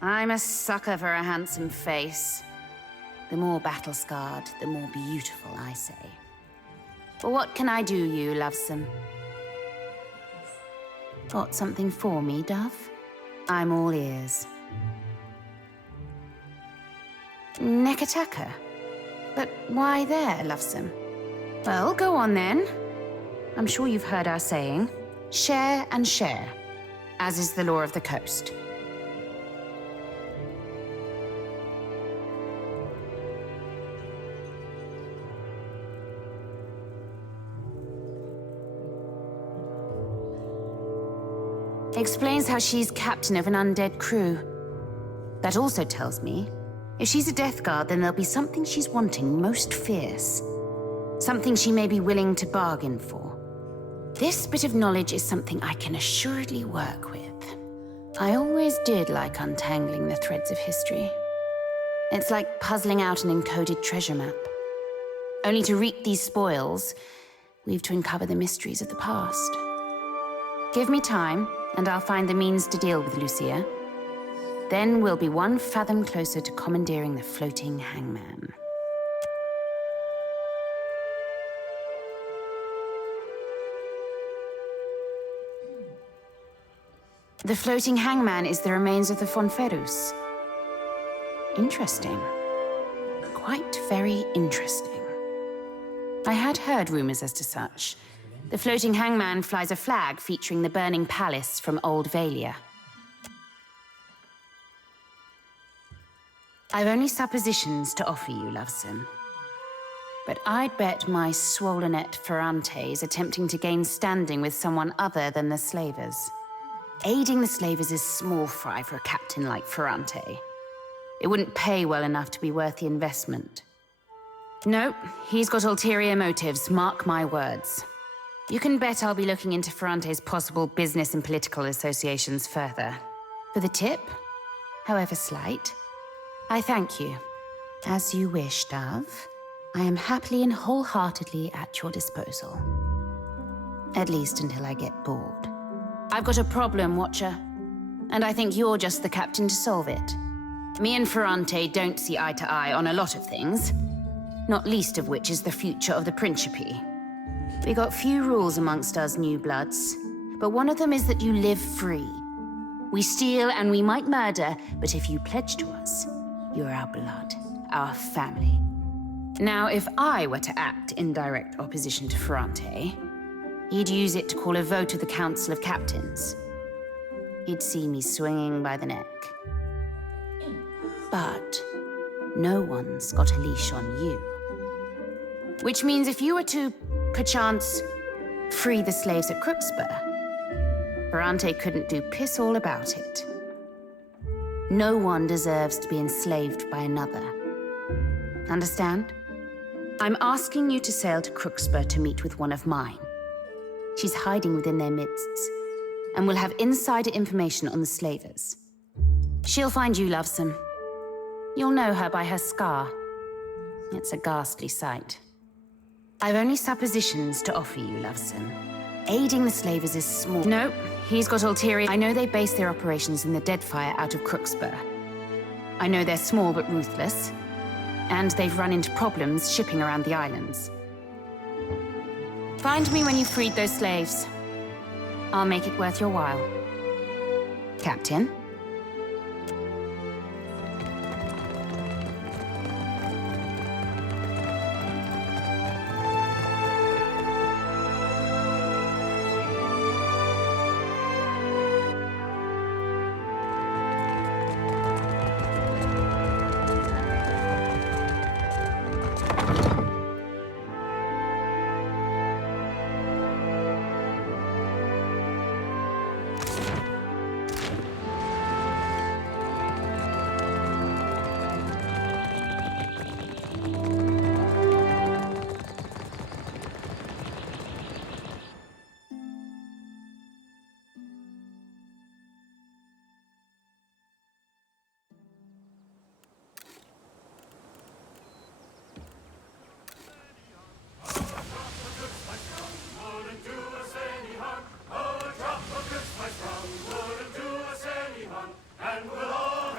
I'm a sucker for a handsome face. The more battle-scarred, the more beautiful, I say. But what can I do, you lovesome? Got something for me, Dove? I'm all ears. Nekataka? But why there, lovesome? Well, go on then. I'm sure you've heard our saying, share and share, as is the law of the coast. Explains how she's captain of an undead crew. That also tells me, if she's a Death Guard, then there'll be something she's wanting most fierce. Something she may be willing to bargain for. This bit of knowledge is something I can assuredly work with. I always did like untangling the threads of history. It's like puzzling out an encoded treasure map. Only to reap these spoils, we've to uncover the mysteries of the past. Give me time, and I'll find the means to deal with Lucia. Then we'll be one fathom closer to commandeering the floating hangman. The floating hangman is the remains of the Fonferus. Interesting. Quite very interesting. I had heard rumors as to such. The floating hangman flies a flag featuring the burning palace from Old Valia. I've only suppositions to offer you, lovesome. But I'd bet my swollenette Furrante is attempting to gain standing with someone other than the slavers. Aiding the slavers is small fry for a captain like Furrante. It wouldn't pay well enough to be worth the investment. No, he's got ulterior motives, mark my words. You can bet I'll be looking into Furrante's possible business and political associations further. For the tip, however slight, I thank you. As you wish, Dove. I am happily and wholeheartedly at your disposal. At least until I get bored. I've got a problem, Watcher. And I think you're just the captain to solve it. Me and Furrante don't see eye to eye on a lot of things. Not least of which is the future of the Principe. We got few rules amongst us new bloods, but one of them is that you live free. We steal and we might murder, but if you pledge to us, you're our blood, our family. Now, if I were to act in direct opposition to Furrante, he'd use it to call a vote of the Council of Captains. He'd see me swinging by the neck. But no one's got a leash on you. Which means if you were to, perchance, free the slaves at Crooksburg, Furrante couldn't do piss all about it. No one deserves to be enslaved by another. Understand? I'm asking you to sail to Crooksburg to meet with one of mine. She's hiding within their midst, and will have insider information on the slavers. She'll find you, lovesome. You'll know her by her scar. It's a ghastly sight. I've only suppositions to offer you, lovesome. Aiding the slavers is small. No, he's got ulterior. I know they base their operations in the Deadfire out of Crooksburg. I know they're small but ruthless, and they've run into problems shipping around the islands. Find me when you've freed those slaves. I'll make it worth your while. Captain? And we'll all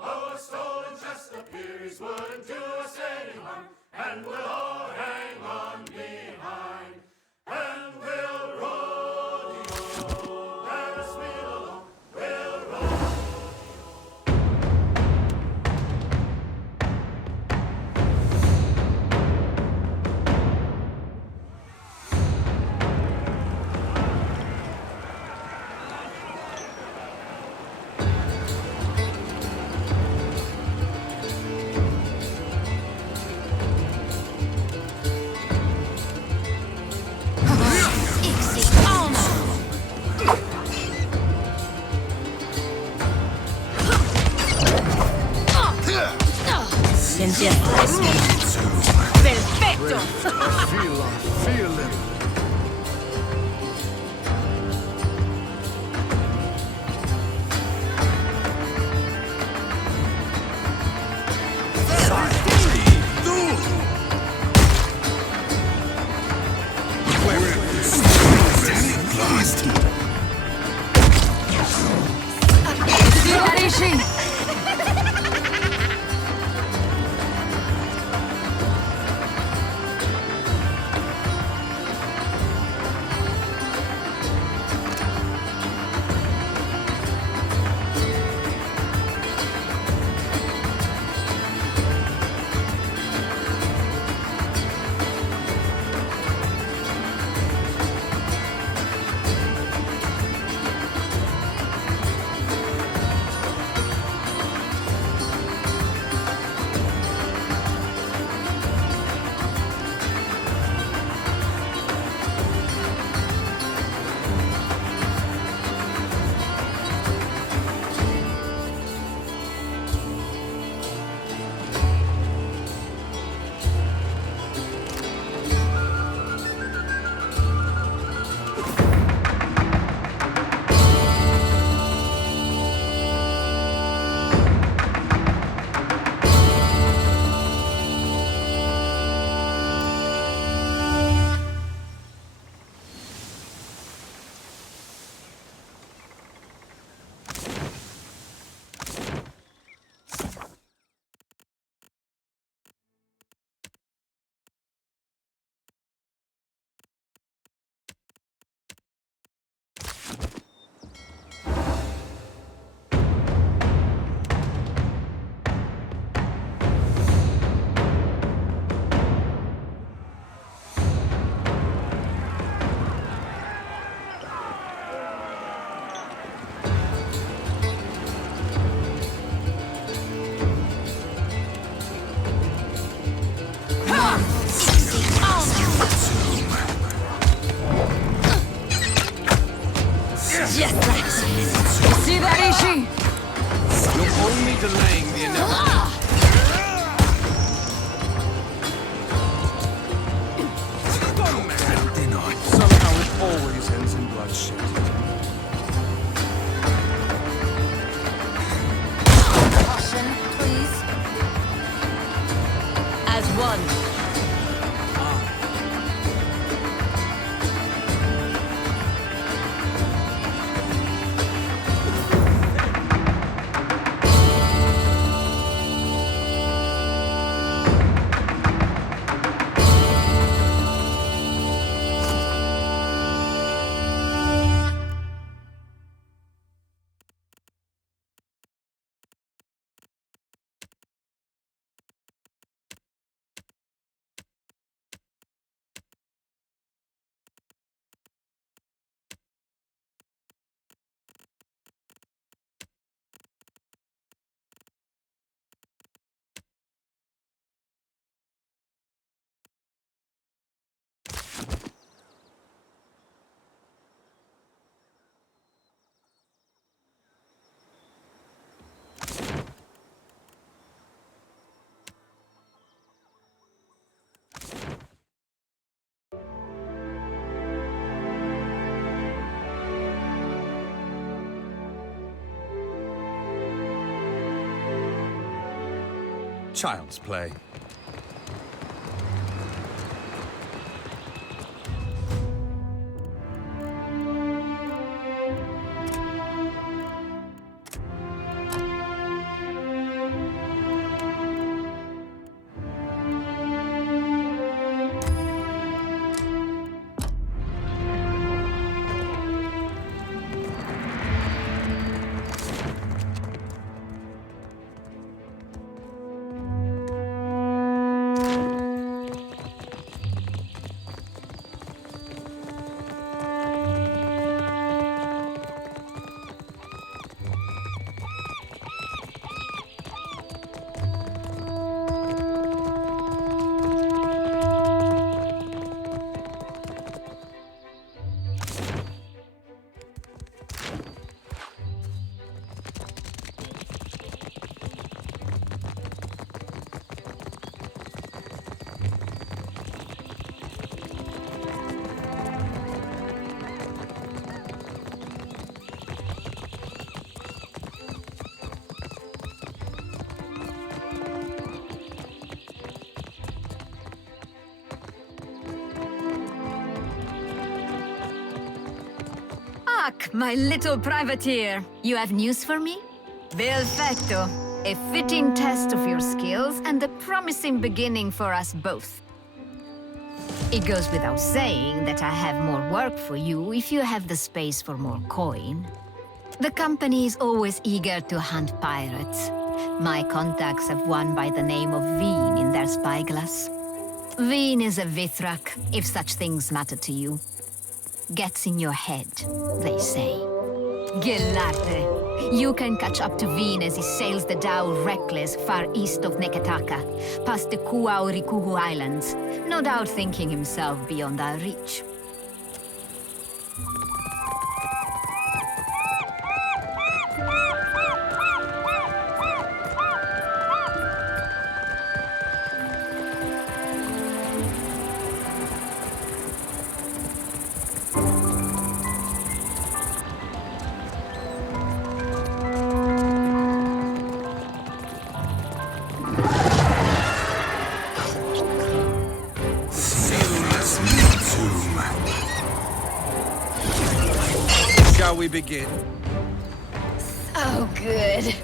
Oh, a stolen chest appears, wouldn't do us any harm, and we'll all hang on behind, and we'll rodeo, let us wheel along, we'll rodeo. Perfecto! I feel it. Just like that. See that, Ishi? You're only delaying the inevitable. Don't deny. Somehow it always ends in bloodshed. Caution, please. As one. Child's play. luck, my little privateer. You have news for me? Perfecto. A fitting test of your skills and a promising beginning for us both. It goes without saying that I have more work for you if you have the space for more coin. The company is always eager to hunt pirates. My contacts have one by the name of Veen in their spyglass. Veen is a Vithrak, if such things matter to you. Gets in your head, they say. Gelarte. You can catch up to Veen as he sails the Dow reckless far east of Neketaka, past the Kuaurikuhu Islands, no doubt thinking himself beyond our reach. Shall we begin? Oh, good.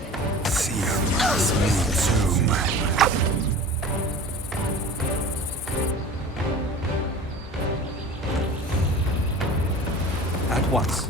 At once.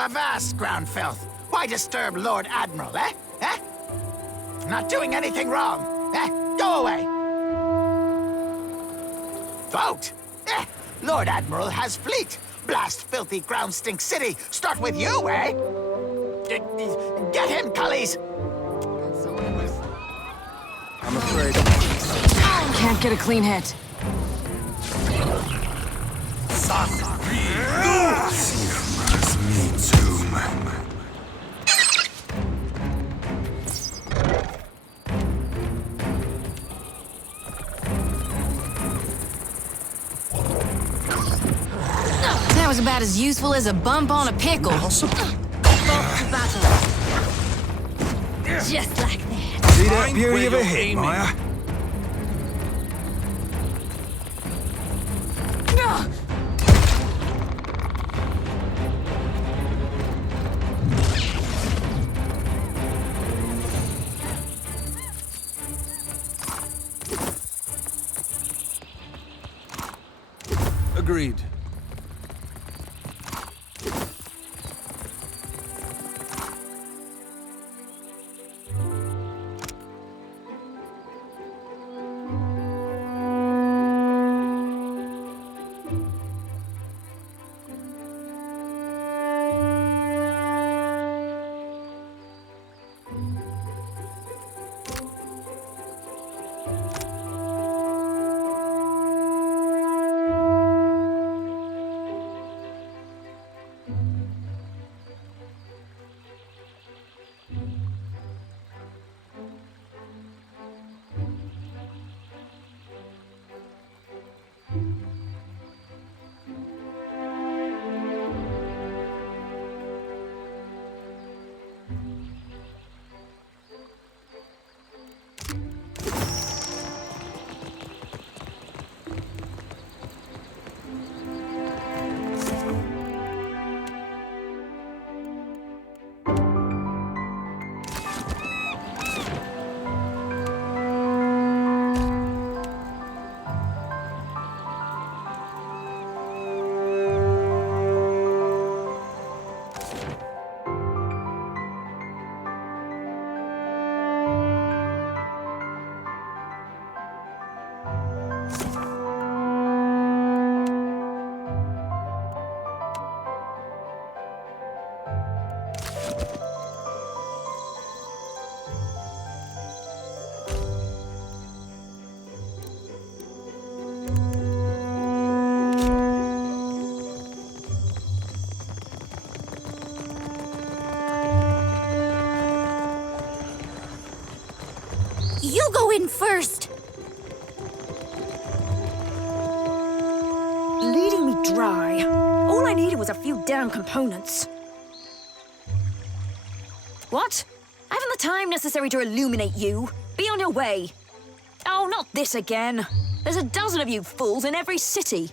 Avast, ground filth! Why disturb Lord Admiral, eh? Eh? Not doing anything wrong, eh? Go away! Vote! Eh? Lord Admiral has fleet! Blast filthy ground stink city! Start with you, eh? Get him, cullies! I'm afraid. Can't get a clean hit. That was about as useful as a bump on a pickle. Just like that. See that beauty of a hit, Maya? Agreed. You go in first! Leading me dry. All I needed was a few damn components. What? I haven't the time necessary to illuminate you. Be on your way. Oh, not this again. There's a dozen of you fools in every city.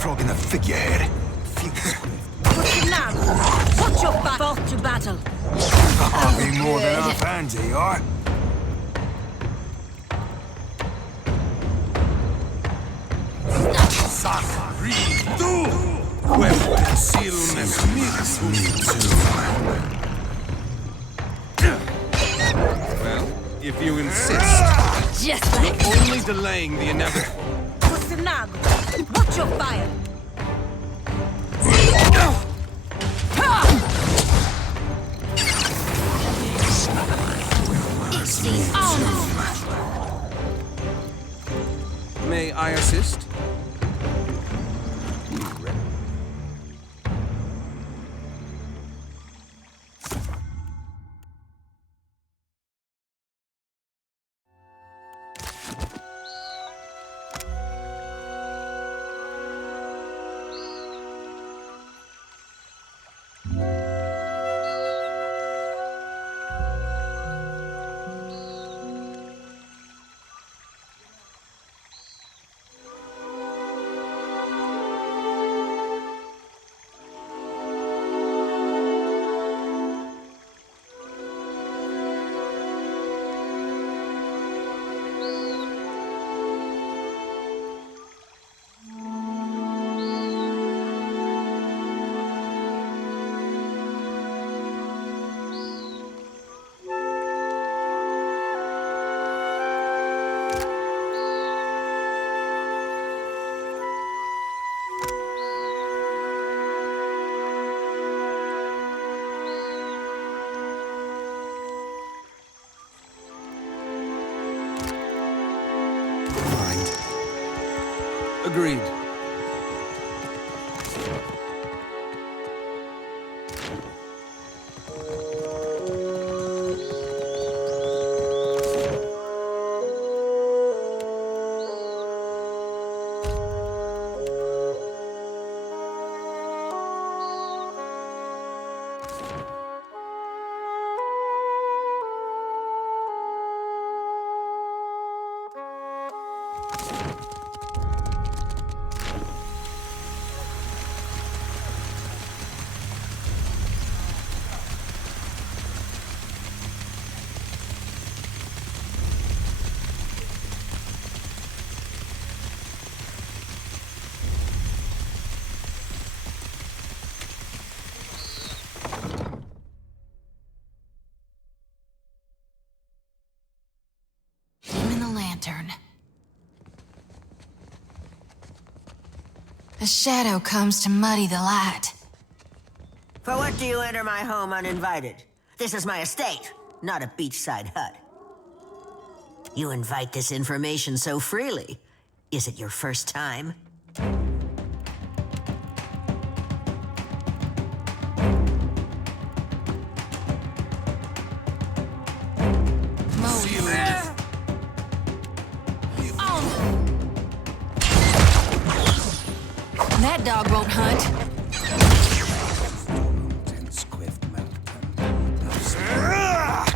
Frog in the figurehead. Now, watch your back. Fought to battle. Hardly more than half hands, you are. Well, if you insist. Just like You're only delaying the inevitable. watch your fire. May I assist? Agreed. A shadow comes to muddy the light. For what do you enter my home uninvited? This is my estate, not a beachside hut. You invite this information so freely. Is it your first time? That dog won't hunt.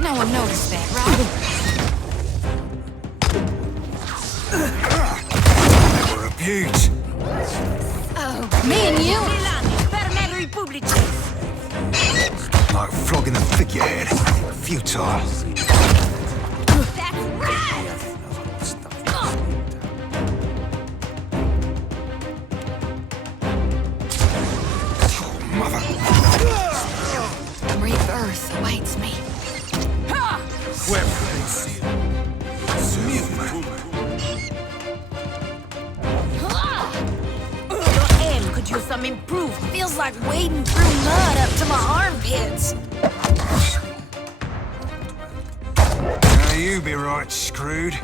No one noticed that, right? Never a beaut. Oh, me and you? Like frog in the figurehead. Futile. improve feels like wading through mud up to my armpits. Now you be right screwed.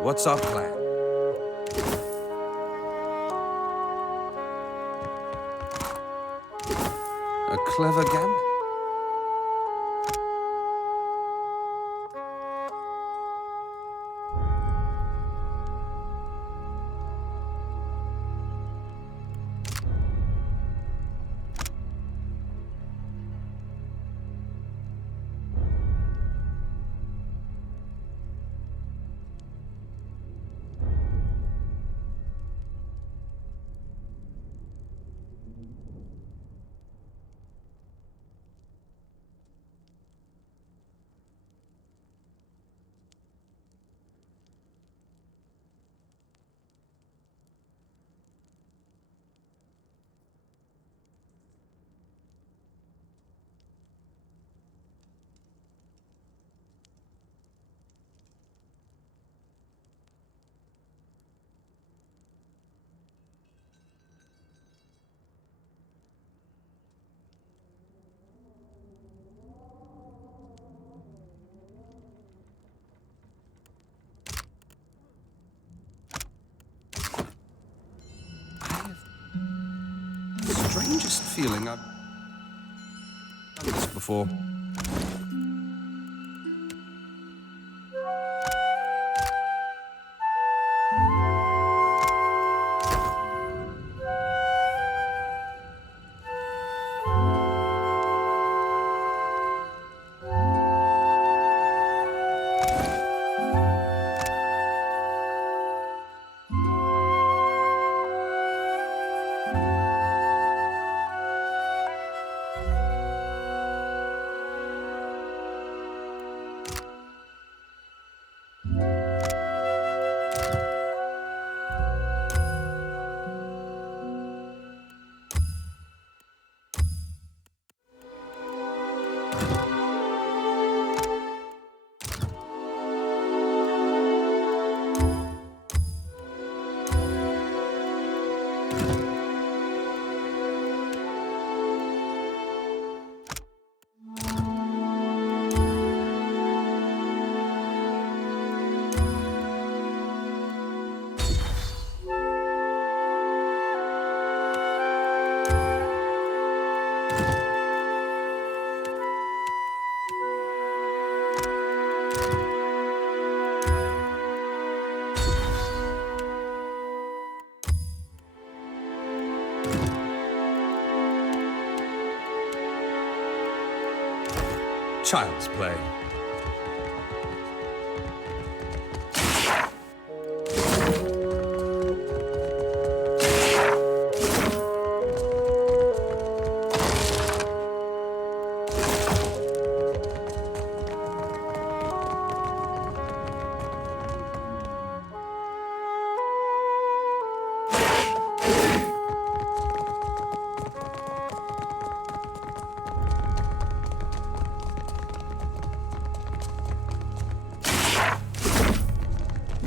What's our plan? A clever gambit. Strangest feeling I've done this before. Child's play.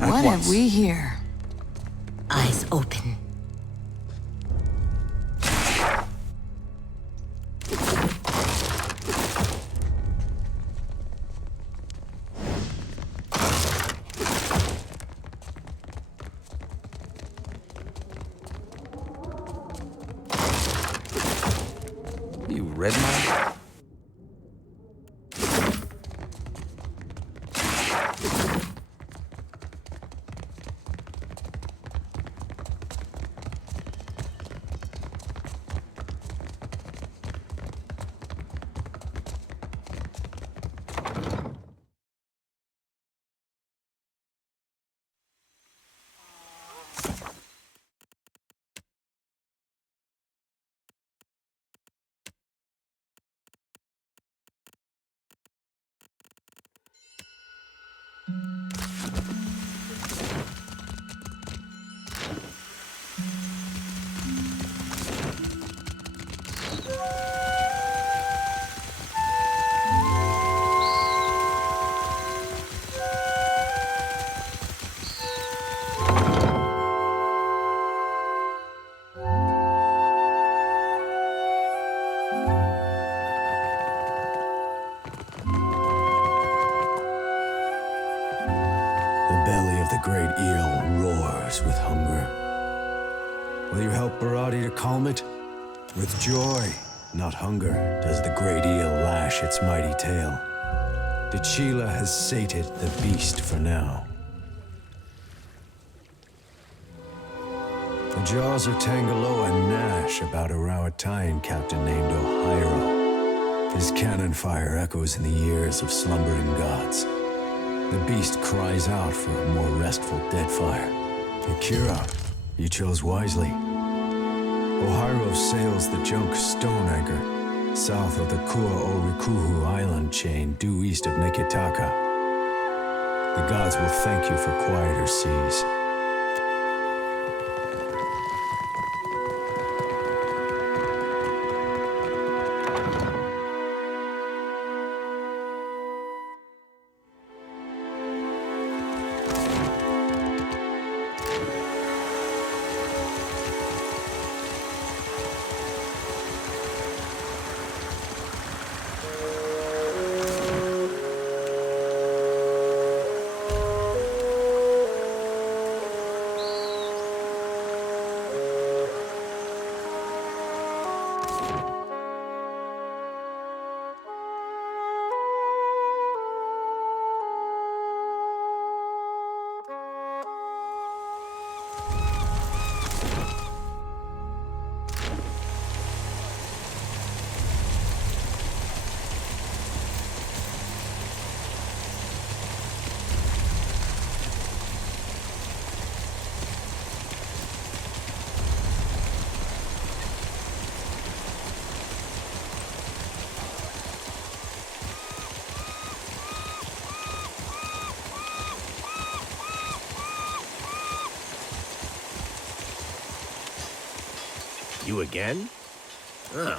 What have we here? Eyes open. You read my... up Berath to calm it? With joy, not hunger, does the great eel lash its mighty tail. The Sheila has sated the beast for now. The jaws of Tangaloa gnash about a Rawatine captain named O'Hyro. His cannon fire echoes in the ears of slumbering gods. The beast cries out for a more restful Deadfire. Akira, you chose wisely. O'Hyro sails the junk Stone Anchor, south of the Kua-o-Rikuhu island chain due east of Nikitaka. The gods will thank you for quieter seas. You again? Ugh.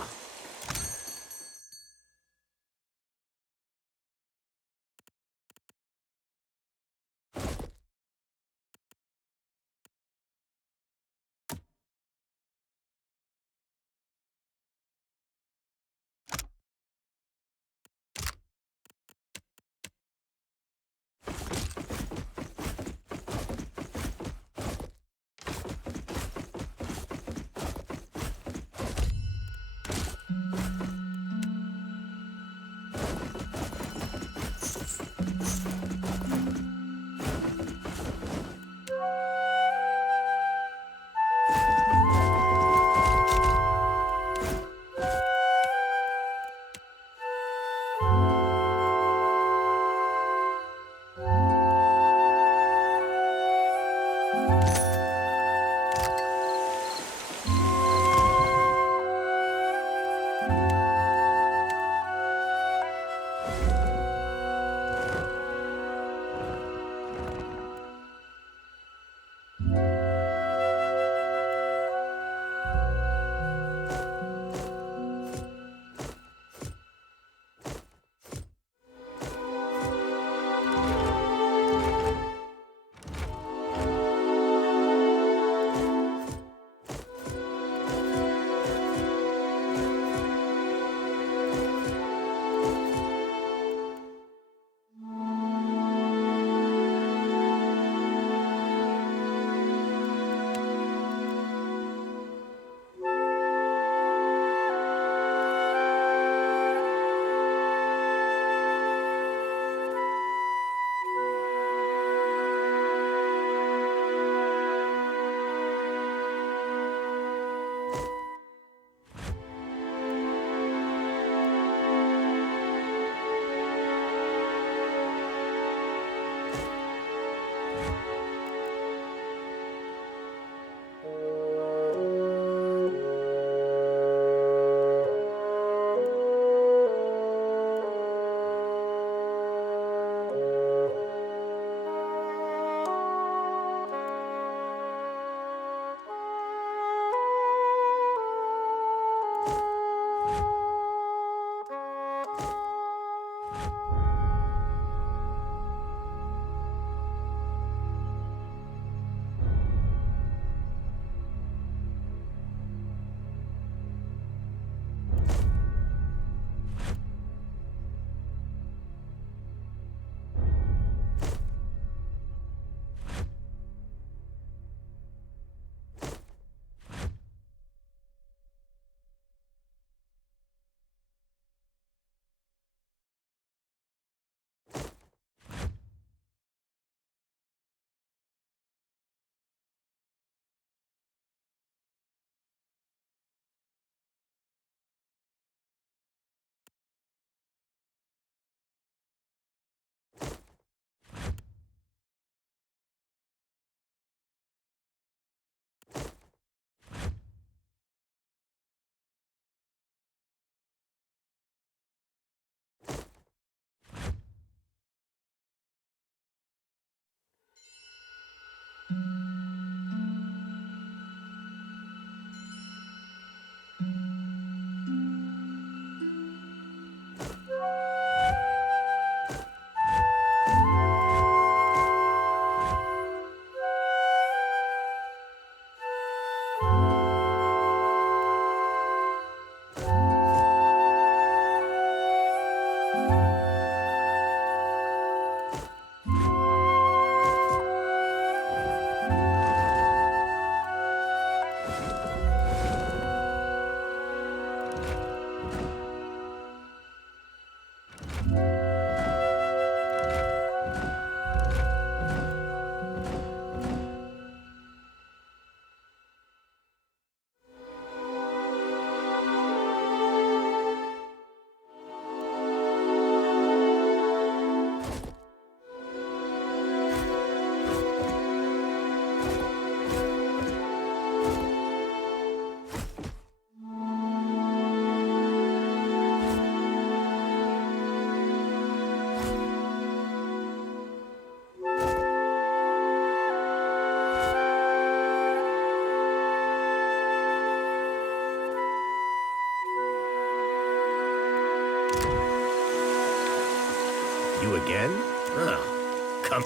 You again? Oh, come.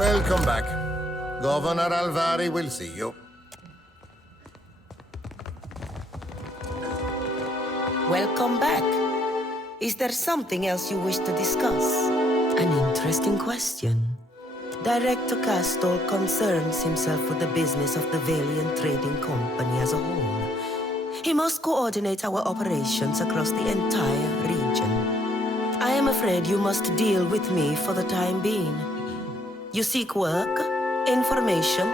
Welcome back. Governor Alvari will see you. Welcome back. Is there something else you wish to discuss? An interesting question. Director Castor concerns himself with the business of the Valiant Trading Company as a whole. He must coordinate our operations across the entire region. I am afraid you must deal with me for the time being. You seek work, information.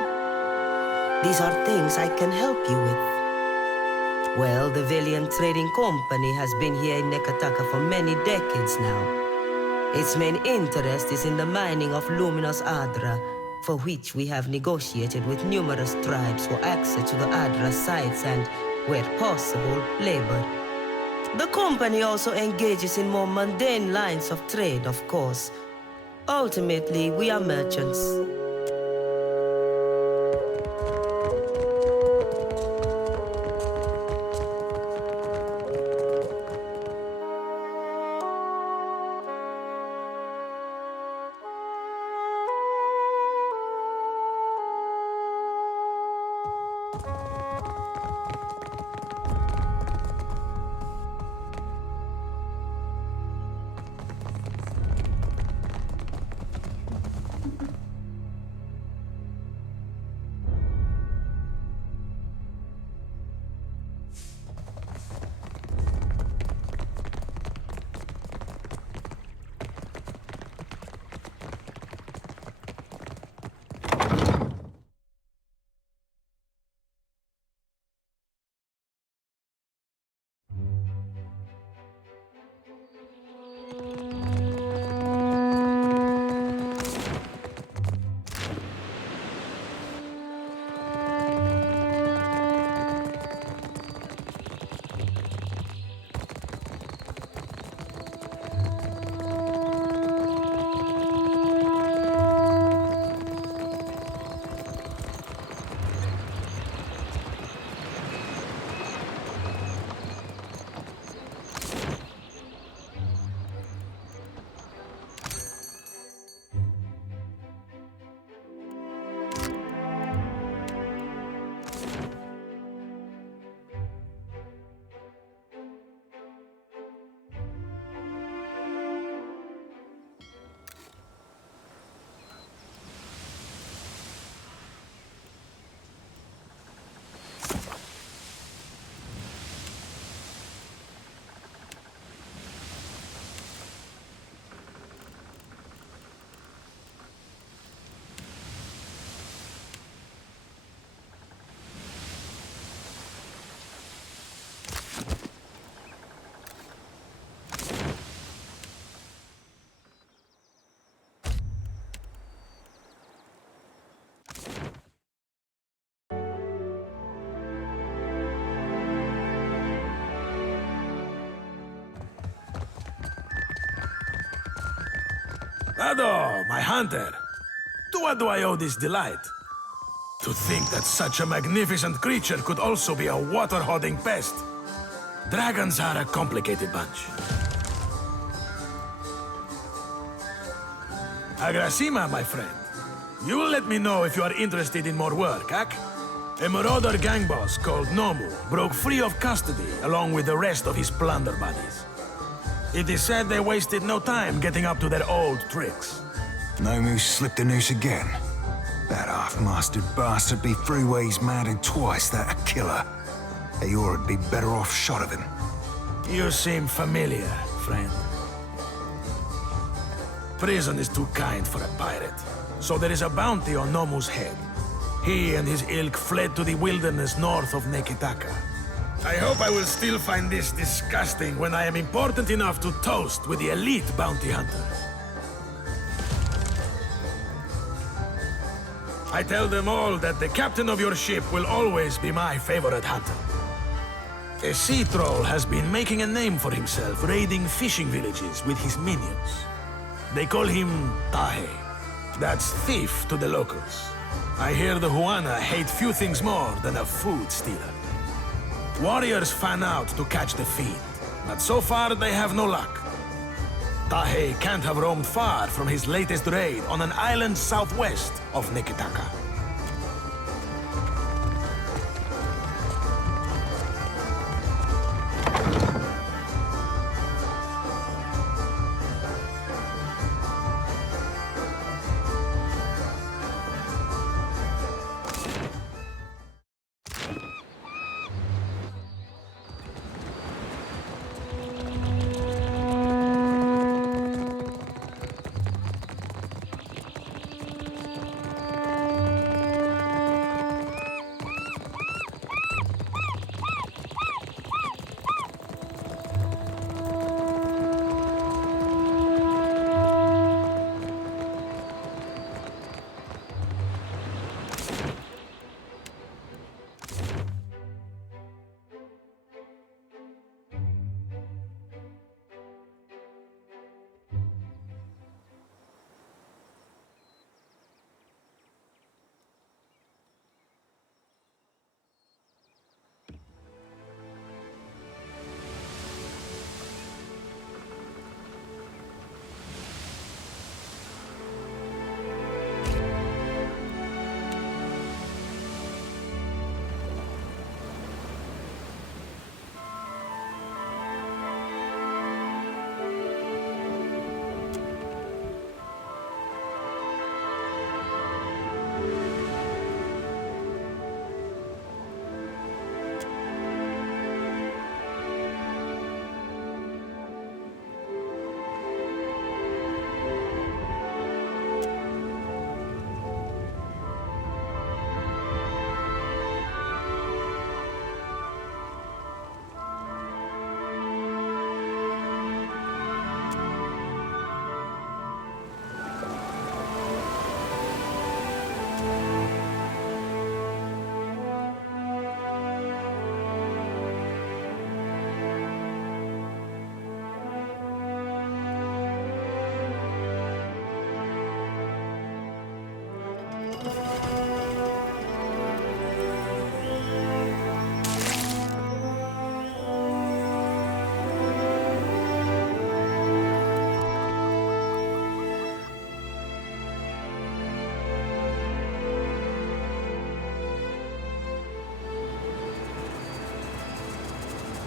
These are things I can help you with. Well, the Valiant Trading Company has been here in Nekataka for many decades now. Its main interest is in the mining of luminous Adra, for which we have negotiated with numerous tribes for access to the Adra sites and, where possible, labor. The company also engages in more mundane lines of trade, of course. Ultimately, we are merchants. Ado, my hunter. To what do I owe this delight? To think that such a magnificent creature could also be a water-hoarding pest. Dragons are a complicated bunch. Agrasima, my friend. You will let me know if you are interested in more work, Ak? A marauder gang boss called Nomu broke free of custody along with the rest of his plunder buddies. It is said they wasted no time getting up to their old tricks. Nomu slipped the noose again. That half-mastered bastard be three ways mad and twice that a killer. Eora'd be better off shot of him. You seem familiar, friend. Prison is too kind for a pirate, so there is a bounty on Nomu's head. He and his ilk fled to the wilderness north of Neketaka. I hope I will still find this disgusting when I am important enough to toast with the elite bounty hunters. I tell them all that the captain of your ship will always be my favorite hunter. A sea troll has been making a name for himself raiding fishing villages with his minions. They call him Tahe. That's thief to the locals. I hear the Huana hate few things more than a food stealer. Warriors fan out to catch the fiend, but so far they have no luck. Tahe can't have roamed far from his latest raid on an island southwest of Neketaka.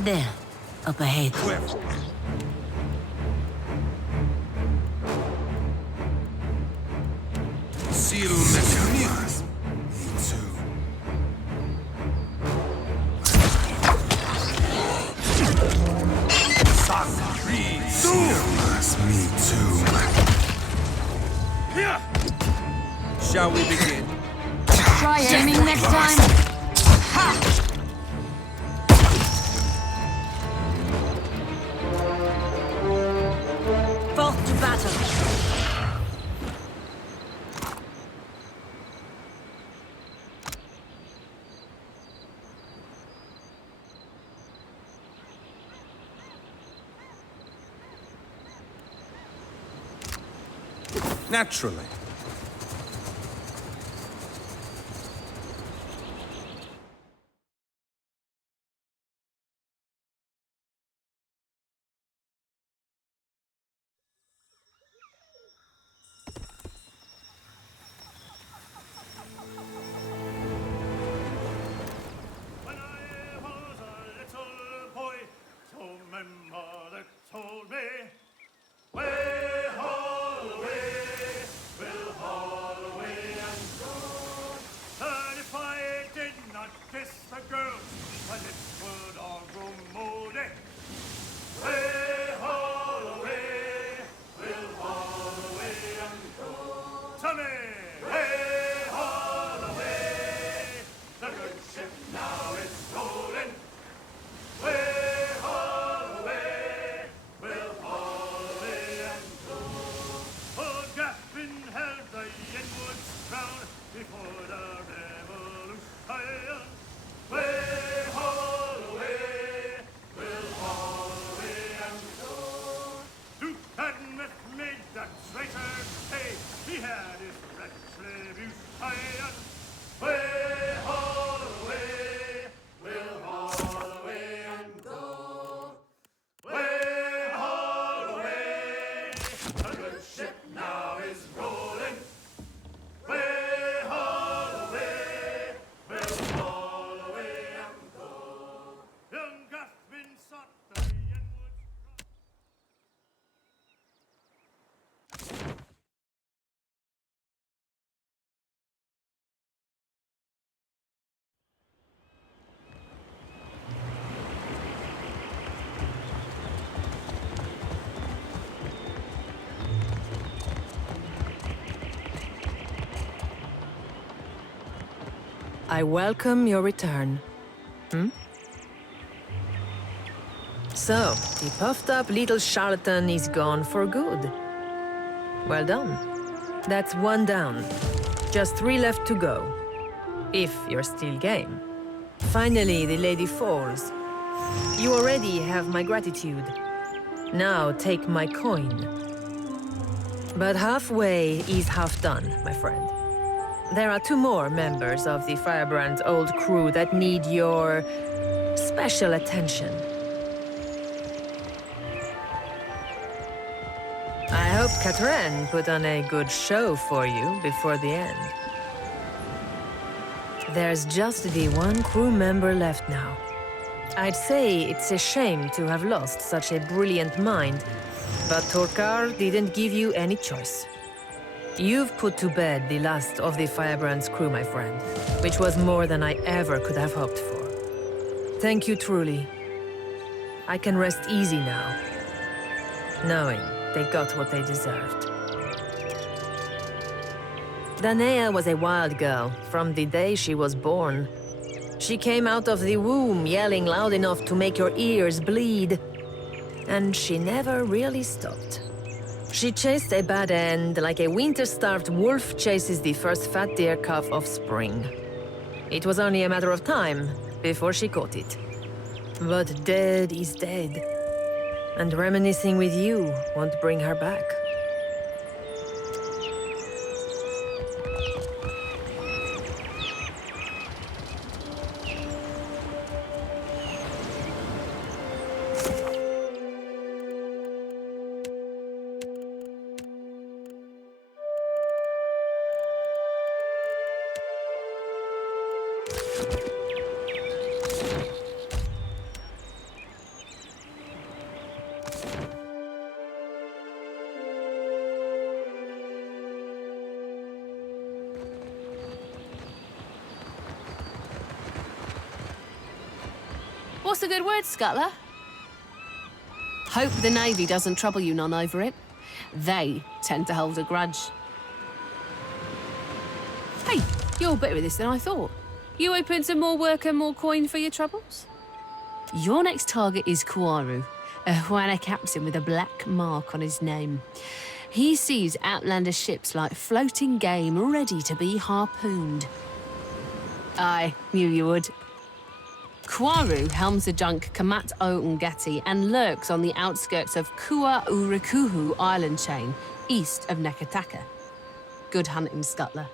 There, up ahead. Seal mechanism. Me too. Me too. Shall we begin? Try aiming next time. Ha! Forth to battle. Naturally. When I was a little boy, so my mother told me, way haul away, we'll haul away and go. And if I did not kiss the girl, my lips would all grow moldy. Way haul away, we'll haul away and go. Tommy, way haul away, the good ship now is rolling. Way haul away, we'll haul away and go. Old Gaffin held the Yenwood's crown before the revolution. Way haul away, we'll haul away and go. Duke Admeth made the traitor pay. He had his retribution. Way haul away, we'll haul away and go. Way haul away, the good ship now is rolling. Way haul away, we'll haul away and go. Young Gathbin sought the Yenwood's I welcome your return. So, the puffed-up little charlatan is gone for good. Well done. That's one down. Just 3 left to go. If you're still game. Finally, the lady falls. You already have my gratitude. Now take my coin. But halfway is half done, my friend. There are 2 more members of the Firebrand's old crew that need your special attention. I hope Katrin put on a good show for you before the end. There's just the 1 crew member left now. I'd say it's a shame to have lost such a brilliant mind, but Torkar didn't give you any choice. You've put to bed the last of the Firebrand's crew, my friend, which was more than I ever could have hoped for. Thank you truly. I can rest easy now, knowing they got what they deserved. Danaea was a wild girl from the day she was born. She came out of the womb yelling loud enough to make your ears bleed, and she never really stopped. She chased a bad end like a winter-starved wolf chases the first fat deer calf of spring. It was only a matter of time before she caught it. But dead is dead, and reminiscing with you won't bring her back. What's the good word, Scuttler? Hope the Navy doesn't trouble you none over it. They tend to hold a grudge. Hey, you're better at this than I thought. You open to more work and more coin for your troubles? Your next target is Kuaru, a Huana captain with a black mark on his name. He sees outlander ships like floating game ready to be harpooned. I knew you would. Kuaru helms the junk Kamat O Ngati and lurks on the outskirts of Kua Urikuhu island chain, east of Nekataka. Good hunting, Scuttler.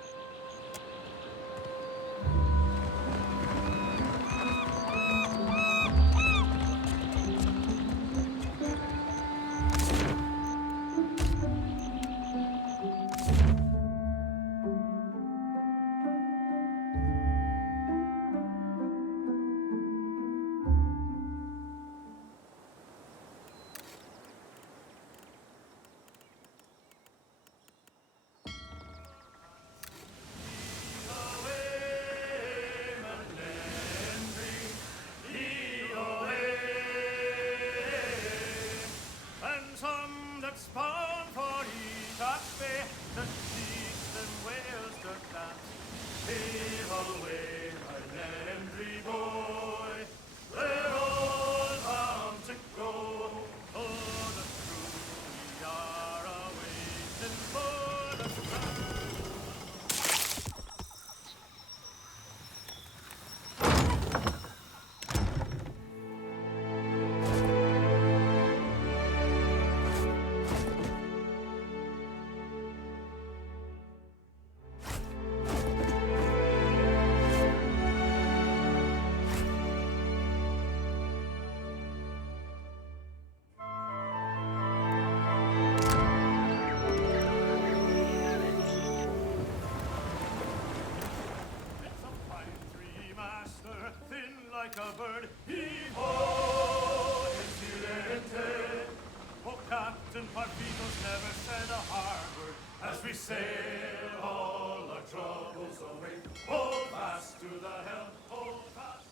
Like a bird, he-ho, incidente. Oh, Captain Parvitos never said a hard word as we sail all our troubles away. Hold fast to the helm, hold fast.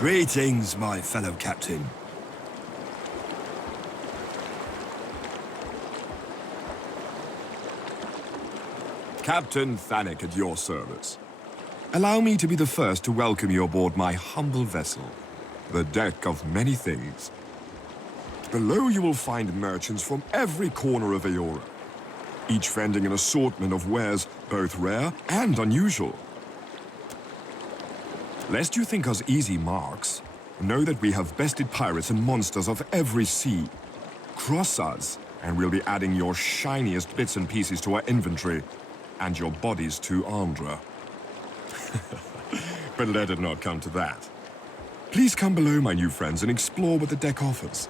Greetings, my fellow captain. Captain Thanek at your service. Allow me to be the first to welcome you aboard my humble vessel, the deck of many things. Below you will find merchants from every corner of Aeora, each vending an assortment of wares both rare and unusual. Lest you think us easy marks, know that we have bested pirates and monsters of every sea. Cross us, and we'll be adding your shiniest bits and pieces to our inventory, and your bodies to Adra. But let it not come to that. Please come below, my new friends, and explore what the deck offers.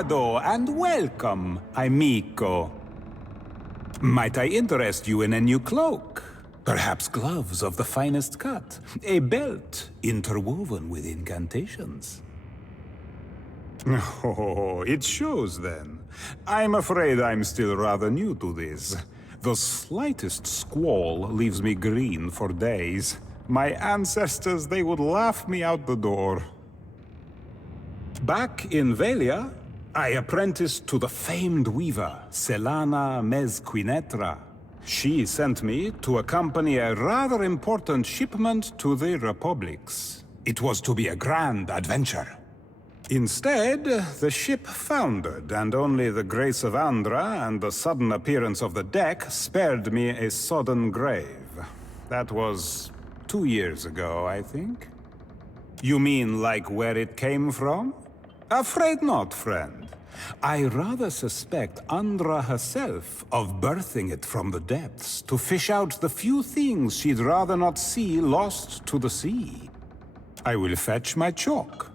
Obrigado and welcome, amigo. Might I interest you in a new cloak? Perhaps gloves of the finest cut? A belt interwoven with incantations? Oh, it shows then. I'm afraid I'm still rather new to this. The slightest squall leaves me green for days. My ancestors, they would laugh me out the door. Back in Velia, I apprenticed to the famed weaver, Selana Mezquinetra. She sent me to accompany a rather important shipment to the Republics. It was to be a grand adventure. Instead, the ship foundered, and only the grace of Andra and the sudden appearance of the deck spared me a sodden grave. That was 2 years ago, I think. You mean like where it came from? Afraid not, friend. I rather suspect Andra herself of birthing it from the depths to fish out the few things she'd rather not see lost to the sea. I will fetch my chalk.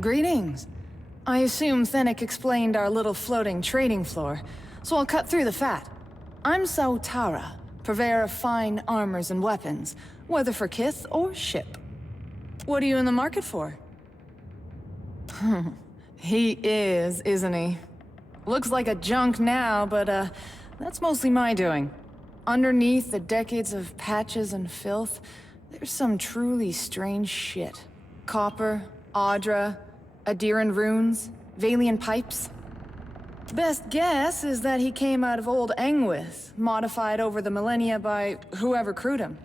Greetings. I assume Fennec explained our little floating trading floor, so I'll cut through the fat. I'm Sautara, purveyor of fine armors and weapons, whether for kith or ship. What are you in the market for? He is, isn't he? Looks like a junk now, but that's mostly my doing. Underneath the decades of patches and filth, there's some truly strange shit. Copper, Adra, Adran runes, Valian pipes. Best guess is that he came out of old Engwith, modified over the millennia by whoever crewed him.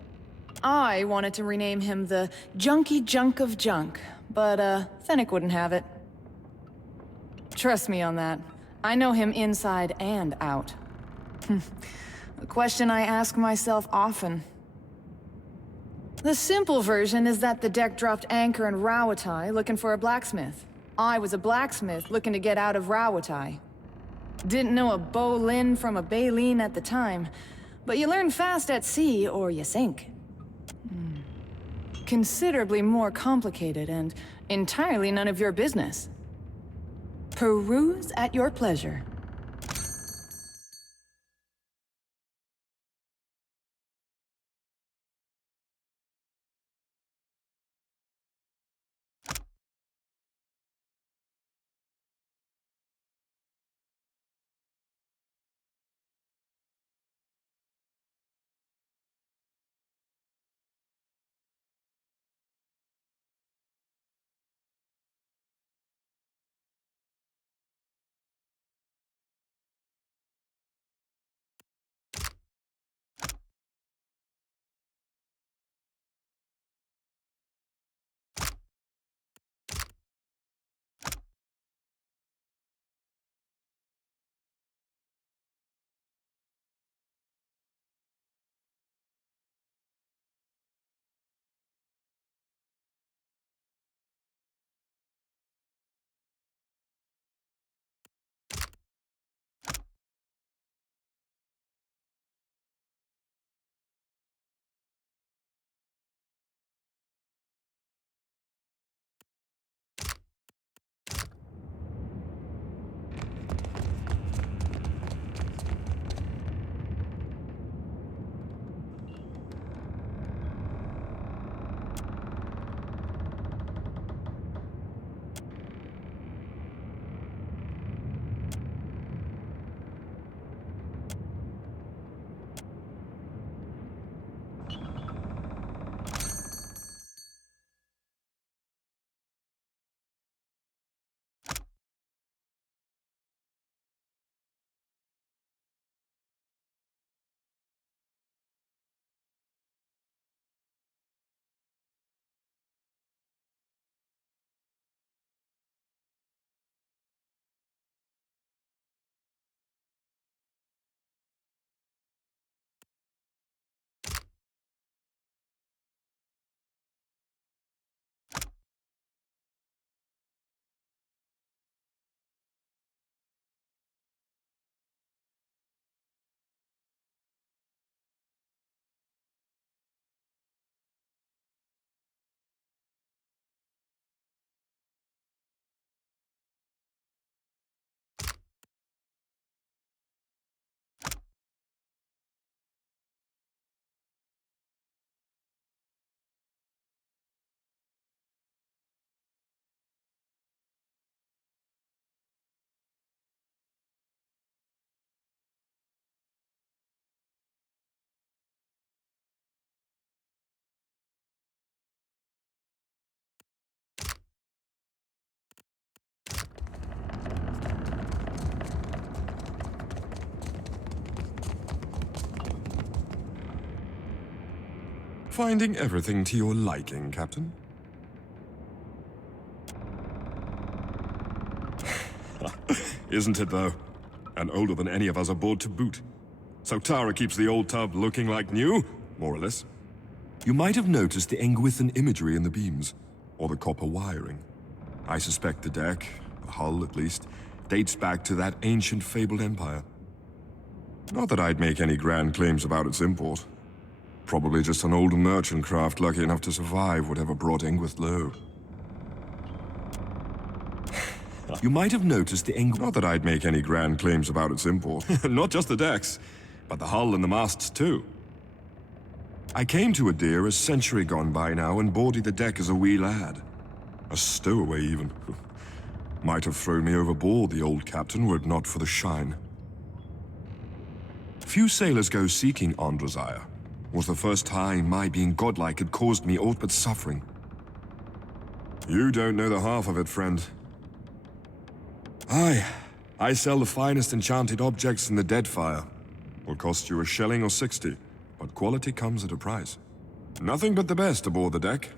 I wanted to rename him the Junky Junk of Junk, but Fennec wouldn't have it. Trust me on that. I know him inside and out. A question I ask myself often. The simple version is that the deck dropped anchor in Rawatai looking for a blacksmith. I was a blacksmith looking to get out of Rawatai. Didn't know a Bolin from a Baleen at the time, but you learn fast at sea or you sink. Considerably more complicated and entirely none of your business. Peruse at your pleasure. Finding everything to your liking, Captain? Isn't it, though? And older than any of us aboard to boot. So Tara keeps the old tub looking like new, more or less. You might have noticed the Engwithan imagery in the beams, or the copper wiring. I suspect the deck, the hull at least, dates back to that ancient fabled empire. Not that I'd make any grand claims about its import. Probably just an old merchant craft lucky enough to survive whatever brought Engwith low. You might have noticed the Not that I'd make any grand claims about its import. Not just the decks, but the hull and the masts too. I came to Eder a century gone by now and boarded the deck as a wee lad. A stowaway even. Might have thrown me overboard, the old captain, were it not for the shine. Few sailors go seeking Andrasire. Was the first time my being godlike had caused me aught but suffering. You don't know the half of it, friend. Aye, I sell the finest enchanted objects in the Deadfire. Will cost you a shilling or 60, but quality comes at a price. Nothing but the best aboard the deck.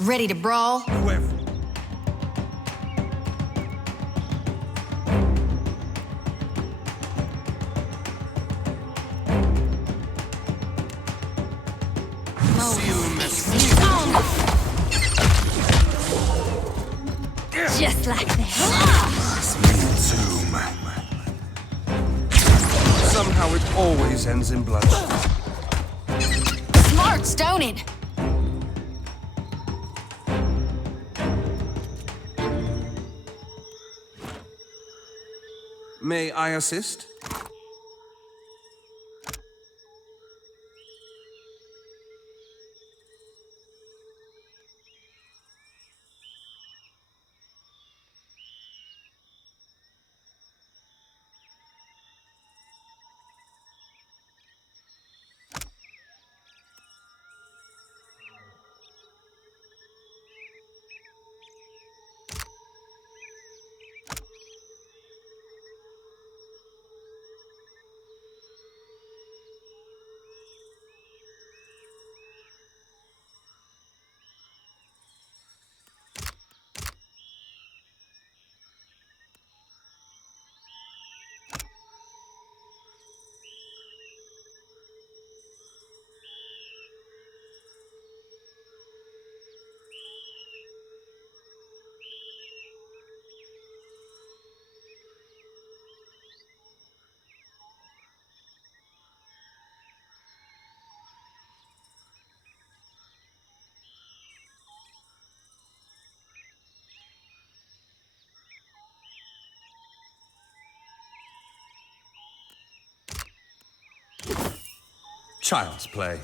Ready to brawl? Whoever. Just like that. Somehow it always ends in bloodshed. Smart stoning. May I assist? Child's play.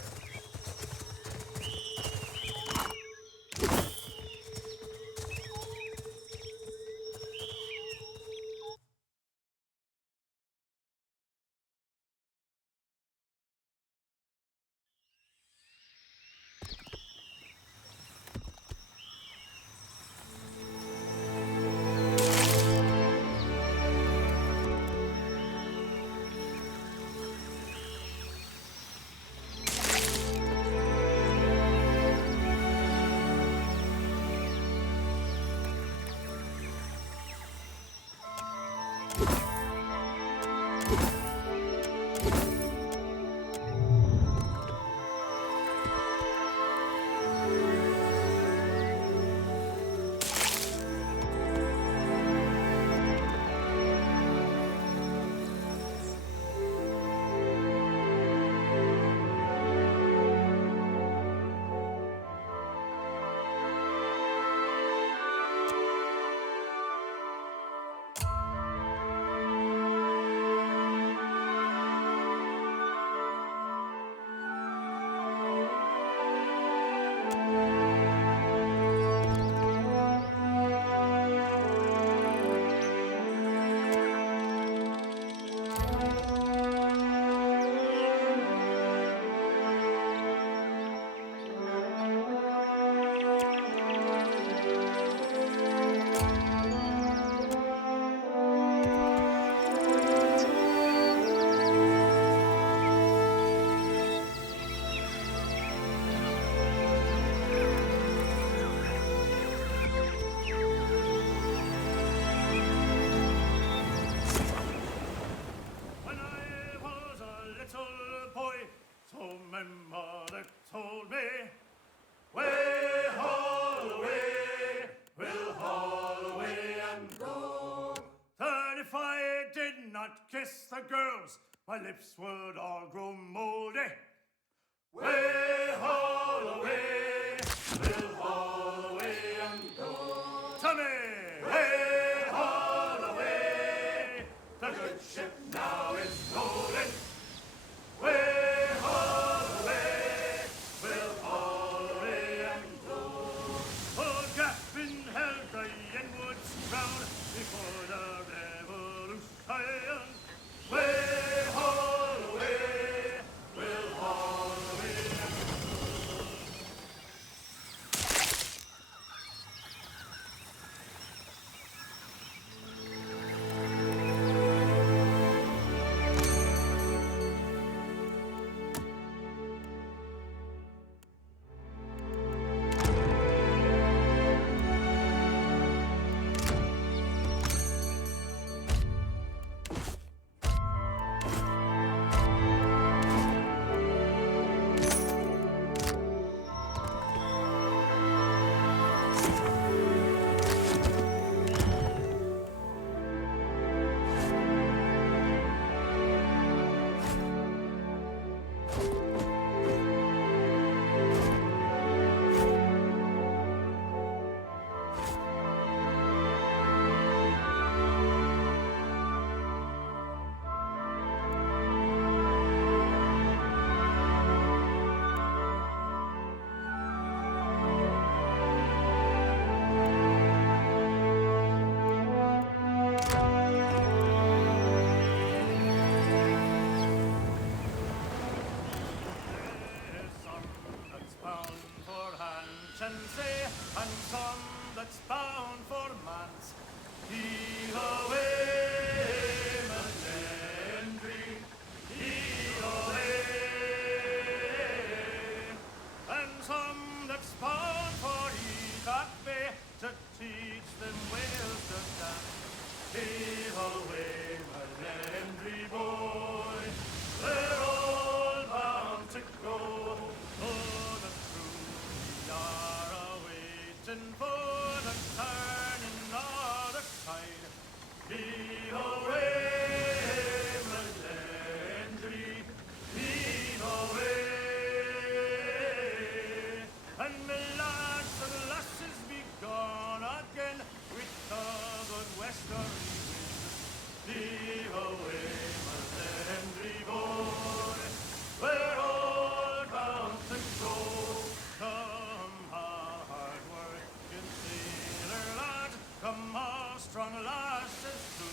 Kiss the girls, my lips would all grow moldy. Way, haul away, we'll haul away and go. Tommy, way, haul away, the good ship now is rolling. Way, haul away, we'll haul away and go. Old Gaffin held the Yenwood's crown before the revolution. Way, haul away, we'll haul away and go. And some that's bound for manse. Heave away, Malendry, heave away. And some that's bound for Eder Bay to teach them well to dance. Heave away, Malendry boy, they're all bound to go. Oh, the crew are awaiting for the turning other side. Heave away, Malendry, heave away. And my lads and lasses be gone again with the good westerly wind. Heave away, Malendry boy, we're all strong lasses do.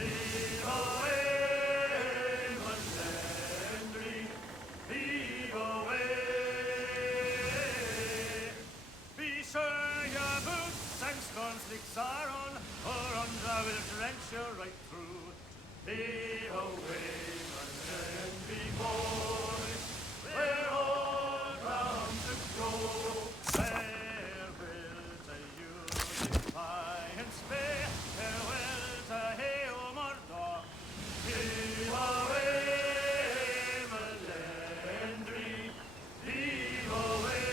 Heave away, Malendry, heave away. Be sure your boots and storm slicks are on, or Adra will drench you right through. Heave away, Malendry boys, we're all round to go. Where will to you defiance be? Farewell to Hail Mordor. Heave away, Malendry, heave away.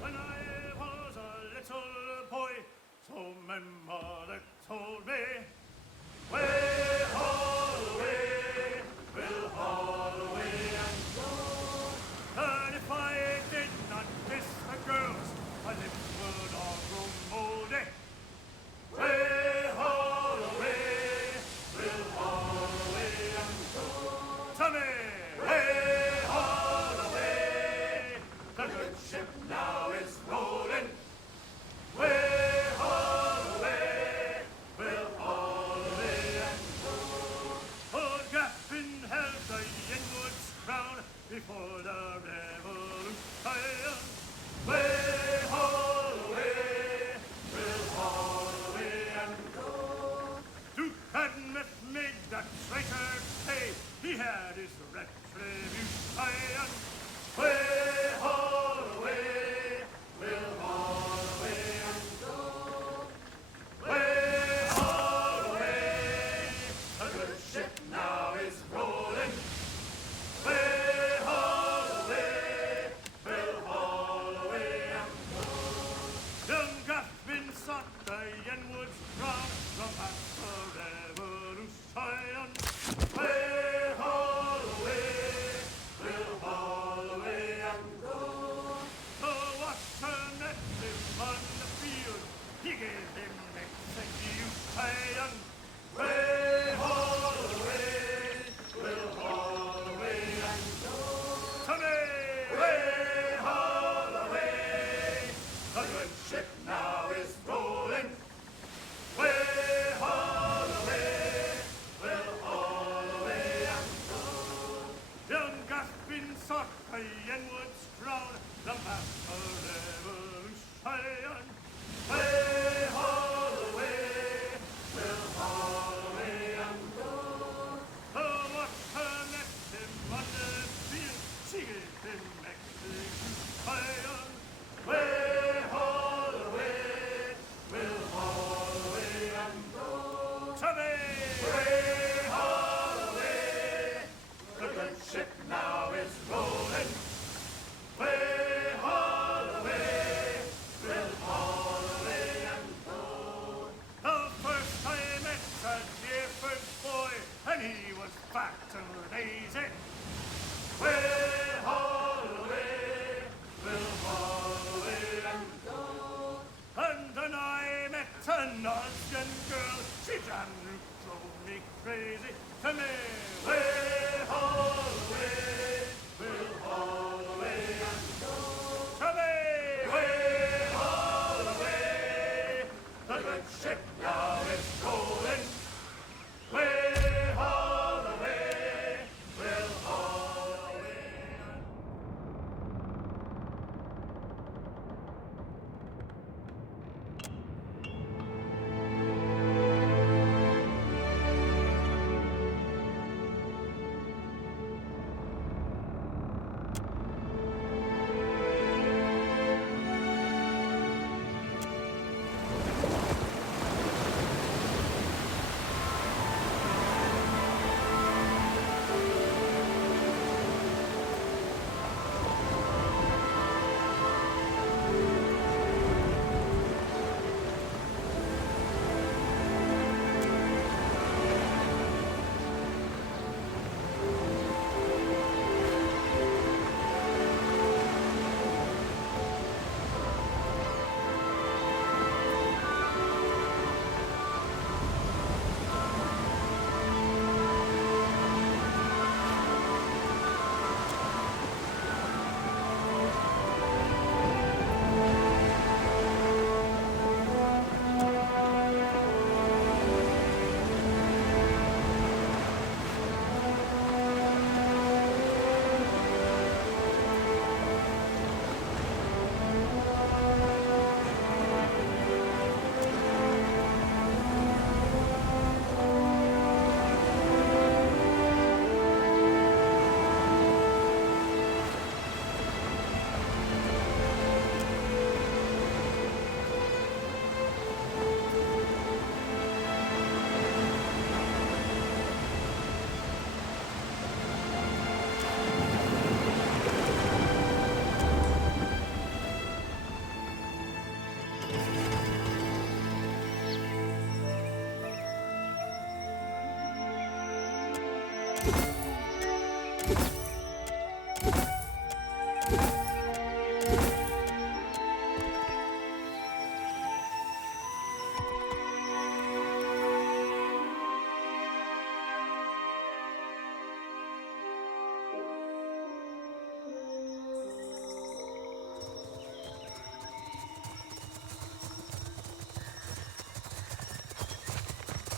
When I was a little boy, so my mother told me, way haul away, we'll haul away and go. And if I did not kiss the girls, my lips would all grow moldy. Way haul away, we'll haul away and go. Tommy, way haul away, the good ship now is rolling. Way haul away, we'll haul away and go. Old Gaffin held the Yenwood's crown before the revolution. Way haul away, we'll haul away and go. Duke Admeth made the traitor pay. He had his retribution. Way haul away, we'll haul away and go. Way haul away, a good ship now is rolling. Way haul away, we'll haul away and go. Young Gaffin sought the Yenwood's crown from past the revolution. Way haul away, we'll haul away and go. The watcher met him on the field. He gave him execution. Way haul away, we'll haul away and go. Tommy, way haul away, the good ship now is rolling. Way haul away, we'll haul away and go. Young Gaffin sought the Yenwood's crown, the master revolution. Way haul away, we'll haul away and go. The watcher met him on the field, she gave him execution. Way haul away, we'll haul away and go. Tommy, way haul away, the good ship now is rolling. Way haul away, we'll haul away and go. The first I met a Deerford boy, and he was fat and lazy. Way haul away, we'll haul away and go. And then I met an Oscan girl, she damn drove me crazy. To me, way haul away, we'll haul away and go. To me, way haul away, the good ship now is rolling. Way haul away, we'll haul away and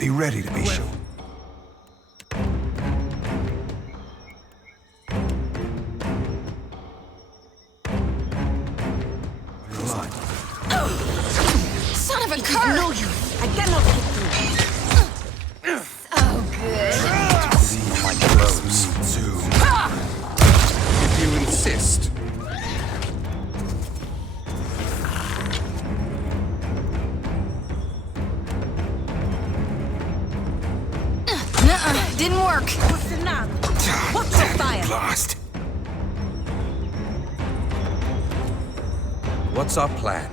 Be ready to be shot. Son of a cur! No use. I cannot get through. So good. See my clothes, too. If you insist. Didn't work. What's the fire? Blast. What's our plan?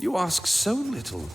You ask so little.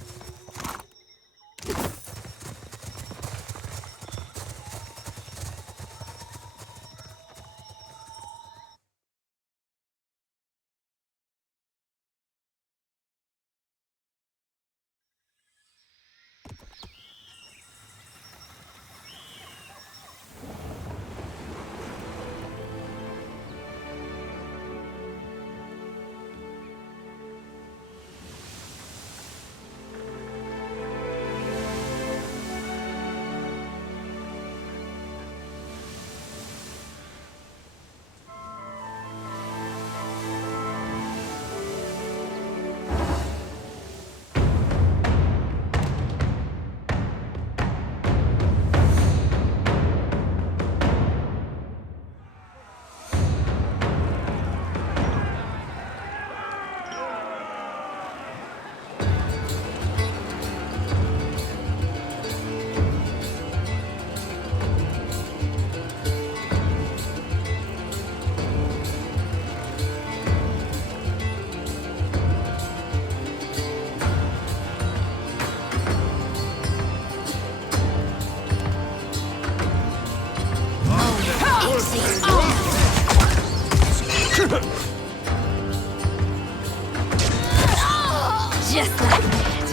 Just like that.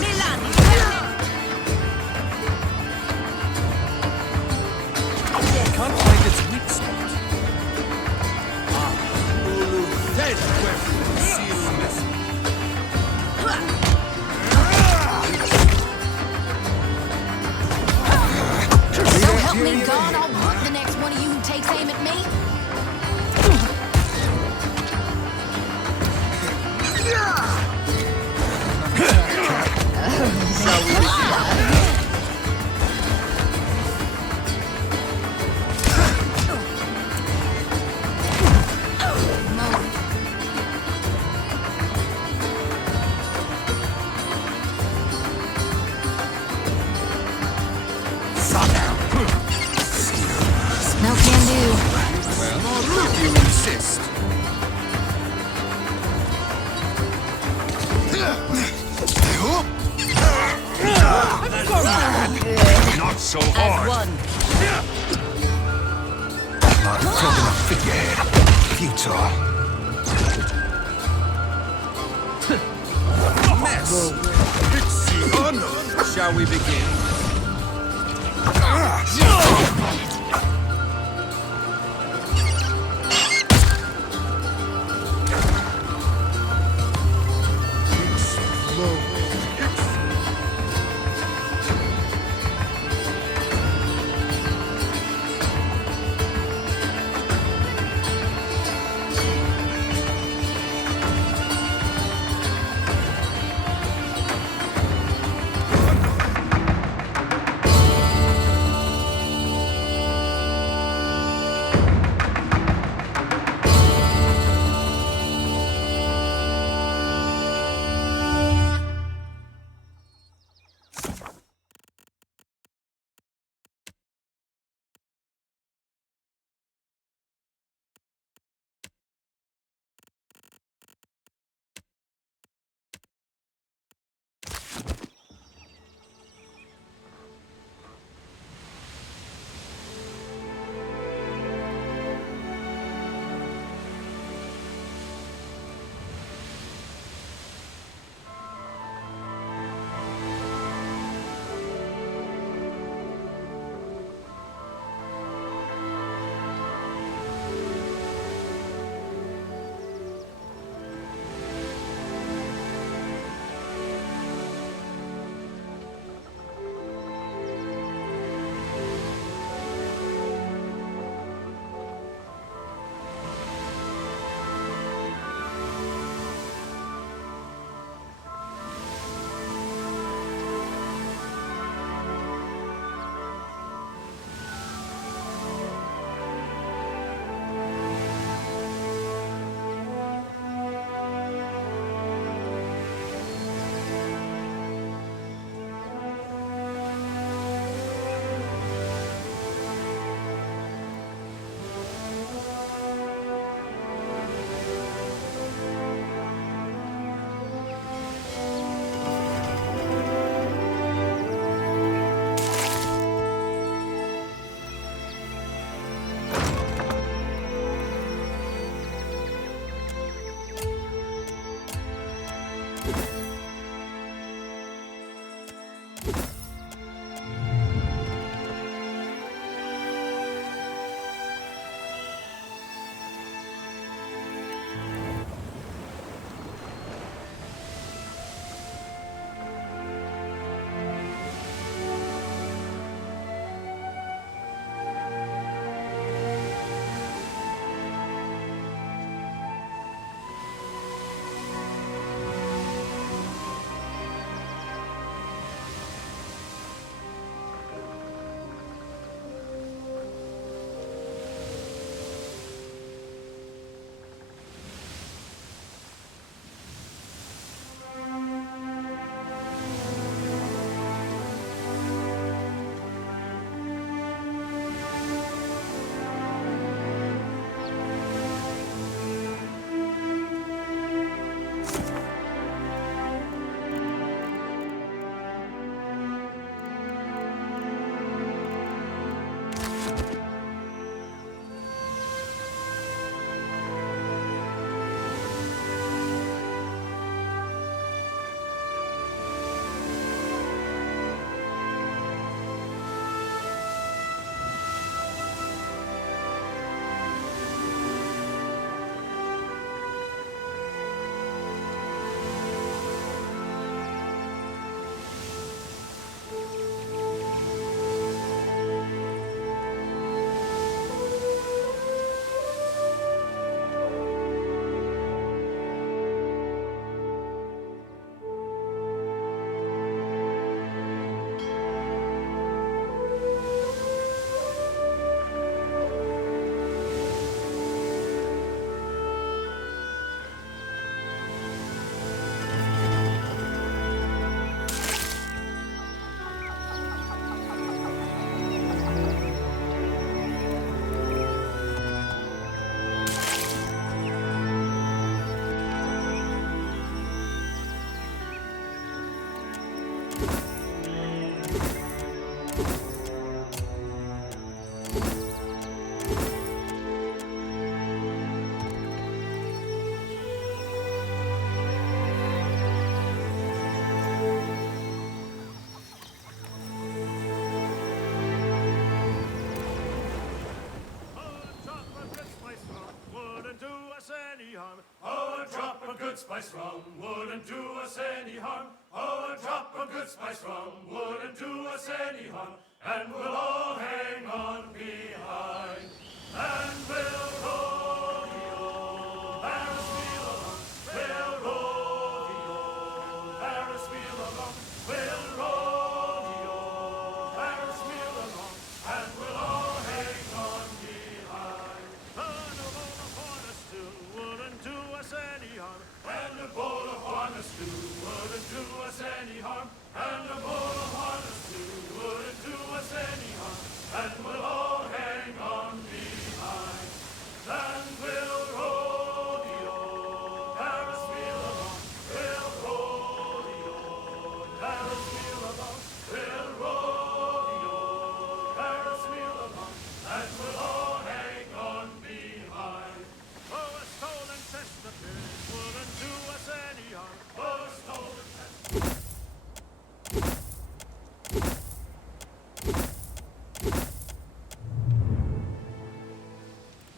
Milan! Can't find its weak spot. Dead weapon, seal message. So help me God, I'll whoop the next one of you who takes aim at me. Shall we begin? No can do. Well, if you insist. Not so As hard. one. Like flogging a figurehead. Futile. Mess. It's the honor. Shall we begin? Spice rum wouldn't do us any harm. Oh, a drop of good spice rum wouldn't do us any harm. And we'll all hang on behind. And we'll roll the old Paris wheel along. We'll roll the old Paris wheel along. We'll roll the old Paris wheel along. And we'll all hang on behind. And a bowl of honest stew wouldn't do us any harm. And a bowl of honest stew wouldn't do us any harm. And a bowl of honest stew wouldn't do us any harm. And we'll all hang on behind. And we'll roll the old Paris wheel along. We'll roll the old Paris wheel along. We'll roll the old Paris wheel along. And we'll all hang on behind. Oh, a stolen Chesterfield wouldn't do us any harm. Oh, a stolen Chesterfield.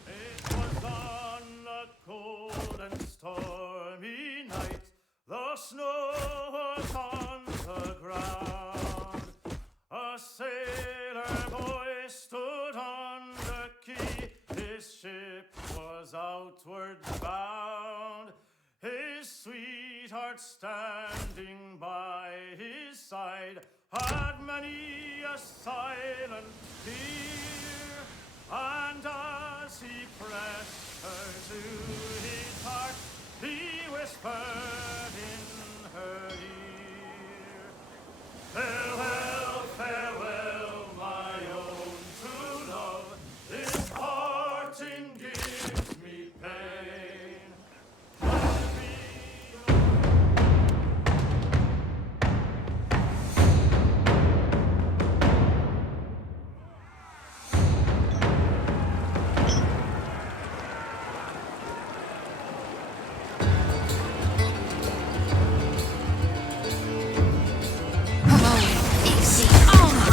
It was on a cold and stormy night. The snow was on the ground. A sailor boy stood on the quay. His ship was outward bound. His sweetheart standing by his side had many a silent tear. And as he pressed her to his heart, he whispered in her ear, "Farewell, farewell, my own true love. This parting gives me pain. Easy on!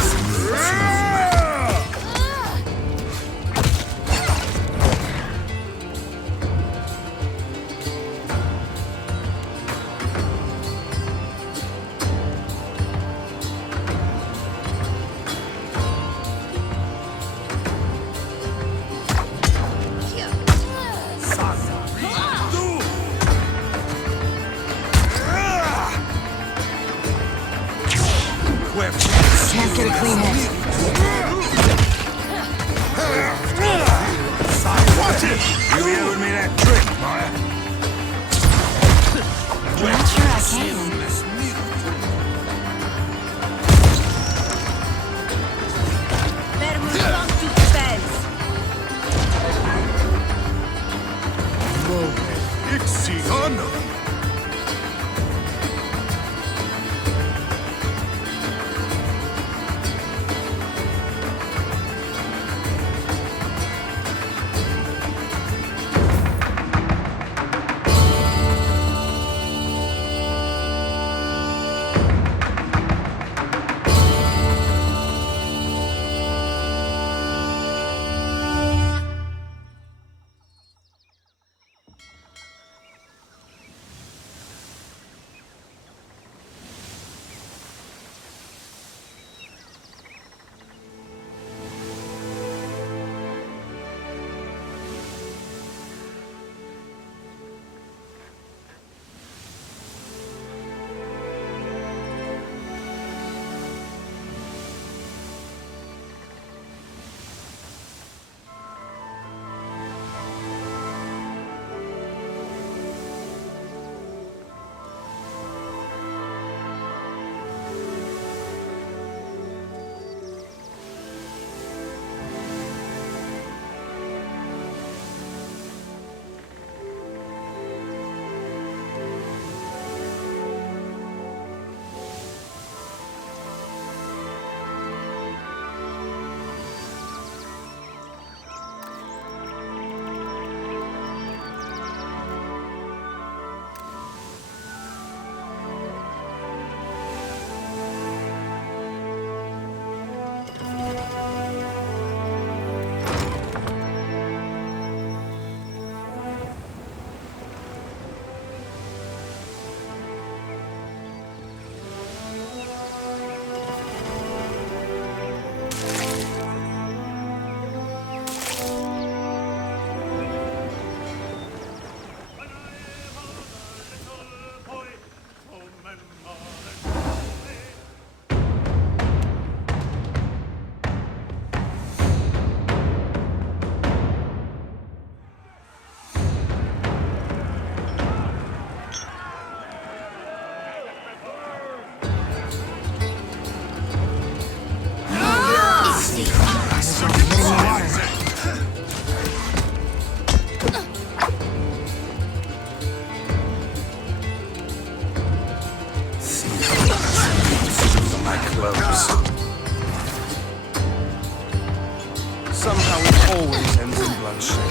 Somehow it always ends in bloodshed.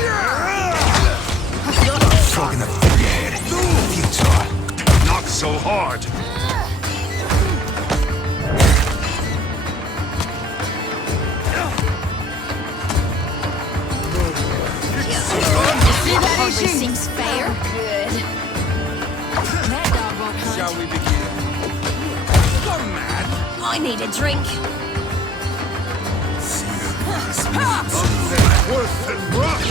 Frog in the figurehead. Futile. Not so hard. Hardly seems fair. Good. That dog won't hunt. Shall we begin? You're mad. I need a drink. Worse than rough.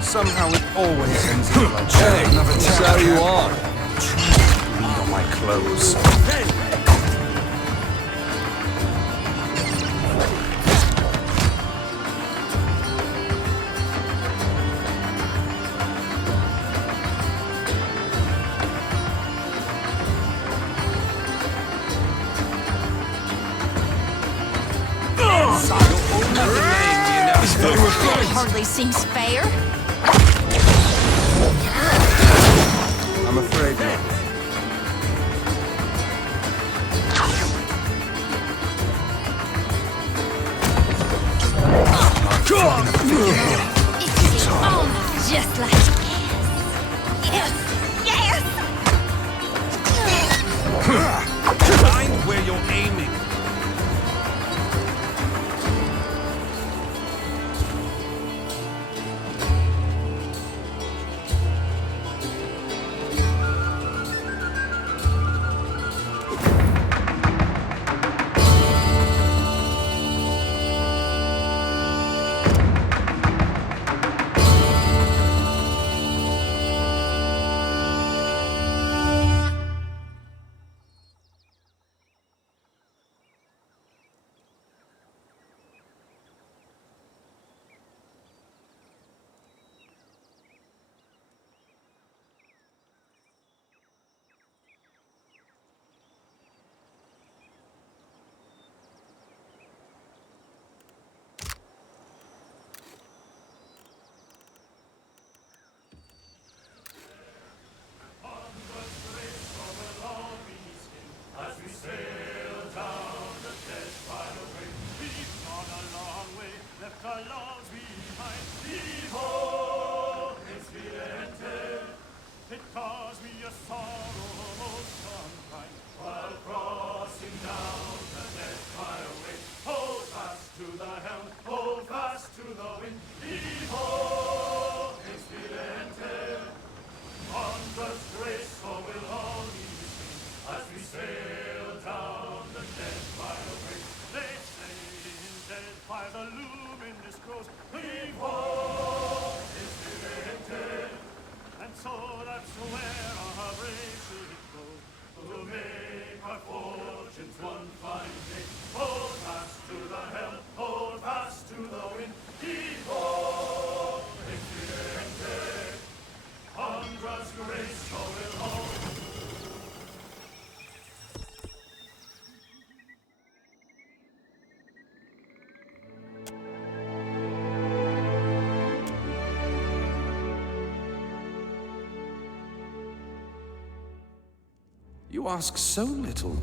Somehow it always ends in bloodshed. Another So you are. Bleed on my clothes. Hardly seems fair. I'm afraid not. Just like yes, yes. Find where you're aiming. You ask so little.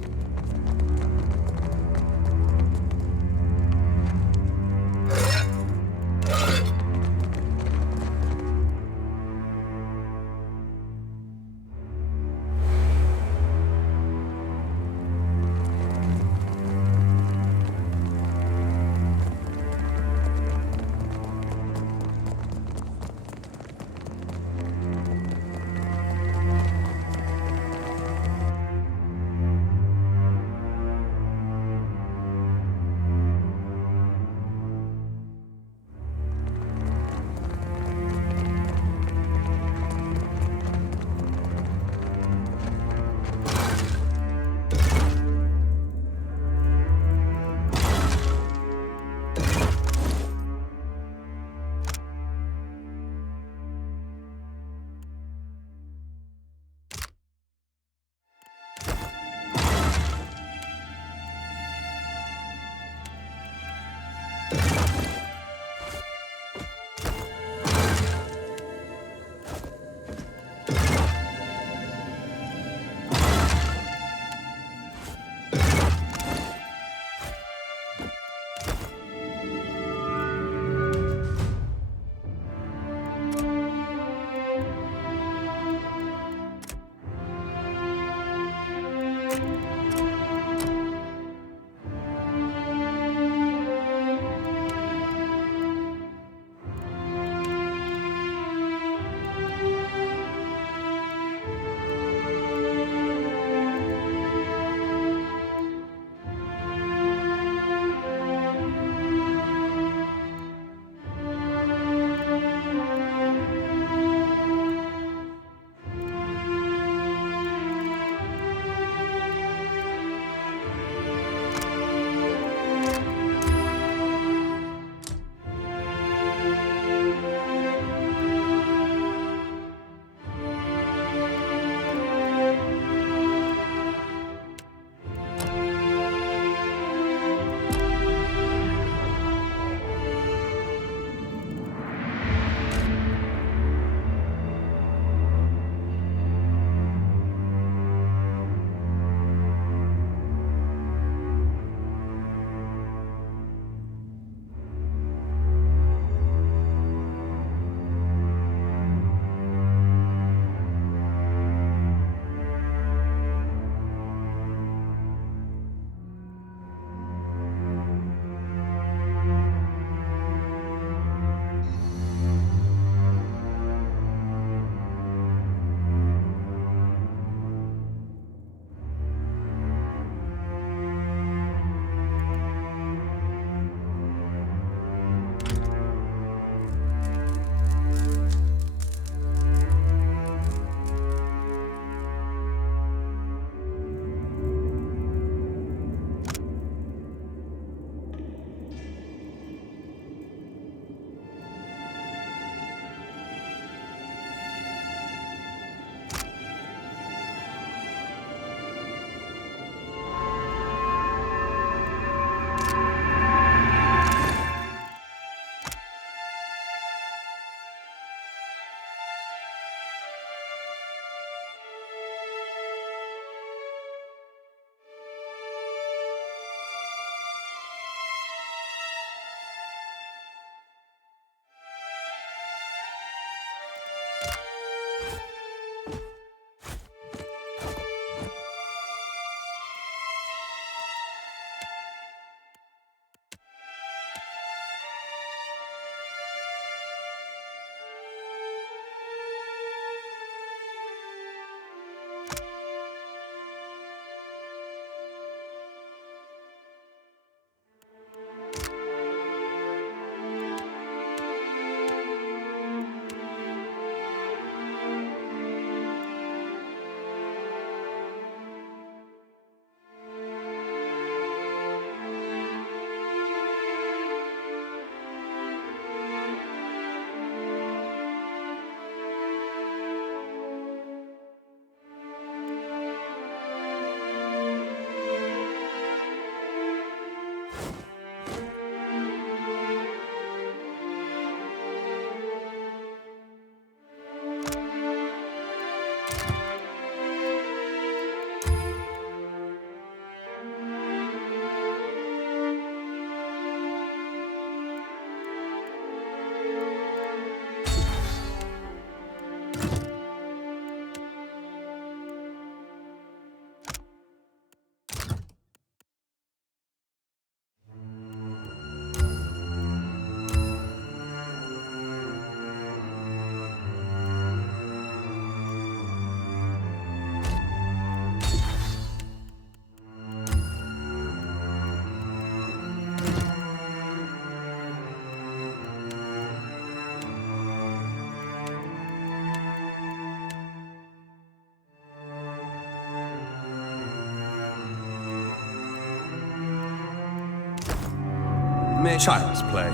Child's play.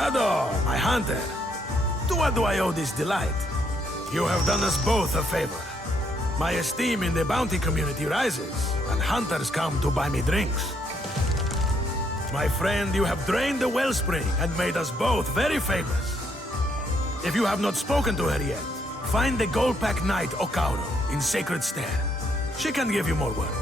Ado, my hunter. To what do I owe this delight? You have done us both a favor. My esteem in the bounty community rises, and hunters come to buy me drinks. My friend, you have drained the wellspring and made us both very famous. If you have not spoken to her yet, find the Goldpack Knight Okauro in Sacred Stair. She can give you more work.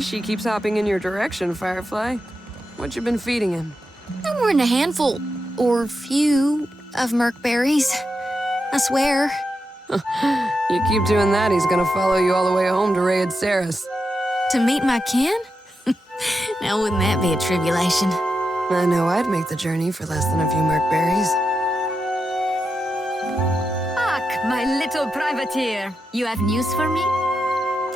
She keeps hopping in your direction, Firefly. What you been feeding him? No more than a handful, or few, of merc berries. I swear. You keep doing that, he's gonna follow you all the way home to raid Saris. To meet my kin? Now, wouldn't that be a tribulation? I know I'd make the journey for less than a few merc berries. Ak, my little privateer. You have news for me?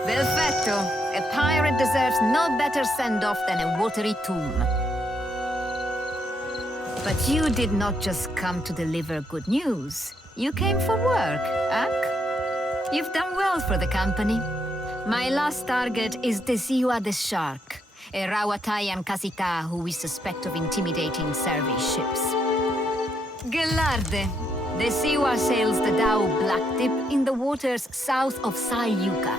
Perfetto. A pirate deserves no better send-off than a watery tomb. But you did not just come to deliver good news. You came for work, Ak. You've done well for the company. My last target is Desiwa the Shark, a Rawatayan Kasita who we suspect of intimidating service ships. Gelarde, Desiwa sails the Dao Blacktip in the waters south of Sayuka.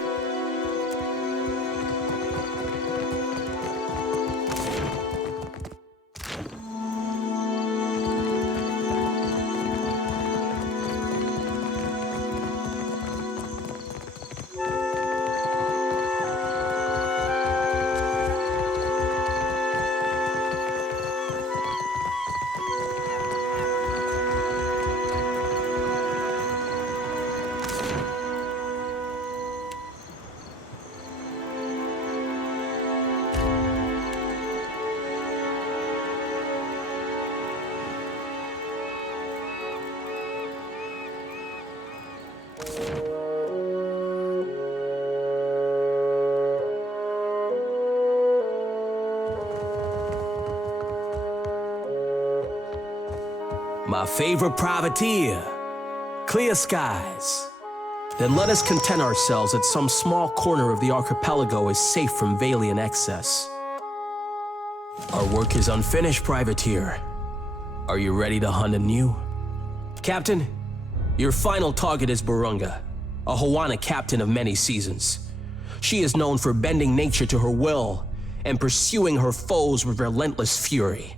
My favorite privateer. Clear skies. Then let us content ourselves that some small corner of the archipelago is safe from Valian excess. Our work is unfinished, privateer. Are you ready to hunt anew? Captain, your final target is Burunga, a Hawana captain of many seasons. She is known for bending nature to her will and pursuing her foes with relentless fury.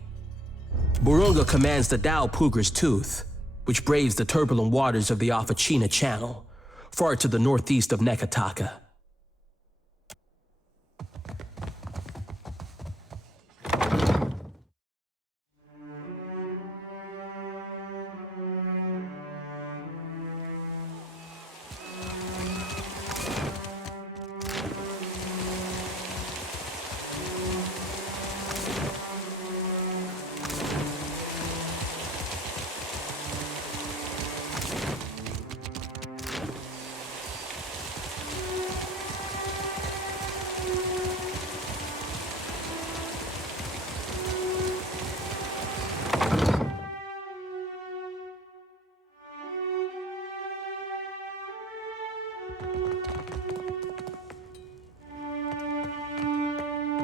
Burunga commands the Dao Puger's Tooth, which braves the turbulent waters of the Afachina Channel, far to the northeast of Nekataka.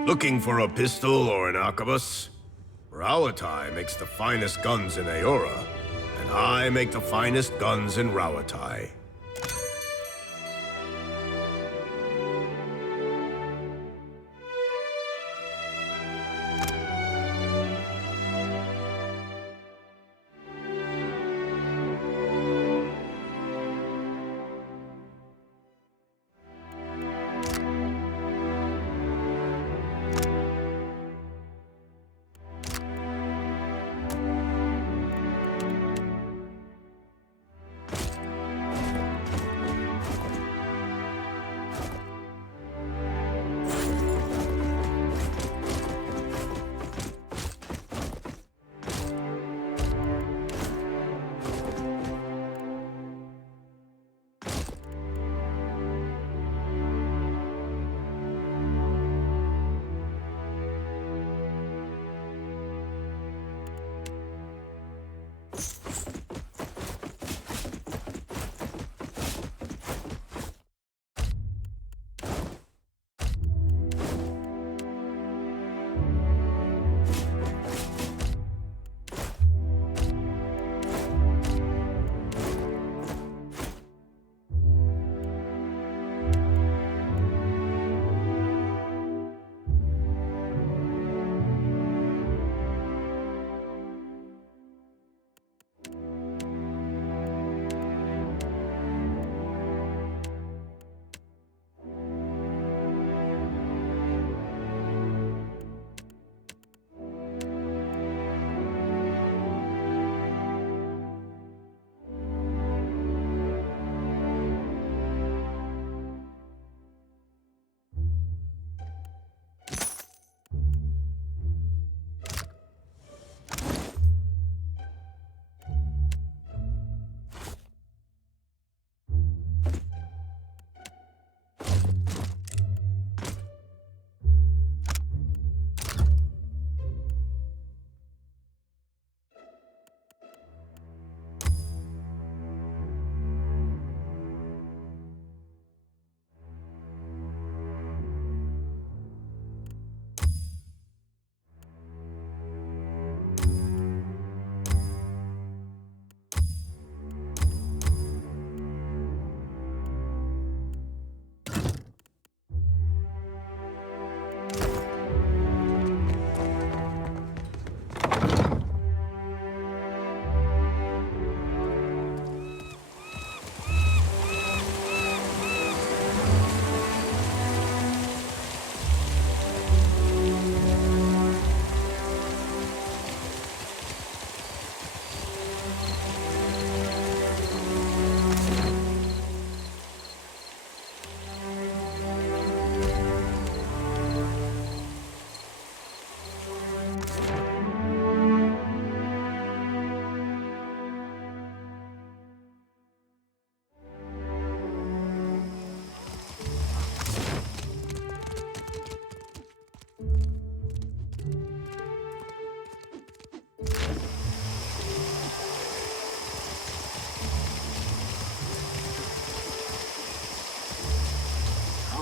Looking for a pistol or an arquebus? Rauatai makes the finest guns in Eora, and I make the finest guns in Rauatai.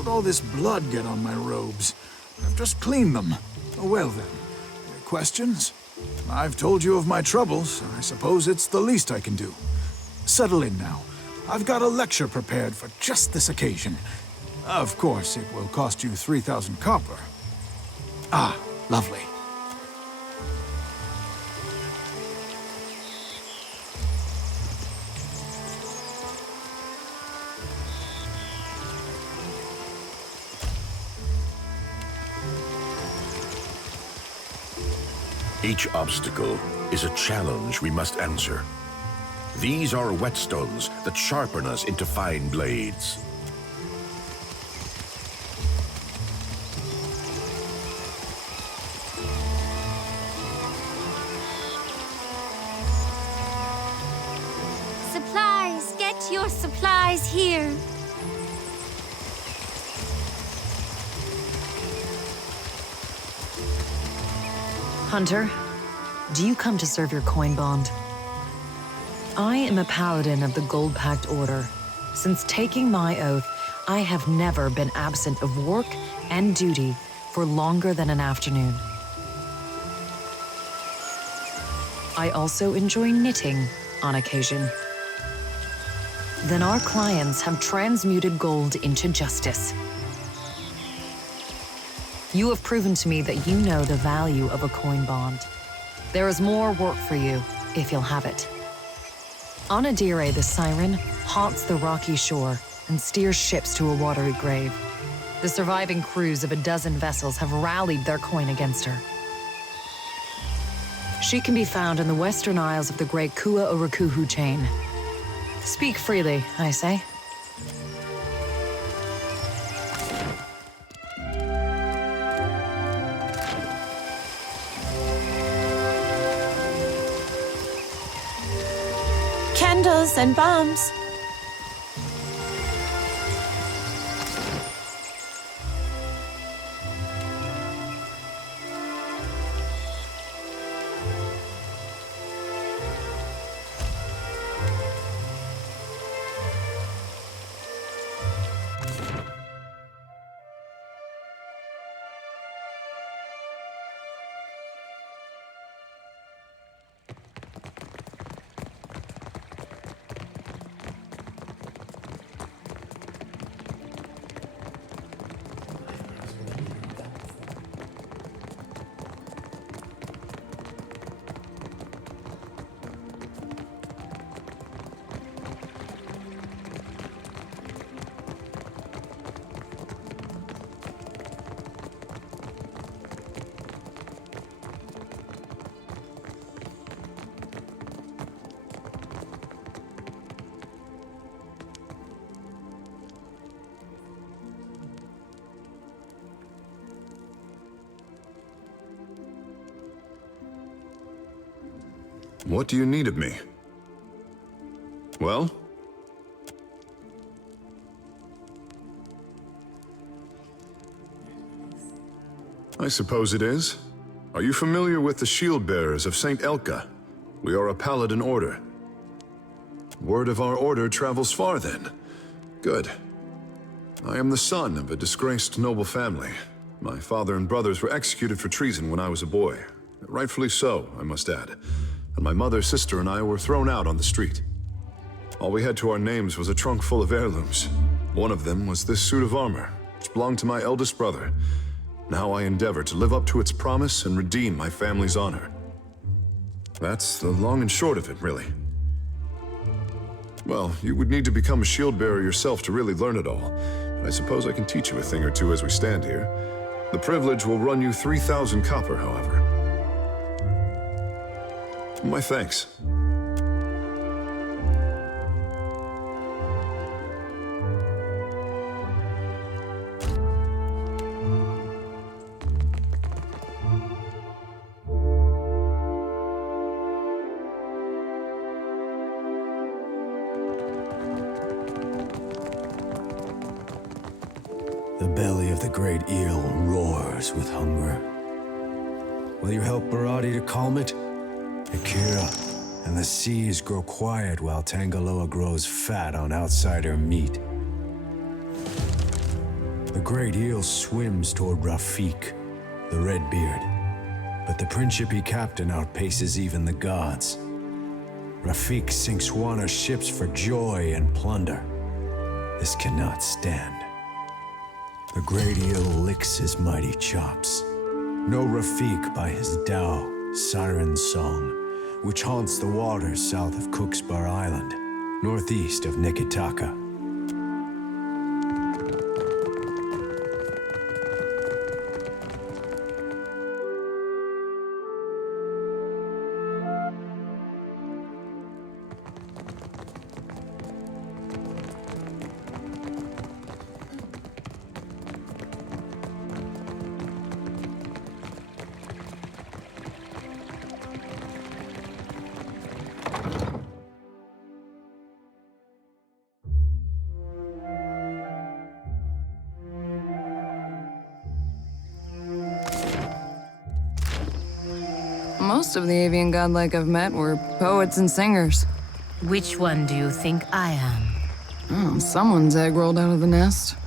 How'd all this blood get on my robes? I've just cleaned them. Oh, well then. Questions? I've told you of my troubles. I suppose it's the least I can do. Settle in now. I've got a lecture prepared for just this occasion. Of course, it will cost you 3,000 copper. Ah, lovely. Each obstacle is a challenge we must answer. These are whetstones that sharpen us into fine blades. Supplies! Get your supplies here! Hunter, do you come to serve your coin bond? I am a paladin of the Gold Pact Order. Since taking my oath, I have never been absent of work and duty for longer than an afternoon. I also enjoy knitting on occasion. Then our clients have transmuted gold into justice. You have proven to me that you know the value of a coin bond. There is more work for you, if you'll have it. Anadire the Siren haunts the rocky shore and steers ships to a watery grave. The surviving crews of a dozen vessels have rallied their coin against her. She can be found in the western isles of the great Kua-Urakuhu chain. Speak freely, I say. Candles and bombs. What do you need of me? Well? I suppose it is. Are you familiar with the shield bearers of St. Elka? We are a paladin order. Word of our order travels far then. Good. I am the son of a disgraced noble family. My father and brothers were executed for treason when I was a boy. Rightfully so, I must add. And my mother, sister, and I were thrown out on the street. All we had to our names was a trunk full of heirlooms. One of them was this suit of armor, which belonged to my eldest brother. Now I endeavor to live up to its promise and redeem my family's honor. That's the long and short of it, really. Well, you would need to become a shield bearer yourself to really learn it all, but I suppose I can teach you a thing or two as we stand here. The privilege will run you 3,000 copper, however. My thanks. The belly of the great eel roars with hunger. Will you help Berath to calm it? Akira, and the seas grow quiet while Tangaloa grows fat on outsider meat. The great eel swims toward Rafik, the Redbeard, but the Principe captain outpaces even the gods. Rafik sinks Wana's ships for joy and plunder. This cannot stand. The great eel licks his mighty chops. Know Rafik by his Tao, Siren Song, which haunts the waters south of Cooksbar Island, northeast of Nikitaka. Most of the avian godlike I've met were poets and singers. Which one do you think I am? Oh, someone's egg rolled out of the nest.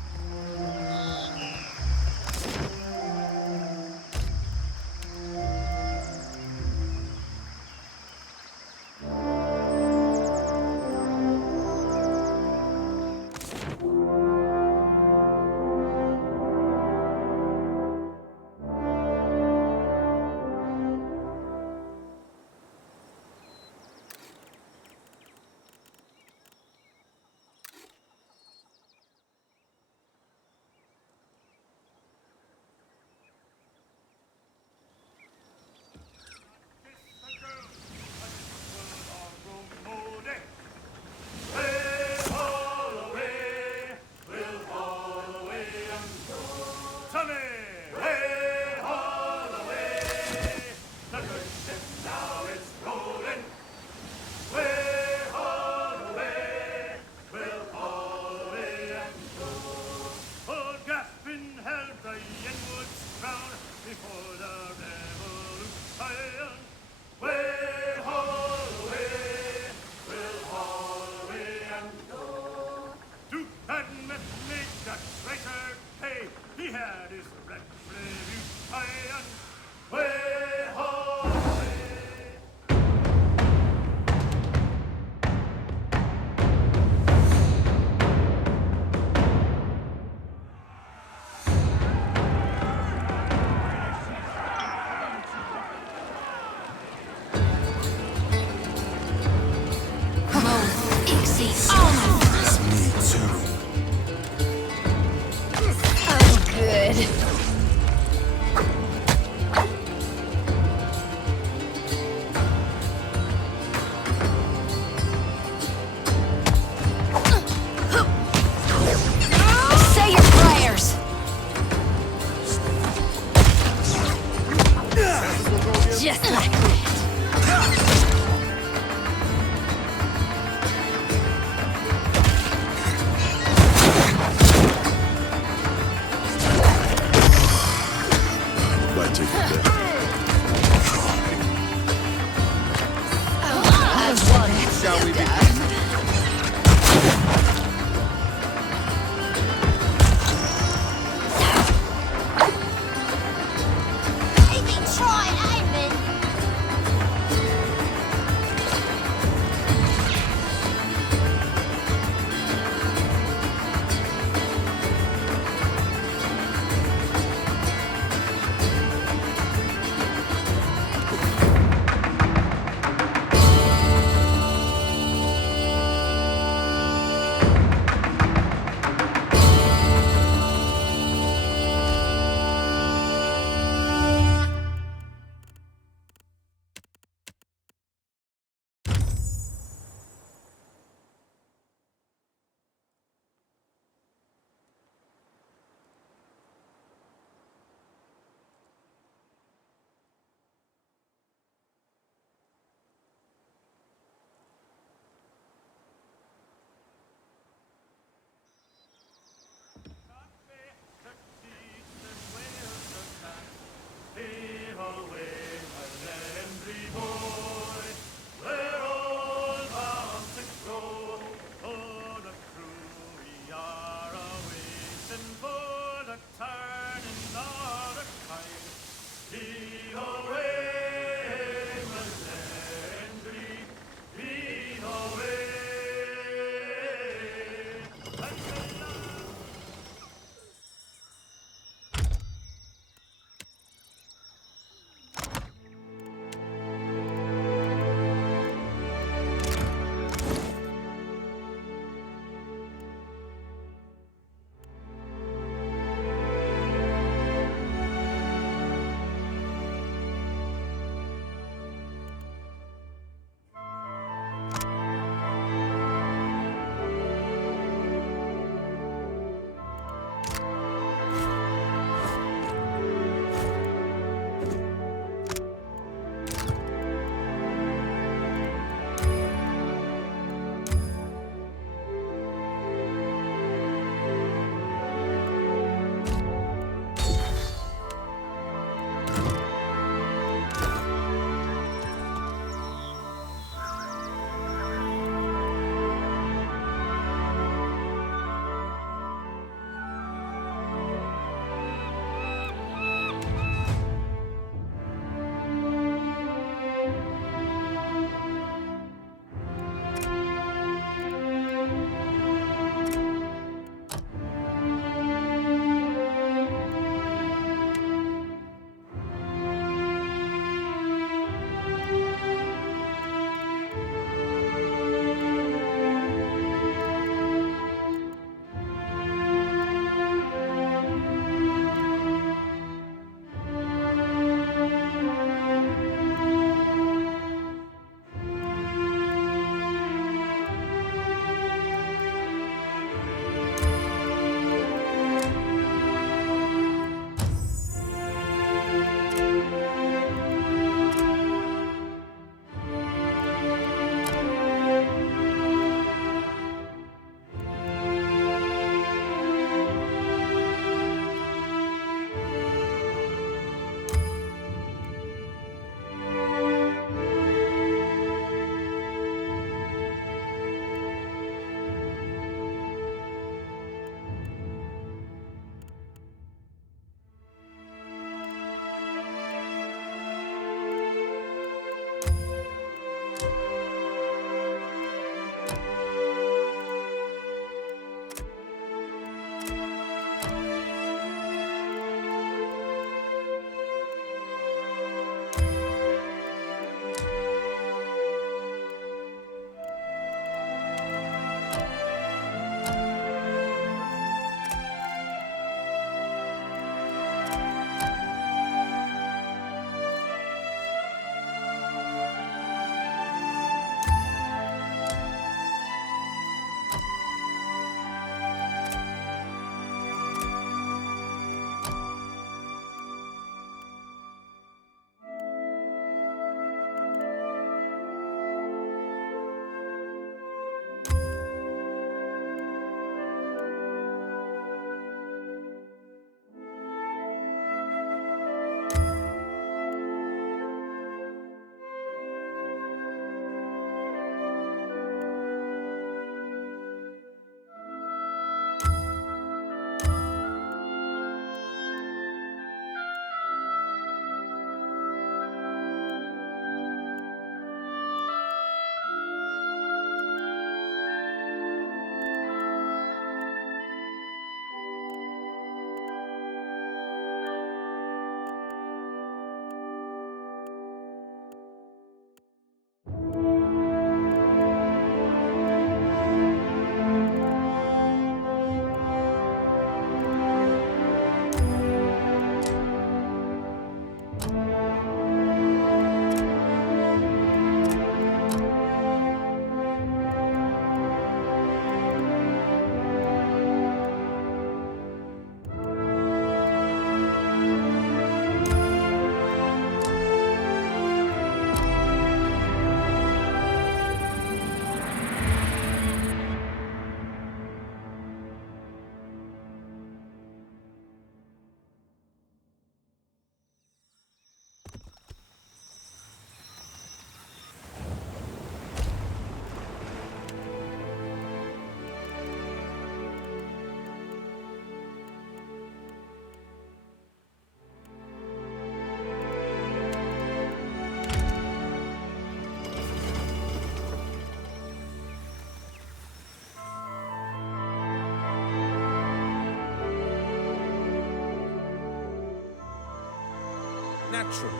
Naturally.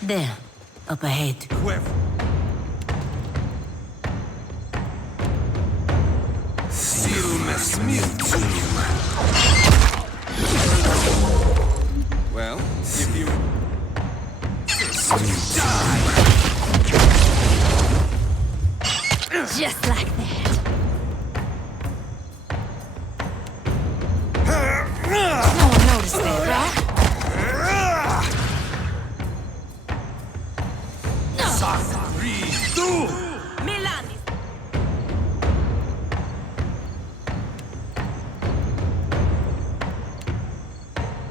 There, up ahead. Whoever. Well, if you... Just like that. No one noticed that, right? Milani.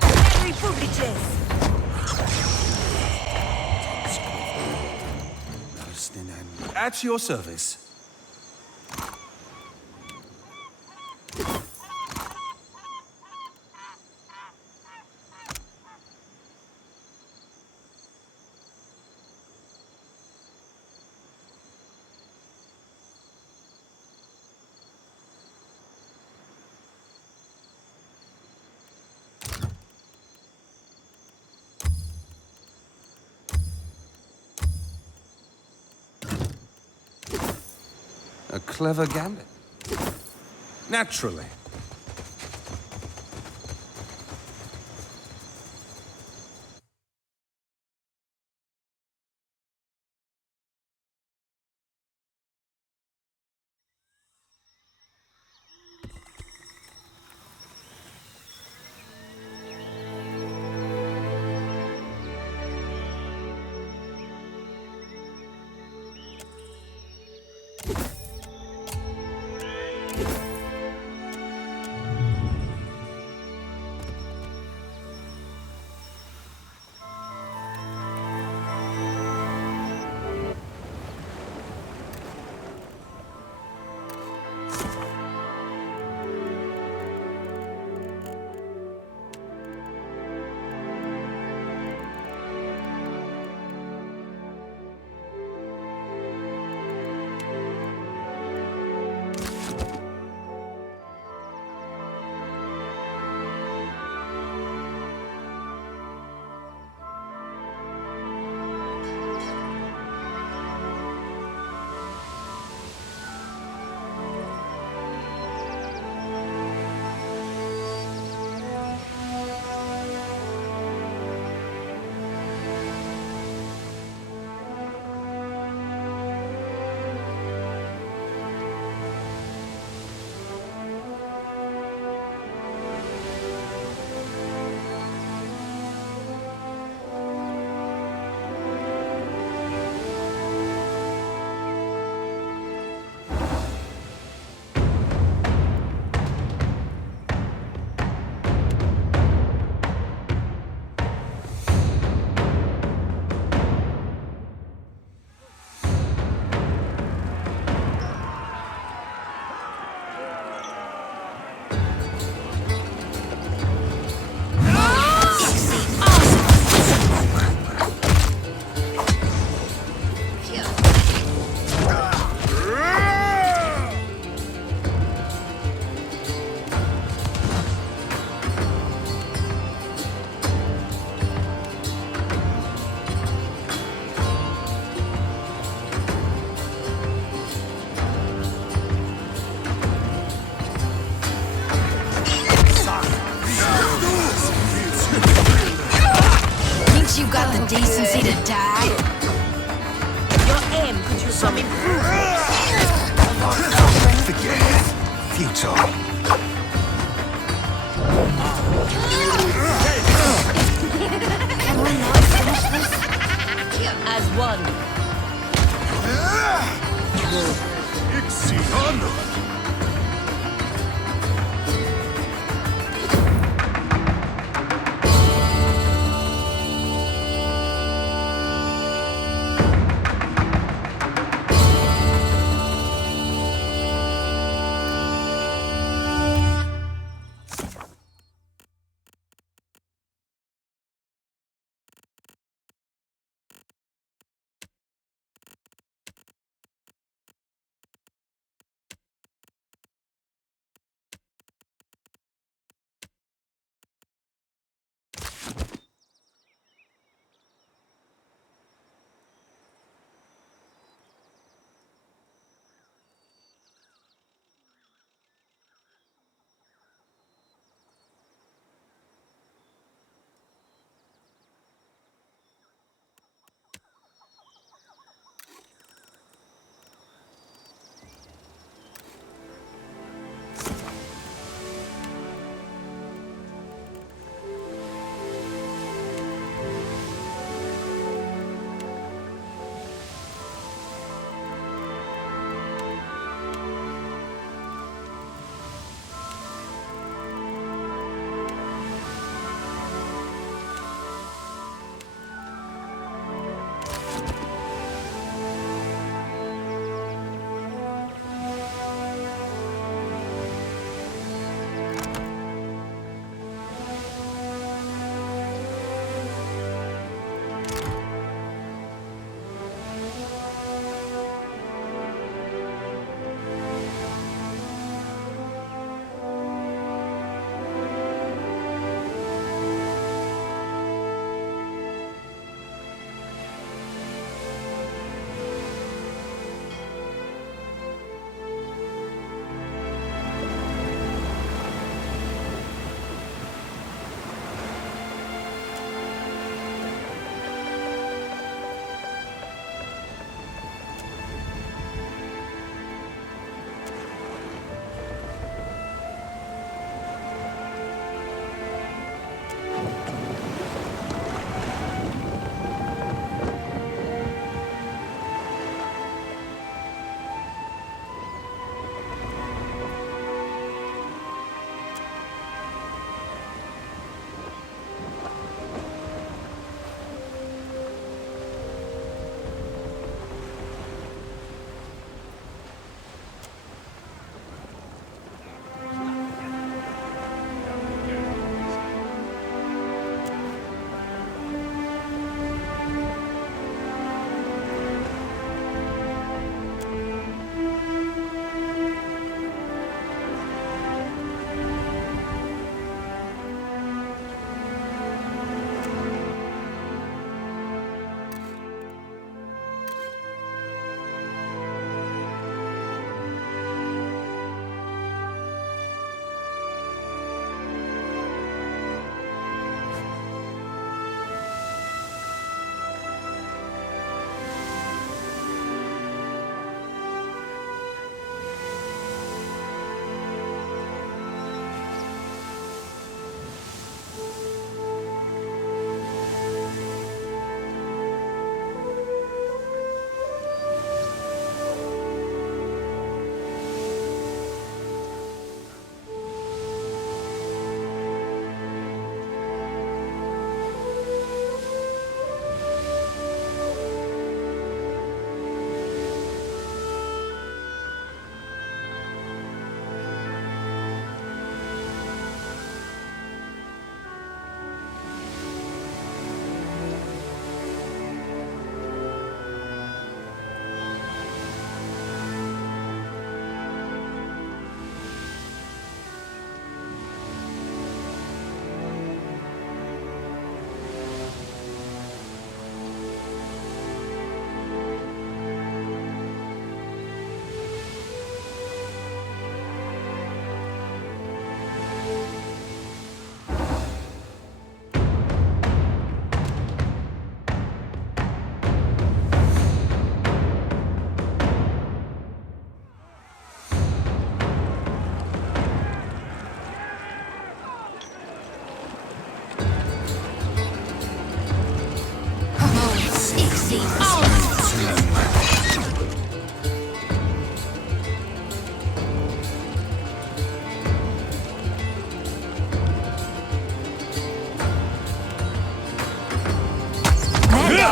Every footages. At your service. A clever gambit. Naturally. You got the decency to die? Your aim could use some improvement. Forget it. Futile. Can we not finish this? As one.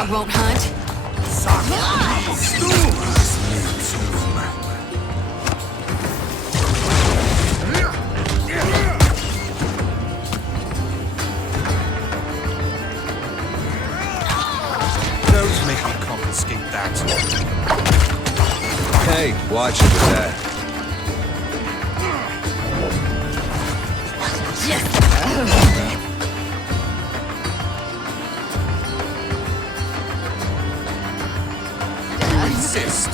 dog won't hunt. Don't make me confiscate that. Hey, watch it with that. Resist.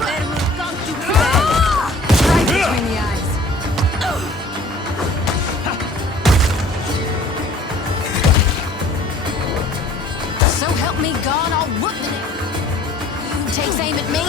Right between the eyes. So help me God, I'll whoop the name. You takes aim at me?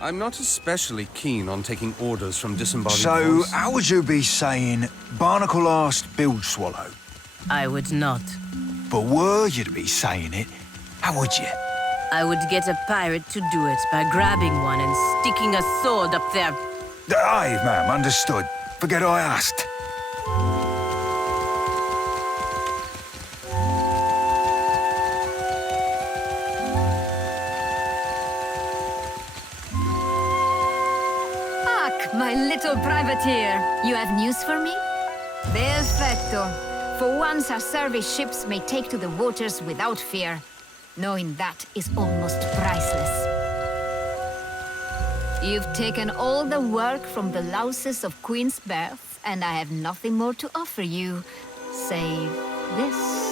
I'm not especially keen on taking orders from disembodied So, voice. how would you be saying Barnacle asked Bilge Swallow? I would not. But were you to be saying it, how would you? I would get a pirate to do it by grabbing one and sticking a sword up their... Aye, ma'am, understood. Forget I asked. My little privateer, you have news for me? Perfecto. For once, our service ships may take to the waters without fear. Knowing that is almost priceless. You've taken all the work from the louses of Queen's Berth, and I have nothing more to offer you, save this.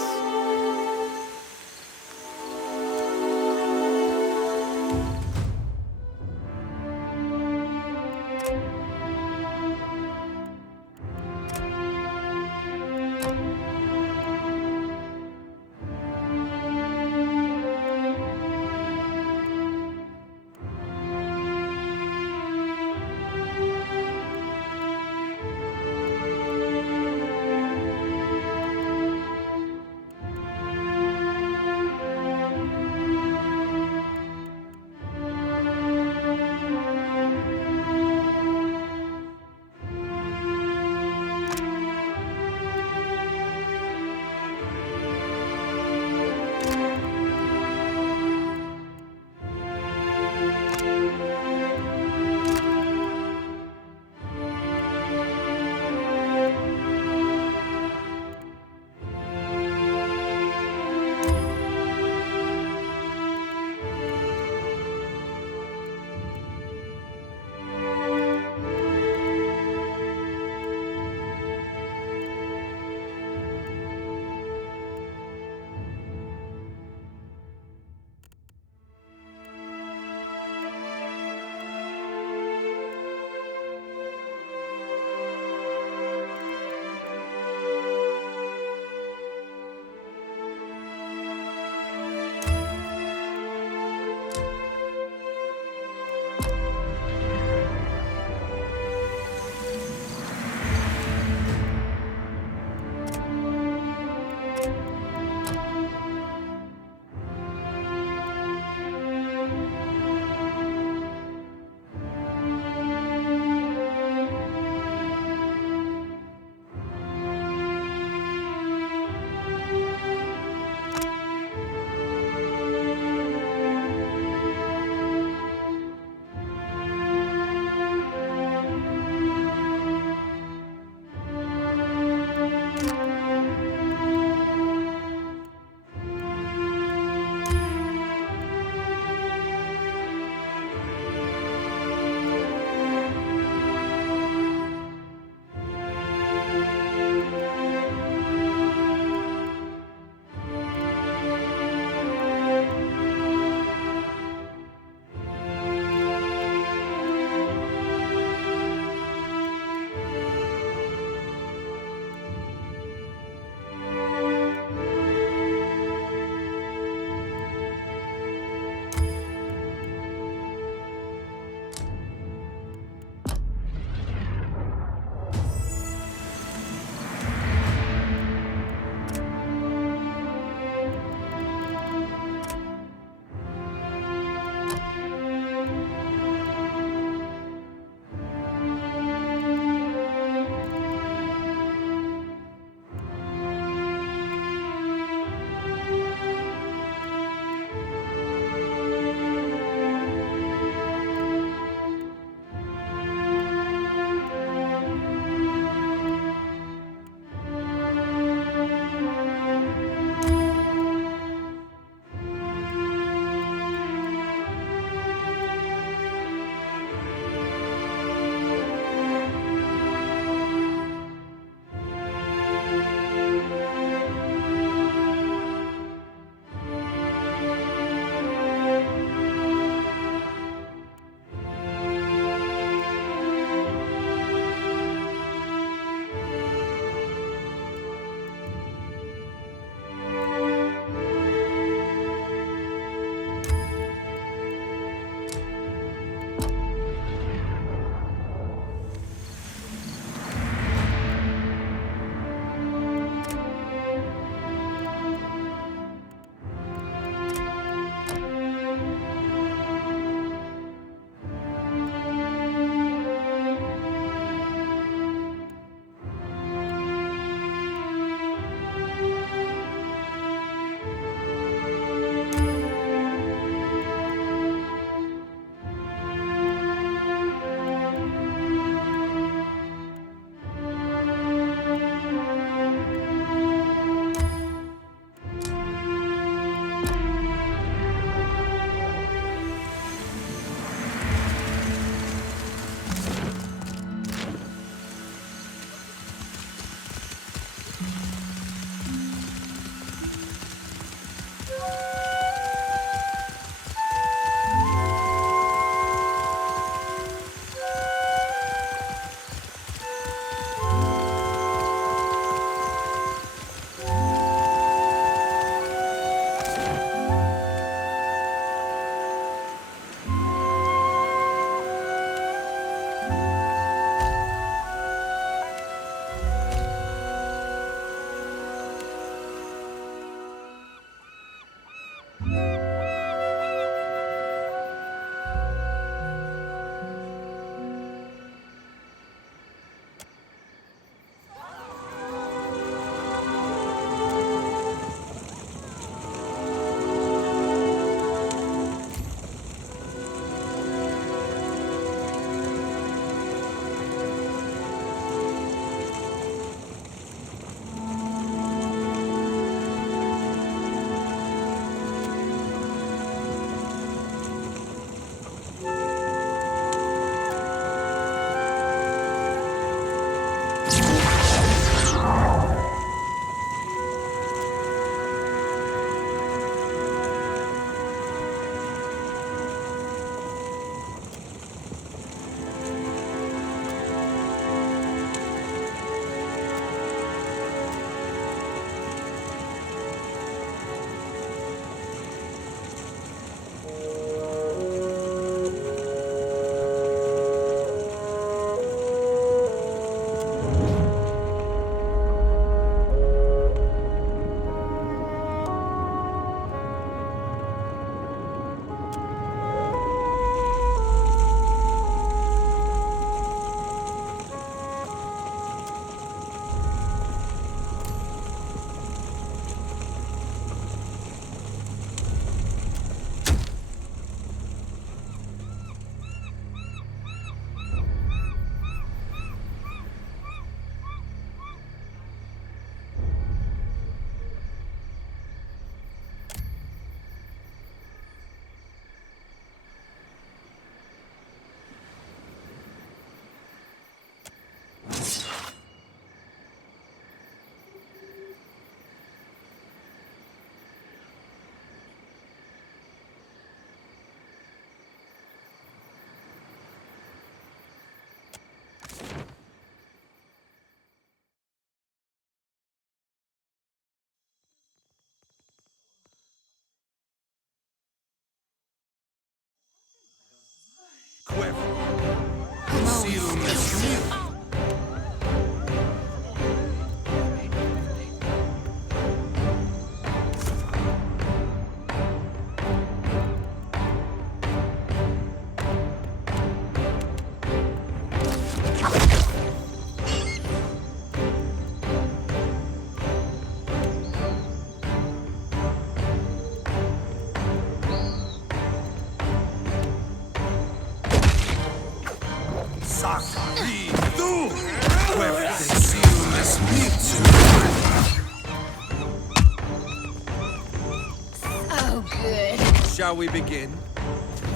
Oh, good. Shall we begin?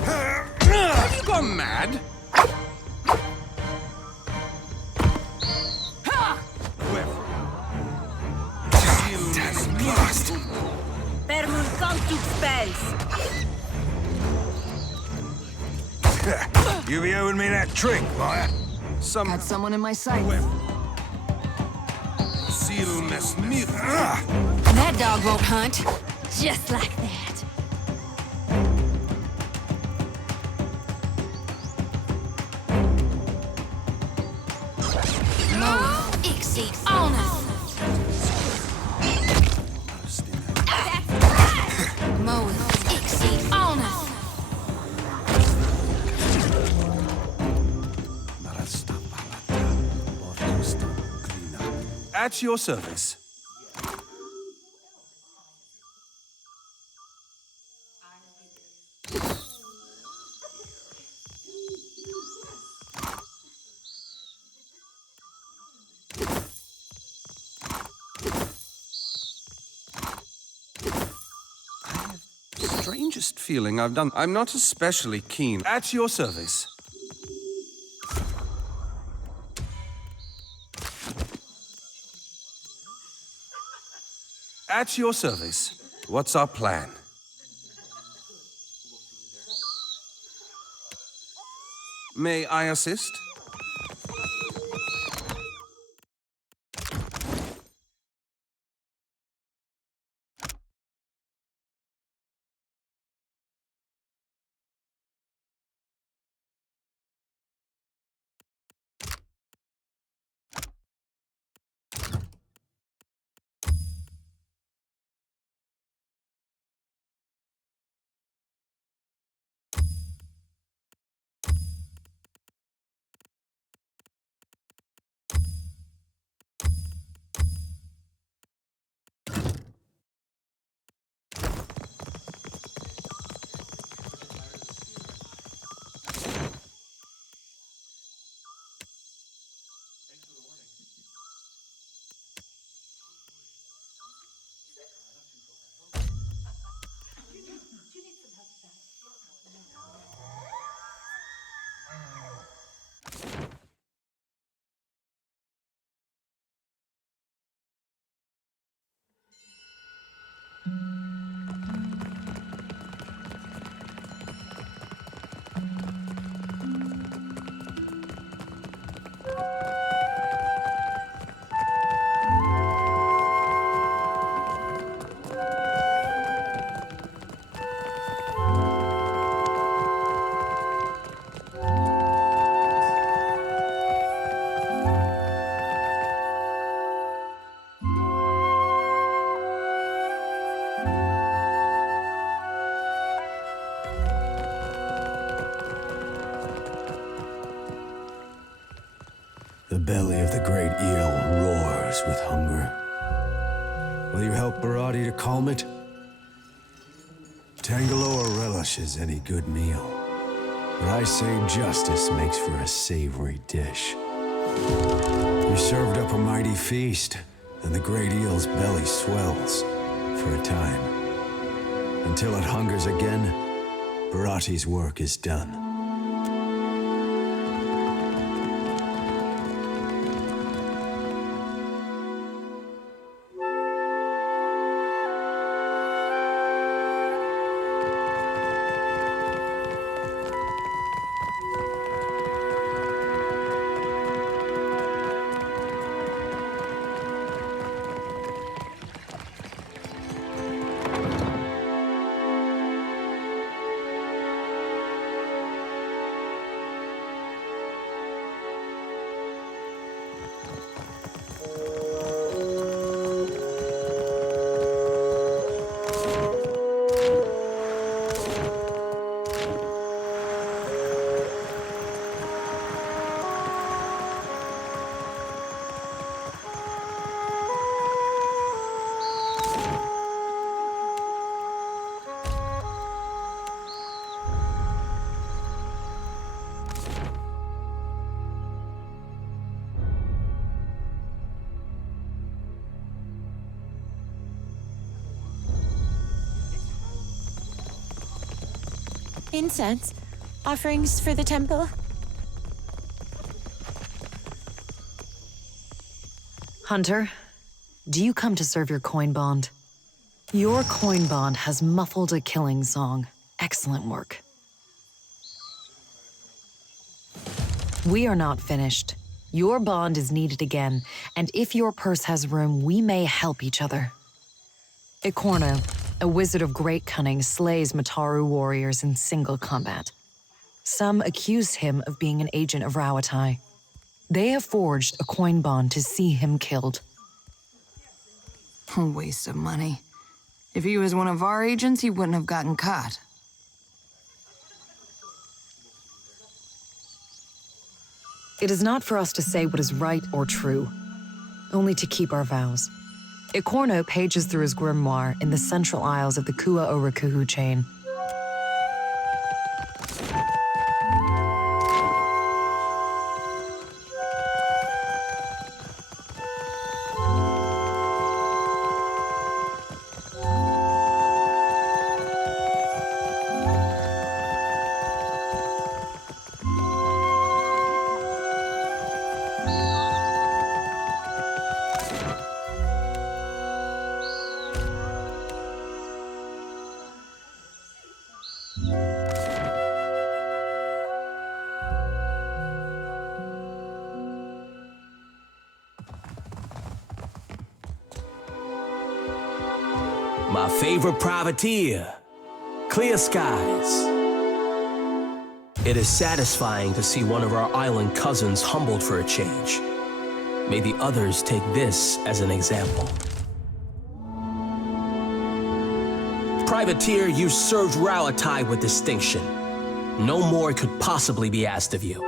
Have you gone mad? Permuncultus spells. You be owing me that trick, Maya. Got someone in my sight. That dog won't hunt. Just like that. Moa, Ixie, honor. Moa, Ixie, honor. At your service. Strangest feeling I've done. I'm not especially keen. At your service. At your service. What's our plan? May I assist? The belly of the great eel roars with hunger. Will you help Berath to calm it? Tangaloa relishes any good meal, but I say justice makes for a savory dish. You served up a mighty feast, and the great eel's belly swells for a time. Until it hungers again, Berath's work is done. Incense? Offerings for the temple? Hunter, do you come to serve your coin bond? Your coin bond has muffled a killing song. Excellent work. We are not finished. Your bond is needed again, and if your purse has room, we may help each other. Ikorno, a wizard of great cunning, slays Mataru warriors in single combat. Some accuse him of being an agent of Rauatai. They have forged a coin bond to see him killed. A waste of money. If he was one of our agents, he wouldn't have gotten caught. It is not for us to say what is right or true, only to keep our vows. Ikorno pages through his grimoire in the central aisles of the Kua Orakuhu chain. My favorite privateer, clear skies. It is satisfying to see one of our island cousins humbled for a change. May the others take this as an example. Privateer, you served Rauatai with distinction. No more could possibly be asked of you.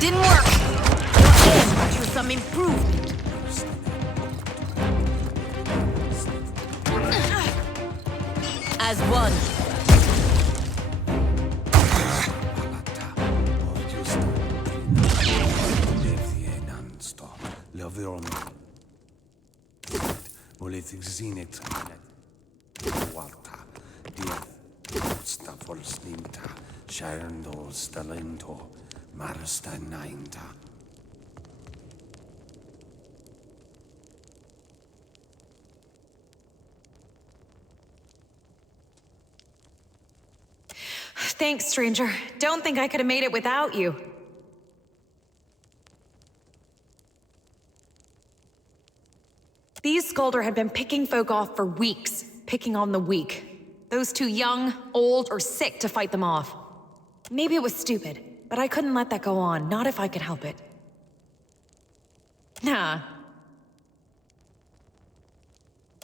Didn't work. Your aim could use some improvement. As one. Thanks, stranger. Don't think I could have made it without you. These Skulder had been picking folk off for weeks, picking on the weak. Those too young, old, or sick to fight them off. Maybe it was stupid, but I couldn't let that go on, not if I could help it. Nah.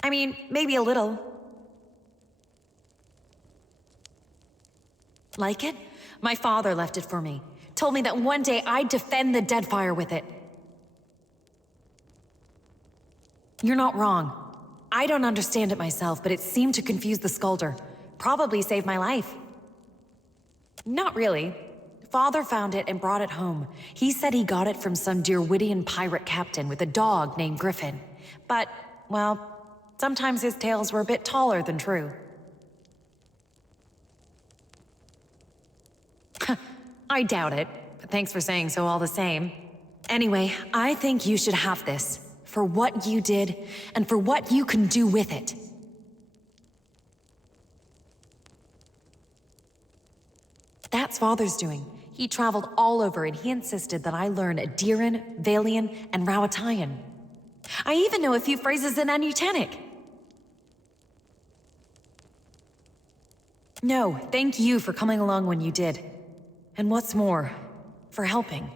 I mean, maybe a little. Like it? My father left it for me. Told me that one day I'd defend the Deadfire with it. You're not wrong. I don't understand it myself, but it seemed to confuse the Skulder. Probably saved my life. Not really. Father found it and brought it home. He said he got it from some Dirwidian pirate captain with a dog named Griffin. But, well, sometimes his tales were a bit taller than true. I doubt it, but thanks for saying so all the same. Anyway, I think you should have this. For what you did, and for what you can do with it. That's Father's doing. He traveled all over and he insisted that I learn Aderan, Valian, and Rowatayan. I even know a few phrases in Anutanic. No, thank you for coming along when you did. And what's more, for helping.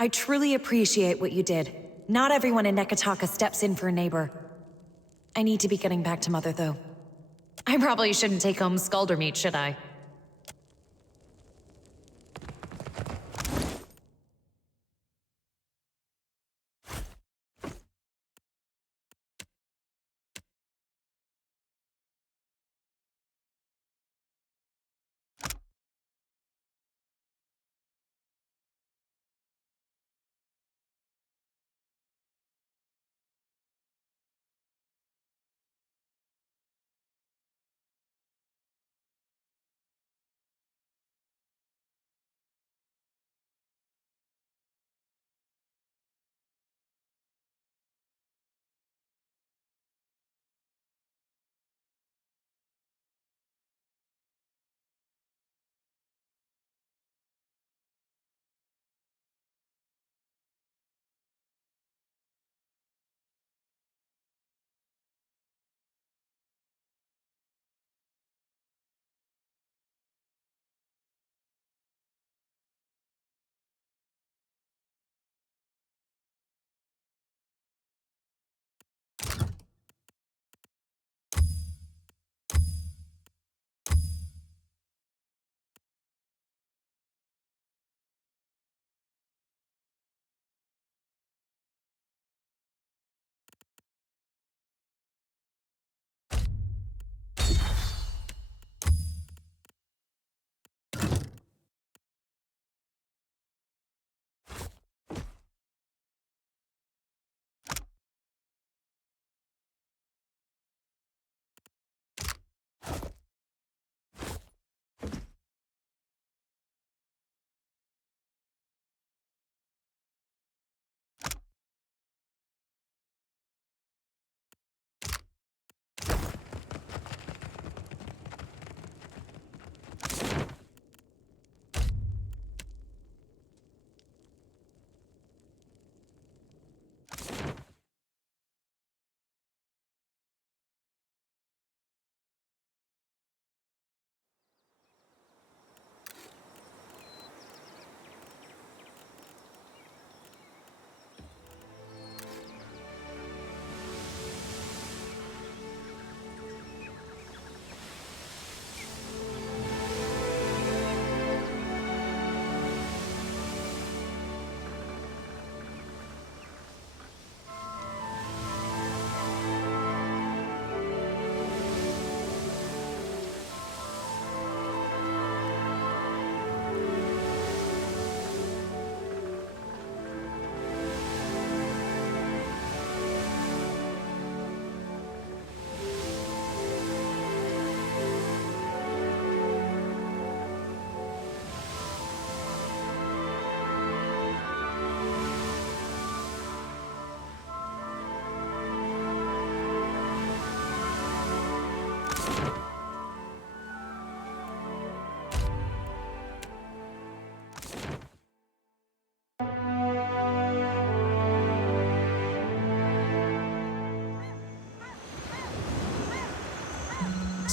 I truly appreciate what you did. Not everyone in Nekataka steps in for a neighbor. I need to be getting back to Mother, though. I probably shouldn't take home Skulder meat, should I?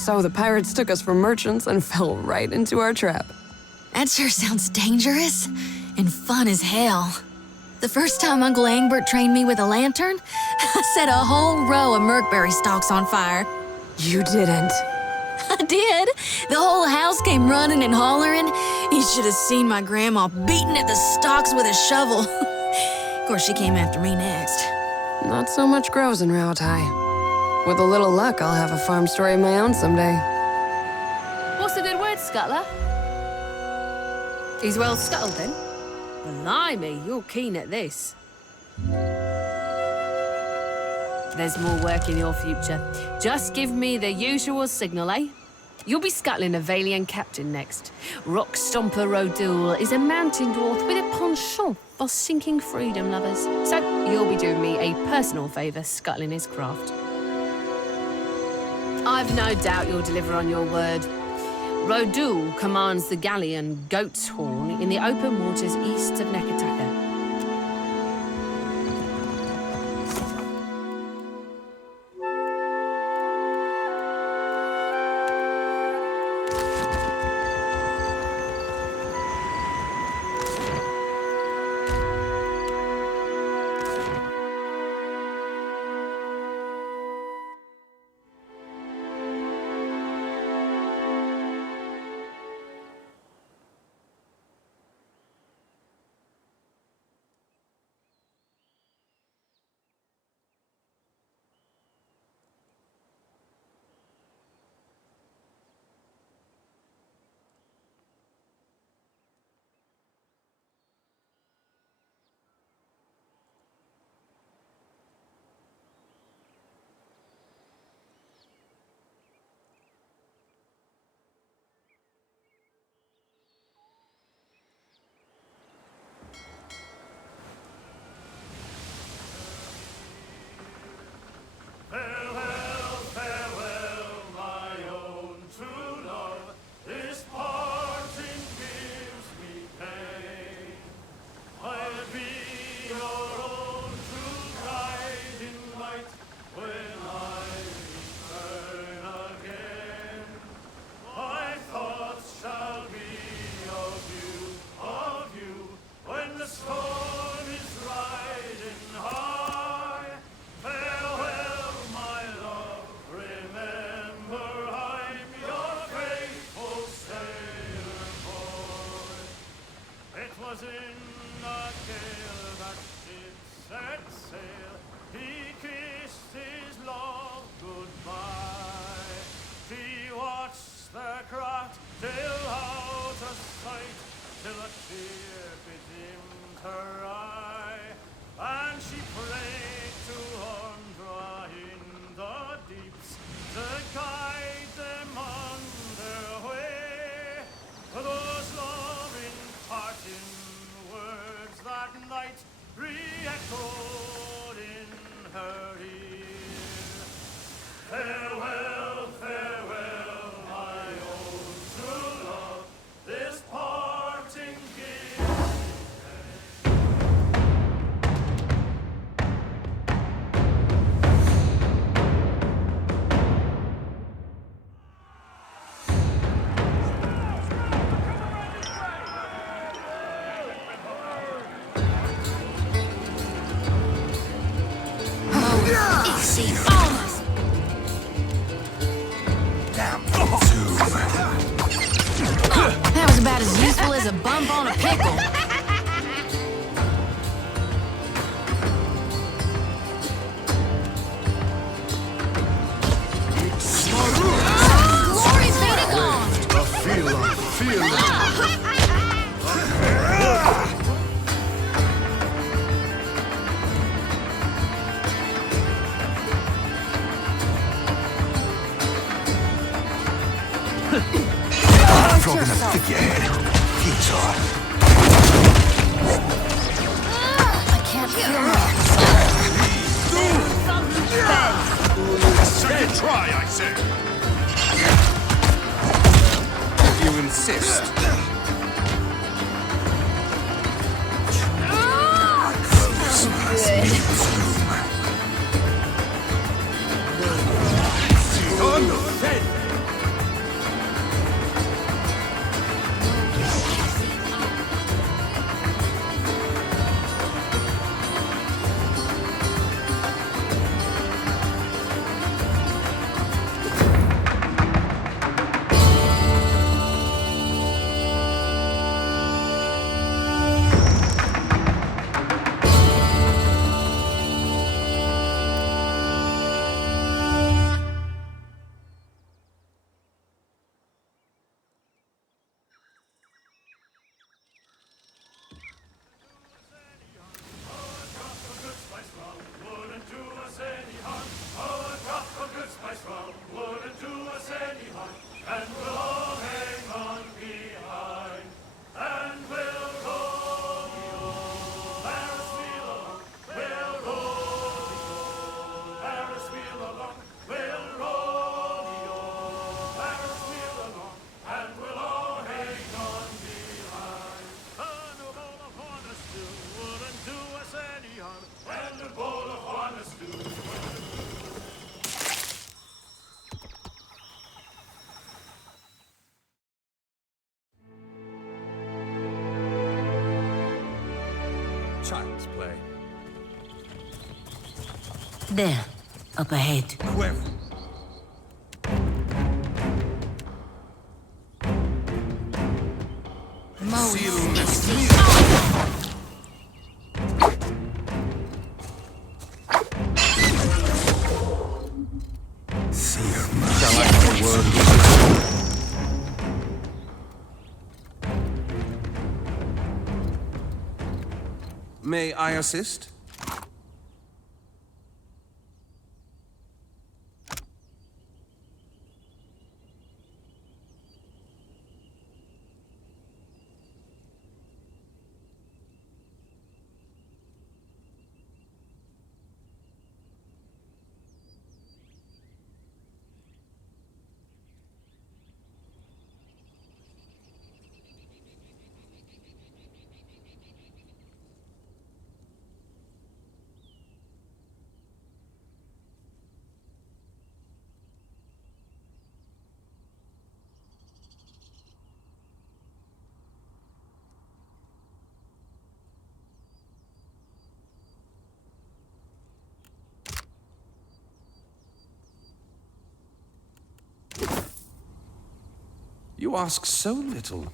So the pirates took us for merchants and fell right into our trap. That sure sounds dangerous and fun as hell. The first time Uncle Angbert trained me with a lantern, I set a whole row of Merkberry stalks on fire. You didn't. I did. The whole house came running and hollering. You should have seen my grandma beating at the stalks with a shovel. Of course, she came after me next. Not so much grows in Rauatai. With a little luck, I'll have a farm story of my own someday. What's a good word, Scuttler? He's well scuttled, then. Blimey, you're keen at this. There's more work in your future. Just give me the usual signal, eh? You'll be scuttling a Valian captain next. Rock Stomper Rodul is a mountain dwarf with a penchant for sinking freedom lovers. So you'll be doing me a personal favour scuttling his craft. I've no doubt you'll deliver on your word. Rodul commands the galleon Goat's Horn in the open waters east of Neketaka. That was about as useful as a bump on a pickle. Glory Mythical! Feel Frog in a figurehead. Futile. I can't feel it. Second try, I say. If you insist. On the fence. Child's play. There, up ahead. Whoever. May I assist? You ask so little.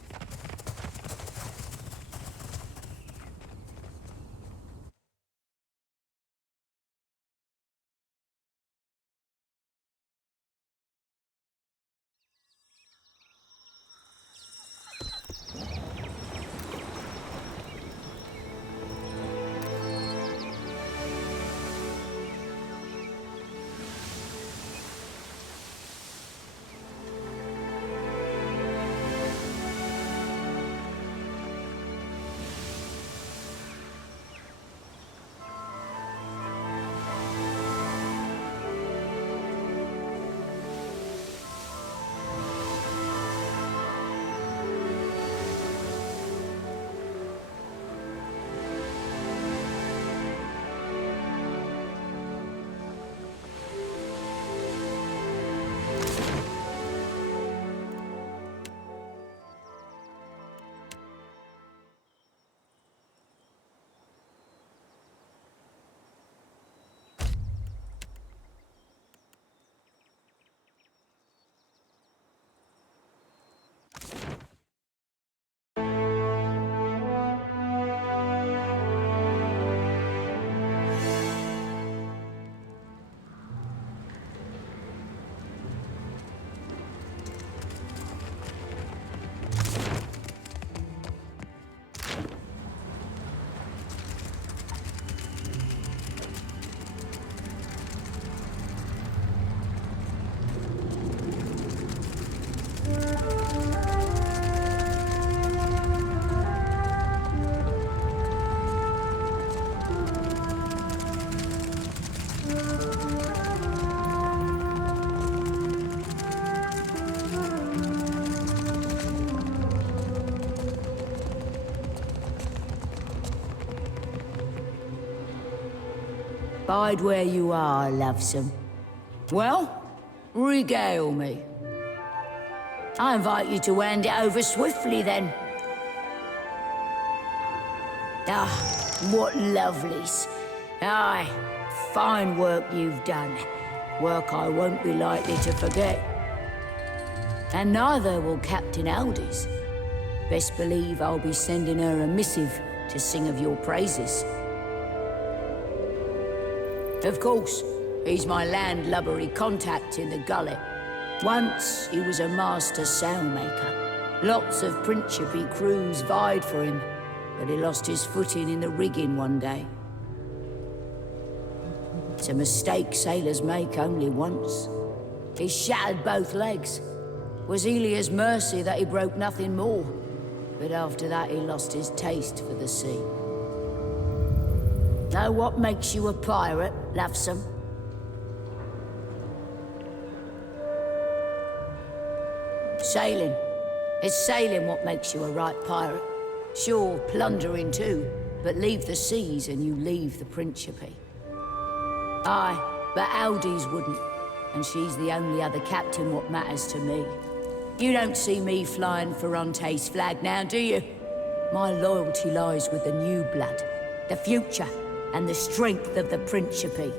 Bide where you are, lovesome. Well, regale me. I invite you to hand it over swiftly, then. Ah, what lovelies. Aye, fine work you've done. Work I won't be likely to forget. And neither will Captain Aeldys. Best believe I'll be sending her a missive to sing of your praises. Of course, he's my landlubbery contact in the gullet. Once, he was a master sailmaker. Lots of Principe crews vied for him, but he lost his footing in the rigging one day. It's a mistake sailors make only once. He shattered both legs. Was Elia's mercy that he broke nothing more, but after that he lost his taste for the sea. Know what makes you a pirate, lovesome? Sailing. It's sailing what makes you a right pirate. Sure, plundering too, but leave the seas and you leave the Principe. Aye, but Aeldys wouldn't, and she's the only other captain what matters to me. You don't see me flying Furrante's flag now, do you? My loyalty lies with the new blood. the future, and the strength of the Principe.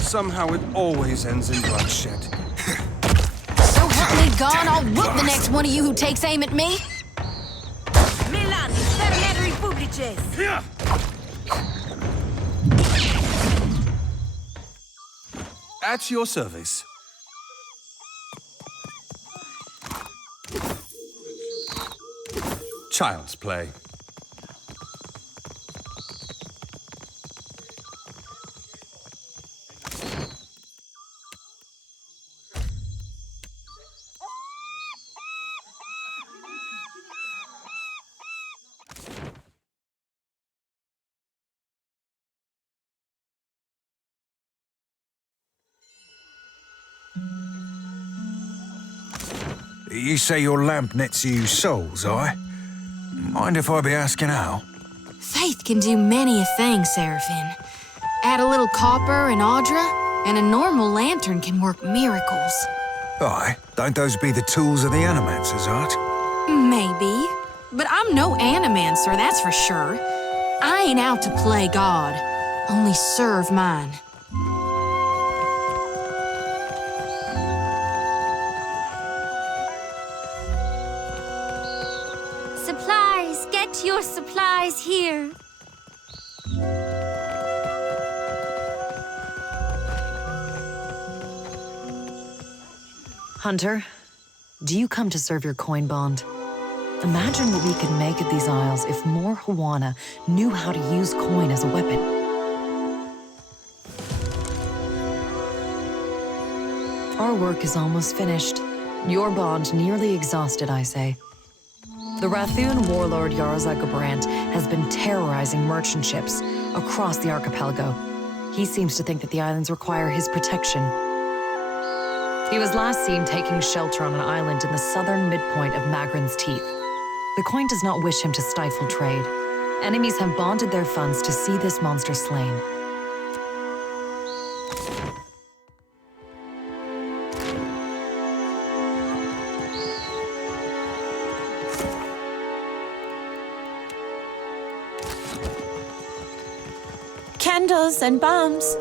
Somehow it always ends in bloodshed. So help me God, I'll whoop the next one of you who takes aim at me. Milan, Fermetri Publices! At your service. Child's play. You say your lamp nets you souls, aye? Mind if I be asking how? Faith can do many a thing, Serafin. Add a little copper and Adra, and a normal lantern can work miracles. Aye, don't those be the tools of the animancers, art? Maybe. But I'm no animancer, that's for sure. I ain't out to play God, only serve mine. get your supplies here. Hunter, do you come to serve your coin bond? Imagine what we could make of these isles if more Huana knew how to use coin as a weapon. Our work is almost finished. Your bond nearly exhausted, I say. The Rathun warlord Yarzagabrant has been terrorizing merchant ships across the archipelago. He seems to think that the islands require his protection. He was last seen taking shelter on an island in the southern midpoint of Magran's Teeth. The coin does not wish him to stifle trade. Enemies have bonded their funds to see this monster slain. Candles and bombs.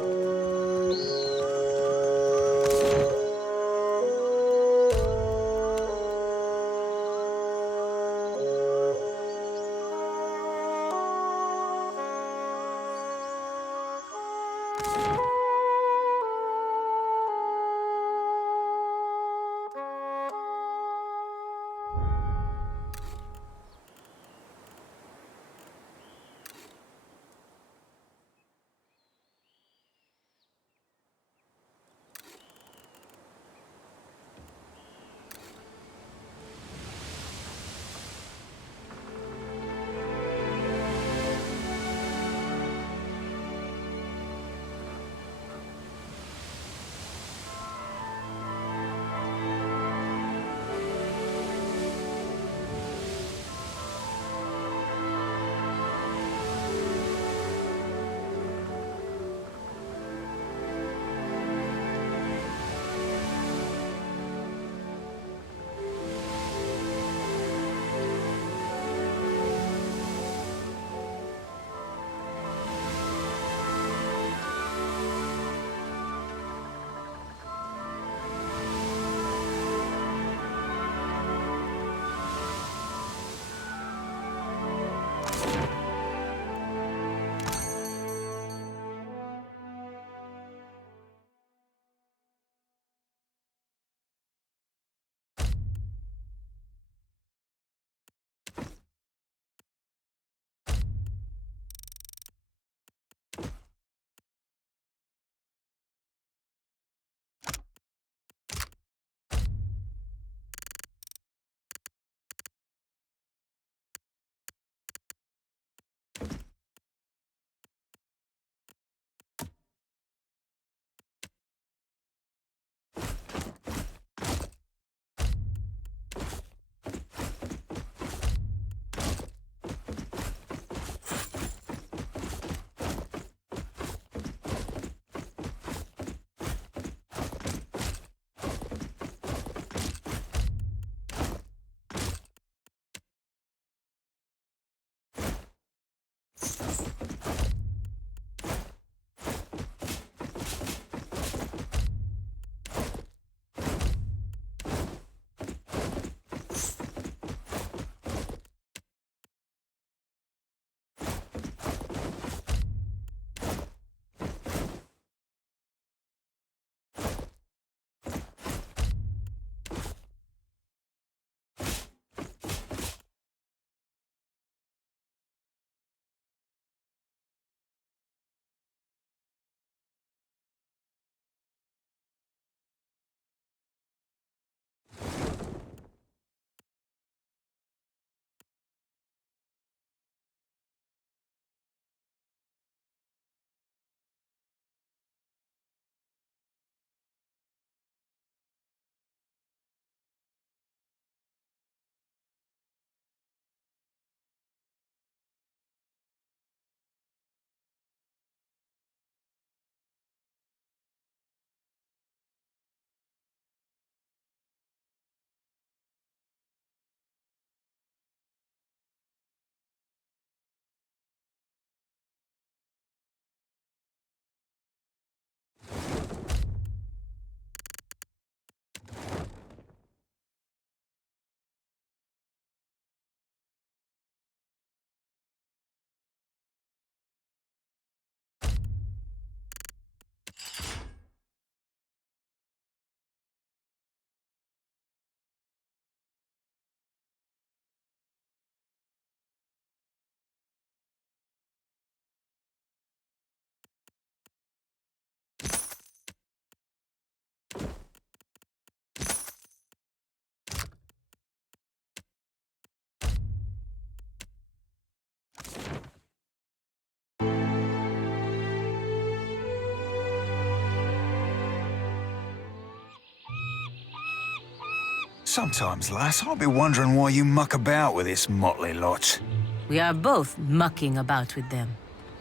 Sometimes, lass, I'll be wondering why you muck about with this motley lot. We are both mucking about with them,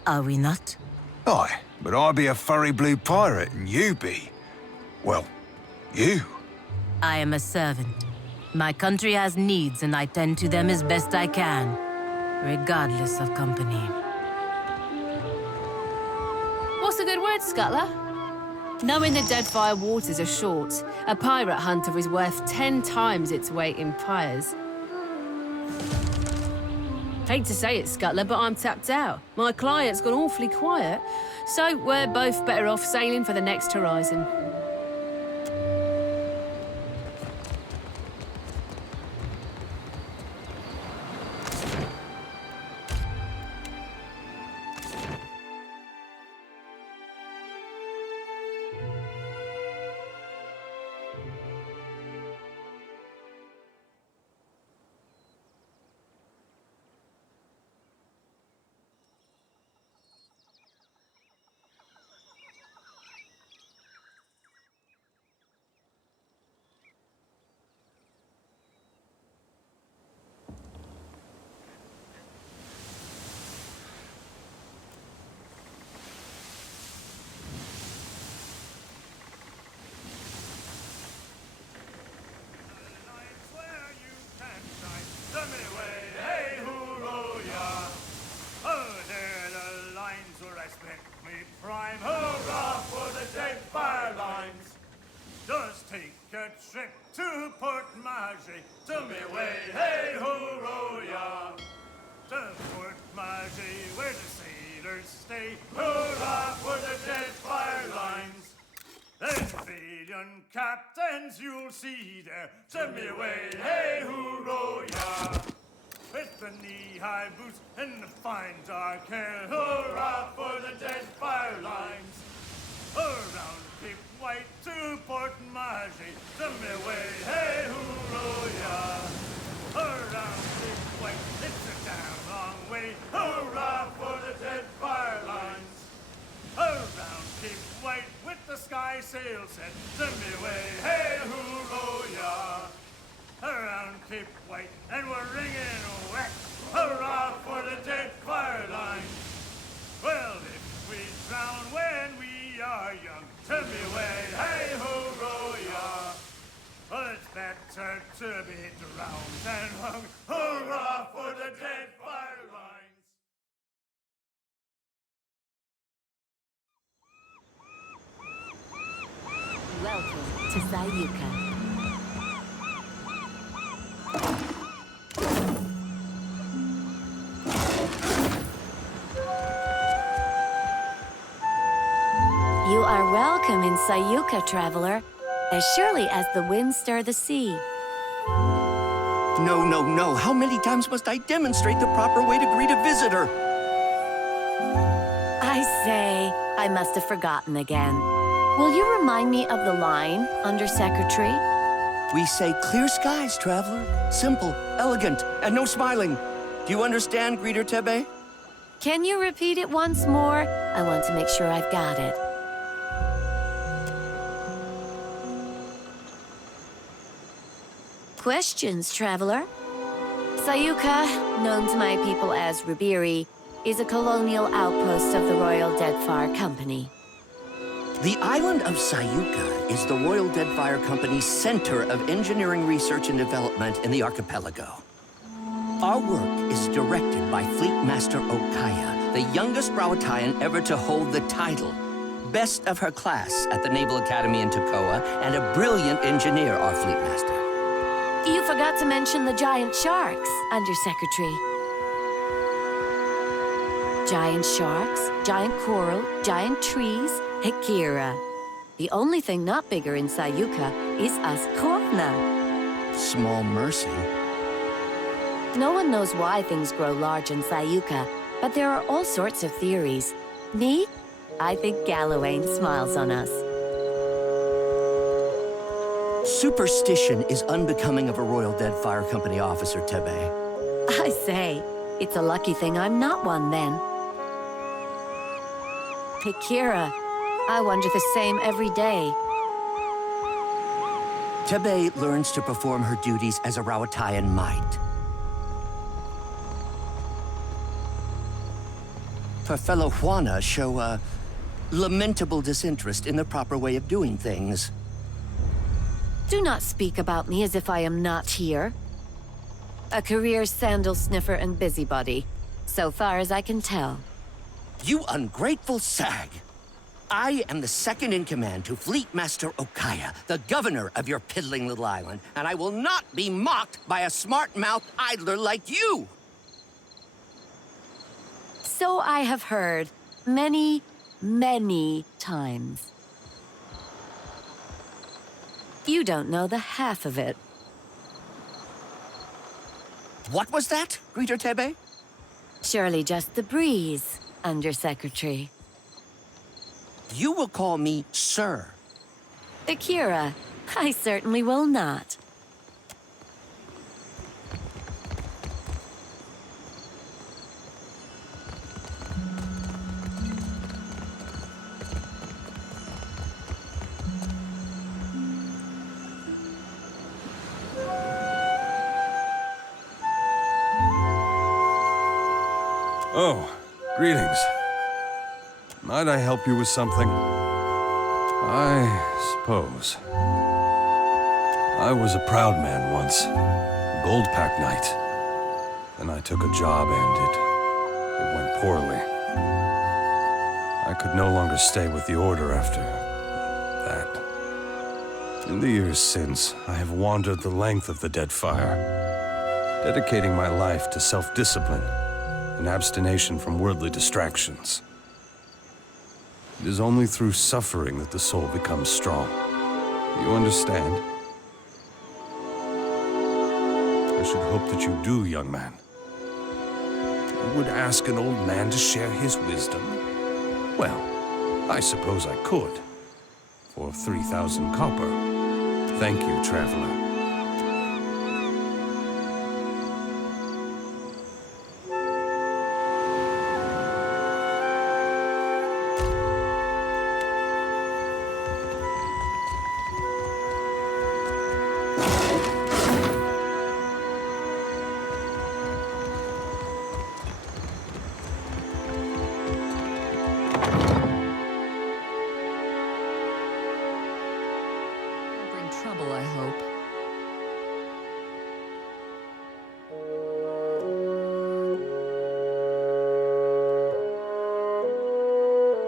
are we not? Aye, but I be a furry blue pirate and you be... well, you. I am a servant. My country has needs and I tend to them as best I can, regardless of company. What's a good word, Scuttler? Knowing the Deadfire waters are short, a pirate hunter is worth 10 times its weight in pyres. Hate to say it, Scuttler, but I'm tapped out. My client's gone awfully quiet, so we're both better off sailing for the next horizon. Captains, you'll see there, to me way, hey, hoorah, with the knee-high boots and the fine dark hair, hurrah for the Deadfire lines. Around Cape White to Port Margie, to me way, hey, hoorah, around Cape White, it's a damn long way, hurrah for the Deadfire lines. Around Cape White with the sky sail set, to me way, hey, hoorah, around Cape White, and we're ringing whack, hurrah for the Deadfire line. Well, if we drown when we are young, to me way, hey, hoorah, well, it's better to be drowned than hung, hurrah for the Deadfire line. Welcome to Sayuka. You are welcome in Sayuka, traveler, as surely as the winds stir the sea. No, no, no. How many times must I demonstrate the proper way to greet a visitor? I say, I must have forgotten again. Will you remind me of the line, Undersecretary? We say clear skies, traveler. Simple, elegant, and no smiling. Do you understand, Greeter Tebe? Can you repeat it once more? I want to make sure I've got it. Questions, traveler? Sayuka, known to my people as Ribiri, is a colonial outpost of the Royal Deadfire Company. The island of Sayuka is the Royal Deadfire Company's center of engineering research and development in the archipelago. Our work is directed by Fleet Master Okaya, the youngest Rawatayan ever to hold the title. Best of her class at the Naval Academy in Tokoa, and a brilliant engineer, our Fleet Master. You forgot to mention the giant sharks, Undersecretary. Giant sharks, giant coral, giant trees, Hekira. The only thing not bigger in Sayuka is us Korna. Small mercy. No one knows why things grow large in Sayuka, but there are all sorts of theories. Me? I think Gallowayne smiles on us. Superstition is unbecoming of a Royal Deadfire Company officer, Tebe. I say, it's a lucky thing I'm not one then. Hekira, I wonder the same every day. Tebe learns to perform her duties as a Rawatayan might. Her fellow Juana show a lamentable disinterest in the proper way of doing things. Do not speak about me as if I am not here. A career sandal sniffer and busybody, so far as I can tell. You ungrateful sag! I am the second in command to Fleet Master Okaya, the governor of your piddling little island, and I will not be mocked by a smart-mouthed idler like you! So I have heard many, many times. You don't know the half of it. What was that, Greeter Tebe? Surely just the breeze, Undersecretary. You will call me Sir. Akira, I certainly will not. Oh, greetings. Might I help you with something? I suppose. I was a proud man once, a gold pack knight. Then I took a job and it went poorly. I could no longer stay with the Order after that. In the years since, I have wandered the length of the Deadfire, dedicating my life to self-discipline and abstination from worldly distractions. It is only through suffering that the soul becomes strong. You understand? I should hope that you do, young man. You would ask an old man to share his wisdom? Well, I suppose I could. For 3,000 copper. Thank you, traveler. Trouble, I hope.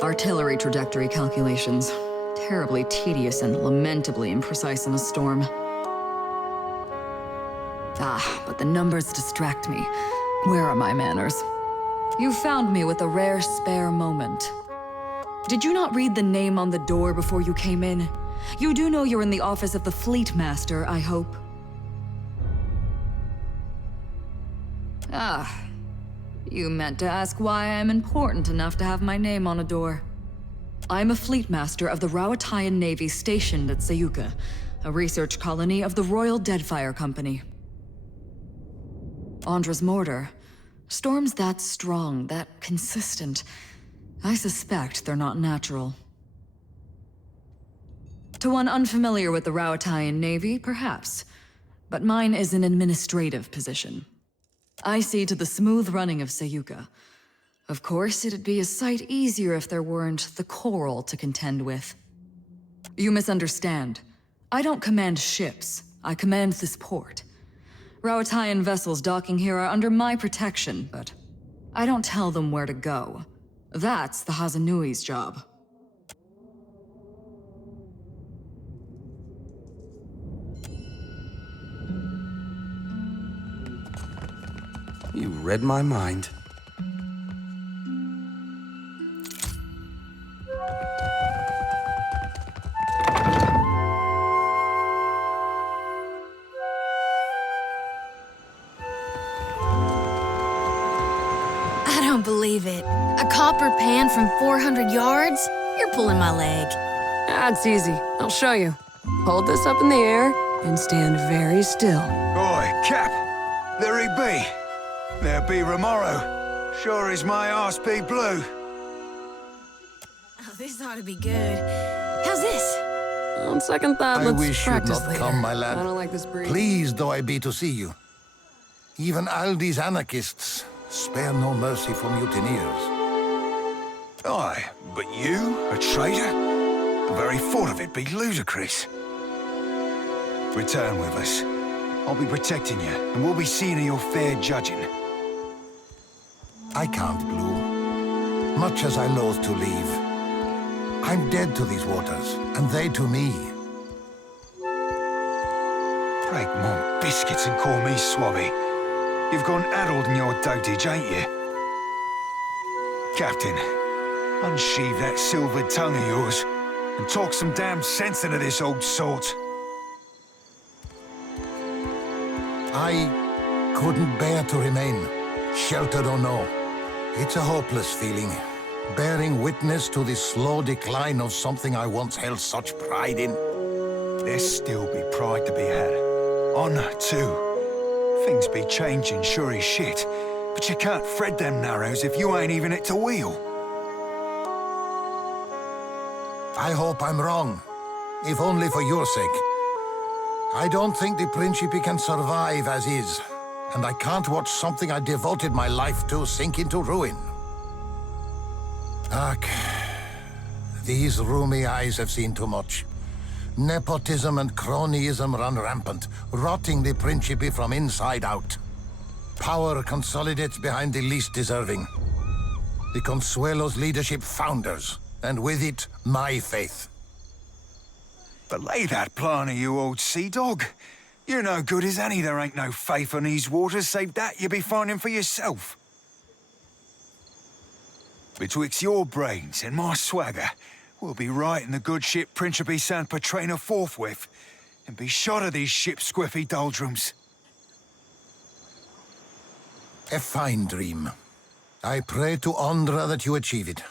Artillery trajectory calculations. Terribly tedious and lamentably imprecise in a storm. Ah, but the numbers distract me. Where are my manners? You found me with a rare spare moment. Did you not read the name on the door before you came in? You do know you're in the office of the Fleet Master, I hope. Ah. You meant to ask why I'm important enough to have my name on a door. I'm a Fleet Master of the Rawatayan Navy stationed at Sayuka, a research colony of the Royal Deadfire Company. Andra's mortar. Storms that strong, that consistent. I suspect they're not natural. To one unfamiliar with the Rawatayan Navy, perhaps. But mine is an administrative position. I see to the smooth running of Sayuka. Of course, it'd be a sight easier if there weren't the coral to contend with. You misunderstand. I don't command ships. I command this port. Rawatayan vessels docking here are under my protection, but I don't tell them where to go. That's the Hazanui's job. You read my mind. I don't believe it. A copper pan from 400 yards? You're pulling my leg. That's easy. I'll show you. Hold this up in the air and stand very still. Oi, Cap! There he be. There be Remoro. Sure as my arse be blue. Oh, this ought to be good. How's this? I'll On second thought, I let's wish you'd practice not later. come, my lad. I don't like this breed. Pleased though I be to see you. Even Aeldys anarchists spare no mercy for mutineers. Aye, but you, a traitor? The very thought of it be ludicrous. Return with us. I'll be protecting you, and we'll be seeing to your fair judging. I can't, Blue. Much as I loathe to leave. I'm dead to these waters, and they to me. Break more biscuits and call me Swabby. You've gone addled in your dotage, ain't you? Captain, unsheathe that silvered tongue of yours, and talk some damn sense into this old sort. I couldn't bear to remain, sheltered or no. It's a hopeless feeling, bearing witness to the slow decline of something I once held such pride in. There still be pride to be had. Honor, too. Things be changing, sure as shit. But you can't thread them narrows if you ain't even at the wheel. I hope I'm wrong, if only for your sake. I don't think the Principe can survive as is, and I can't watch something I devoted my life to sink into ruin. Ach, these roomy eyes have seen too much. Nepotism and cronyism run rampant, rotting the Principe from inside out. Power consolidates behind the least deserving. The Consuelo's leadership founders, and with it, my faith. Belay that plan of you, old sea dog. You're no good as any. There ain't no faith on these waters, save that you be finding for yourself. Betwixt your brains and my swagger, we'll be right in the good ship Principe San Petrina forthwith, and be shot of these ship squiffy doldrums. A fine dream. I pray to Adra that you achieve it.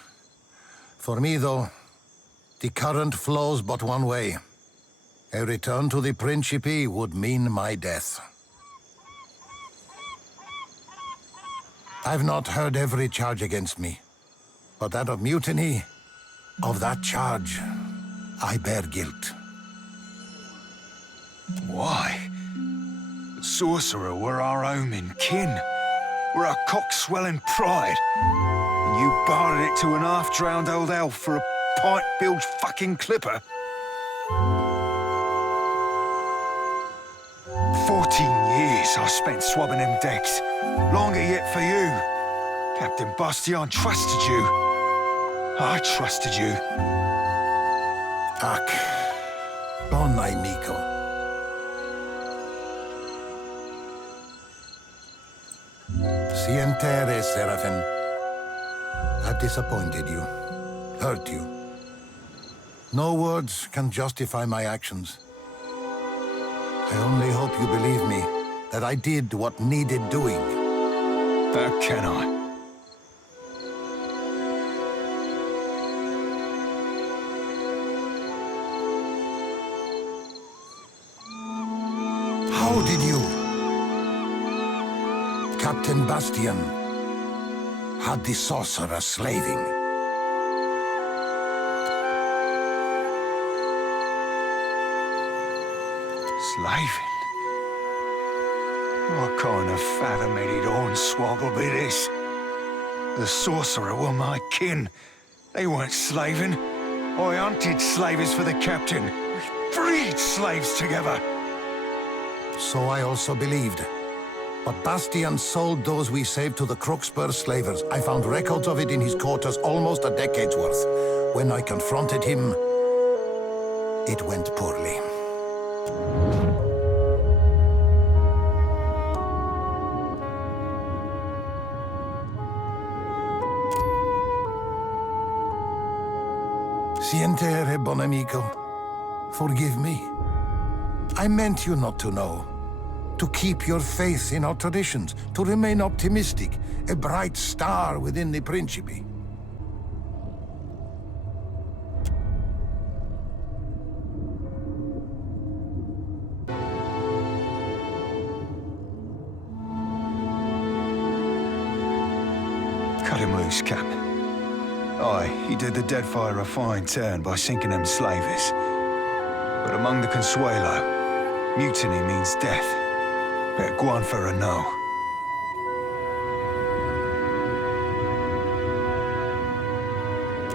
For me, though, the current flows but one way. A return to the Principe would mean my death. I've not heard every charge against me, but that of mutiny, of that charge, I bear guilt. Why? The sorcerer were our home and kin. We're our cock-swelling pride. And you bartered it to an half-drowned old elf for a pint-bilged fucking clipper. 14 years I spent swabbing them decks. Longer yet for you. Captain Bastion trusted you. I trusted you. Ac, bon amico. Sientere, Serafin. I've disappointed you, hurt you. No words can justify my actions. I only hope you believe me, that I did what needed doing. How can I? How did you? Captain Bastion had the sorcerer slaving. Slaving? What kind of fathom-headed hornswoggle be this? The sorcerer were my kin. They weren't slaving. I hunted slavers for the captain. We breed slaves together. So I also believed. But Bastion sold those we saved to the Crooksburg slavers. I found records of it in his quarters, almost a decade's worth. When I confronted him, it went poorly. Sientere, bon amico. Forgive me. I meant you not to know. To keep your faith in our traditions, to remain optimistic, a bright star within the Principe. Cut him loose, Cap. Aye, he did the Deadfire a fine turn by sinking them slavers. but among the Consuelo, mutiny means death. Better go on for a no.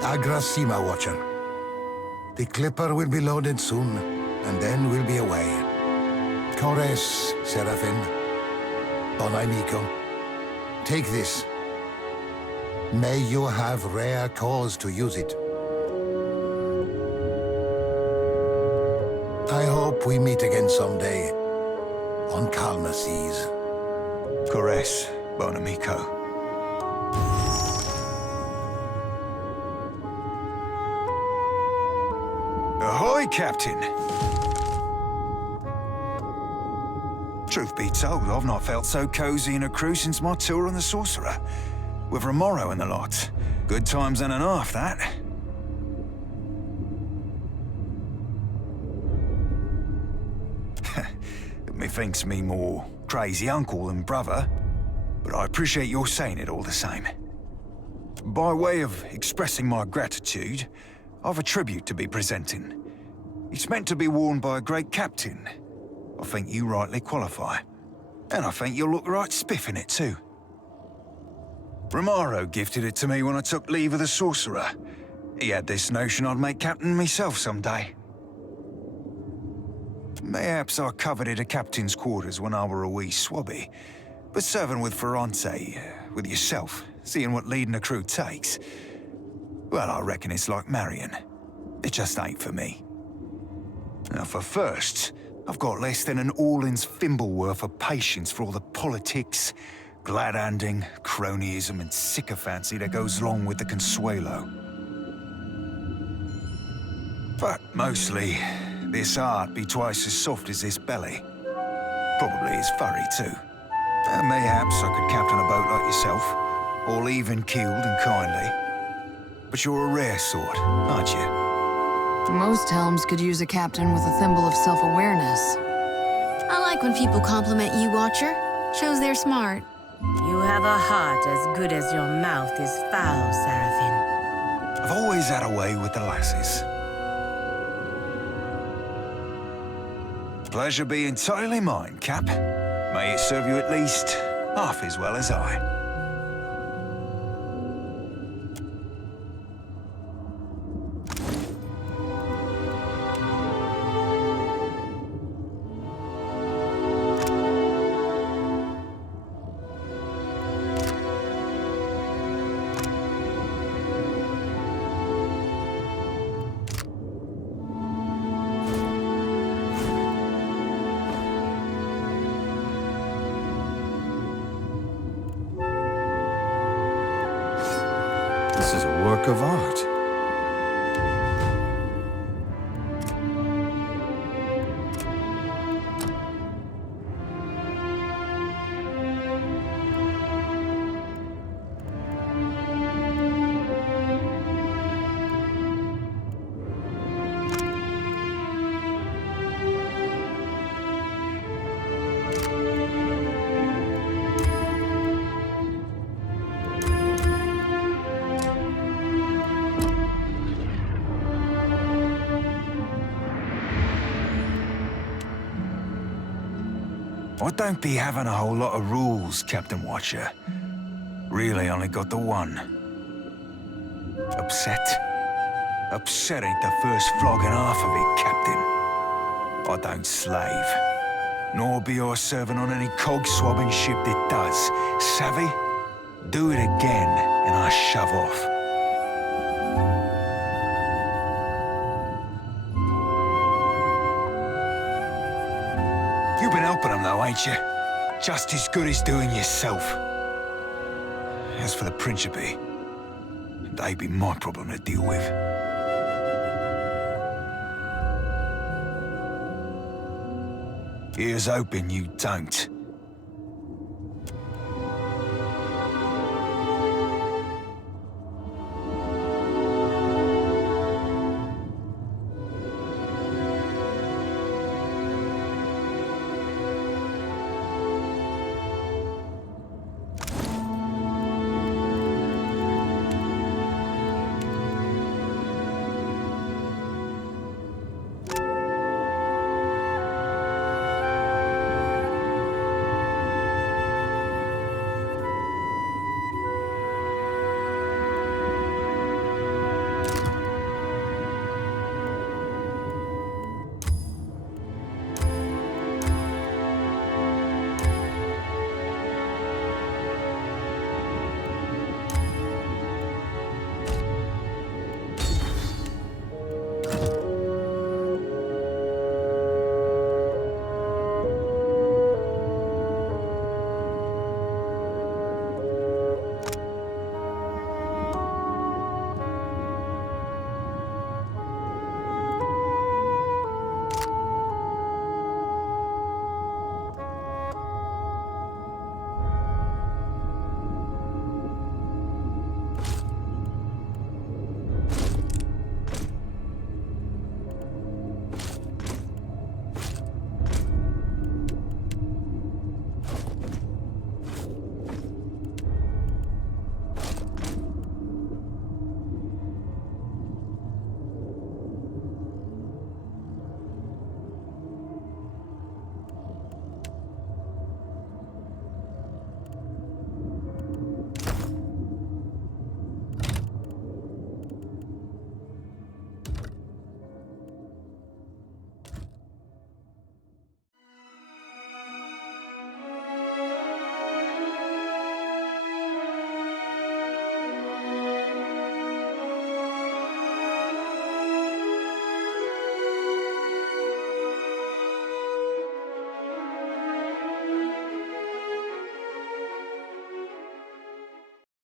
Adra Sima Watcher. The Clipper will be loaded soon, and then we'll be away. Kores, Serafin. Bon amico. Take this. May you have rare cause to use it. I hope we meet again someday, on calmer seas. Kores, bon amico. Ahoy, Captain! Truth be told, I've not felt so cozy in a crew since my tour on the Sorcerer. With Remoro and the lot. Good times and a half, that. Methinks me more crazy uncle than brother, but I appreciate your saying it all the same. By way of expressing my gratitude, I've a tribute to be presenting. It's meant to be worn by a great captain. I think you rightly qualify. And I think you'll look right spiff in it too. Remoro gifted it to me when I took leave of the Sorcerer. He had this notion I'd make captain myself someday. Mayhaps I coveted a captain's quarters when I were a wee swabby, but serving with Furrante, with yourself, seeing what leading a crew takes, well, I reckon it's like marrying. It just ain't for me. Now for firsts, I've got less than an all-in's thimble worth of patience for all the politics, glad-handing, cronyism and sycophancy that goes along with the Consuelo. But mostly, this heart be twice as soft as this belly. Probably as furry too. And mayhaps I could captain a boat like yourself, all even-keeled and kindly. But you're a rare sort, aren't you? Most helms could use a captain with a thimble of self-awareness. I like when people compliment you, Watcher. Shows they're smart. You have a heart as good as your mouth is foul, Serafin. I've always had a way with the lasses. Pleasure be entirely mine, Cap. May it serve you at least half as well as I. This is a work of art. I don't be having a whole lot of rules, Captain Watcher. Really only got the one. Upset? Upset ain't the first flogging half of it, Captain. I don't slave. Nor be I serving on any cog-swabbing ship that does. Savvy? Do it again, and I shove off. You've been helping them though, ain't you? Just as good as doing yourself. As for the Principe, they be my problem to deal with. Here's hoping you don't.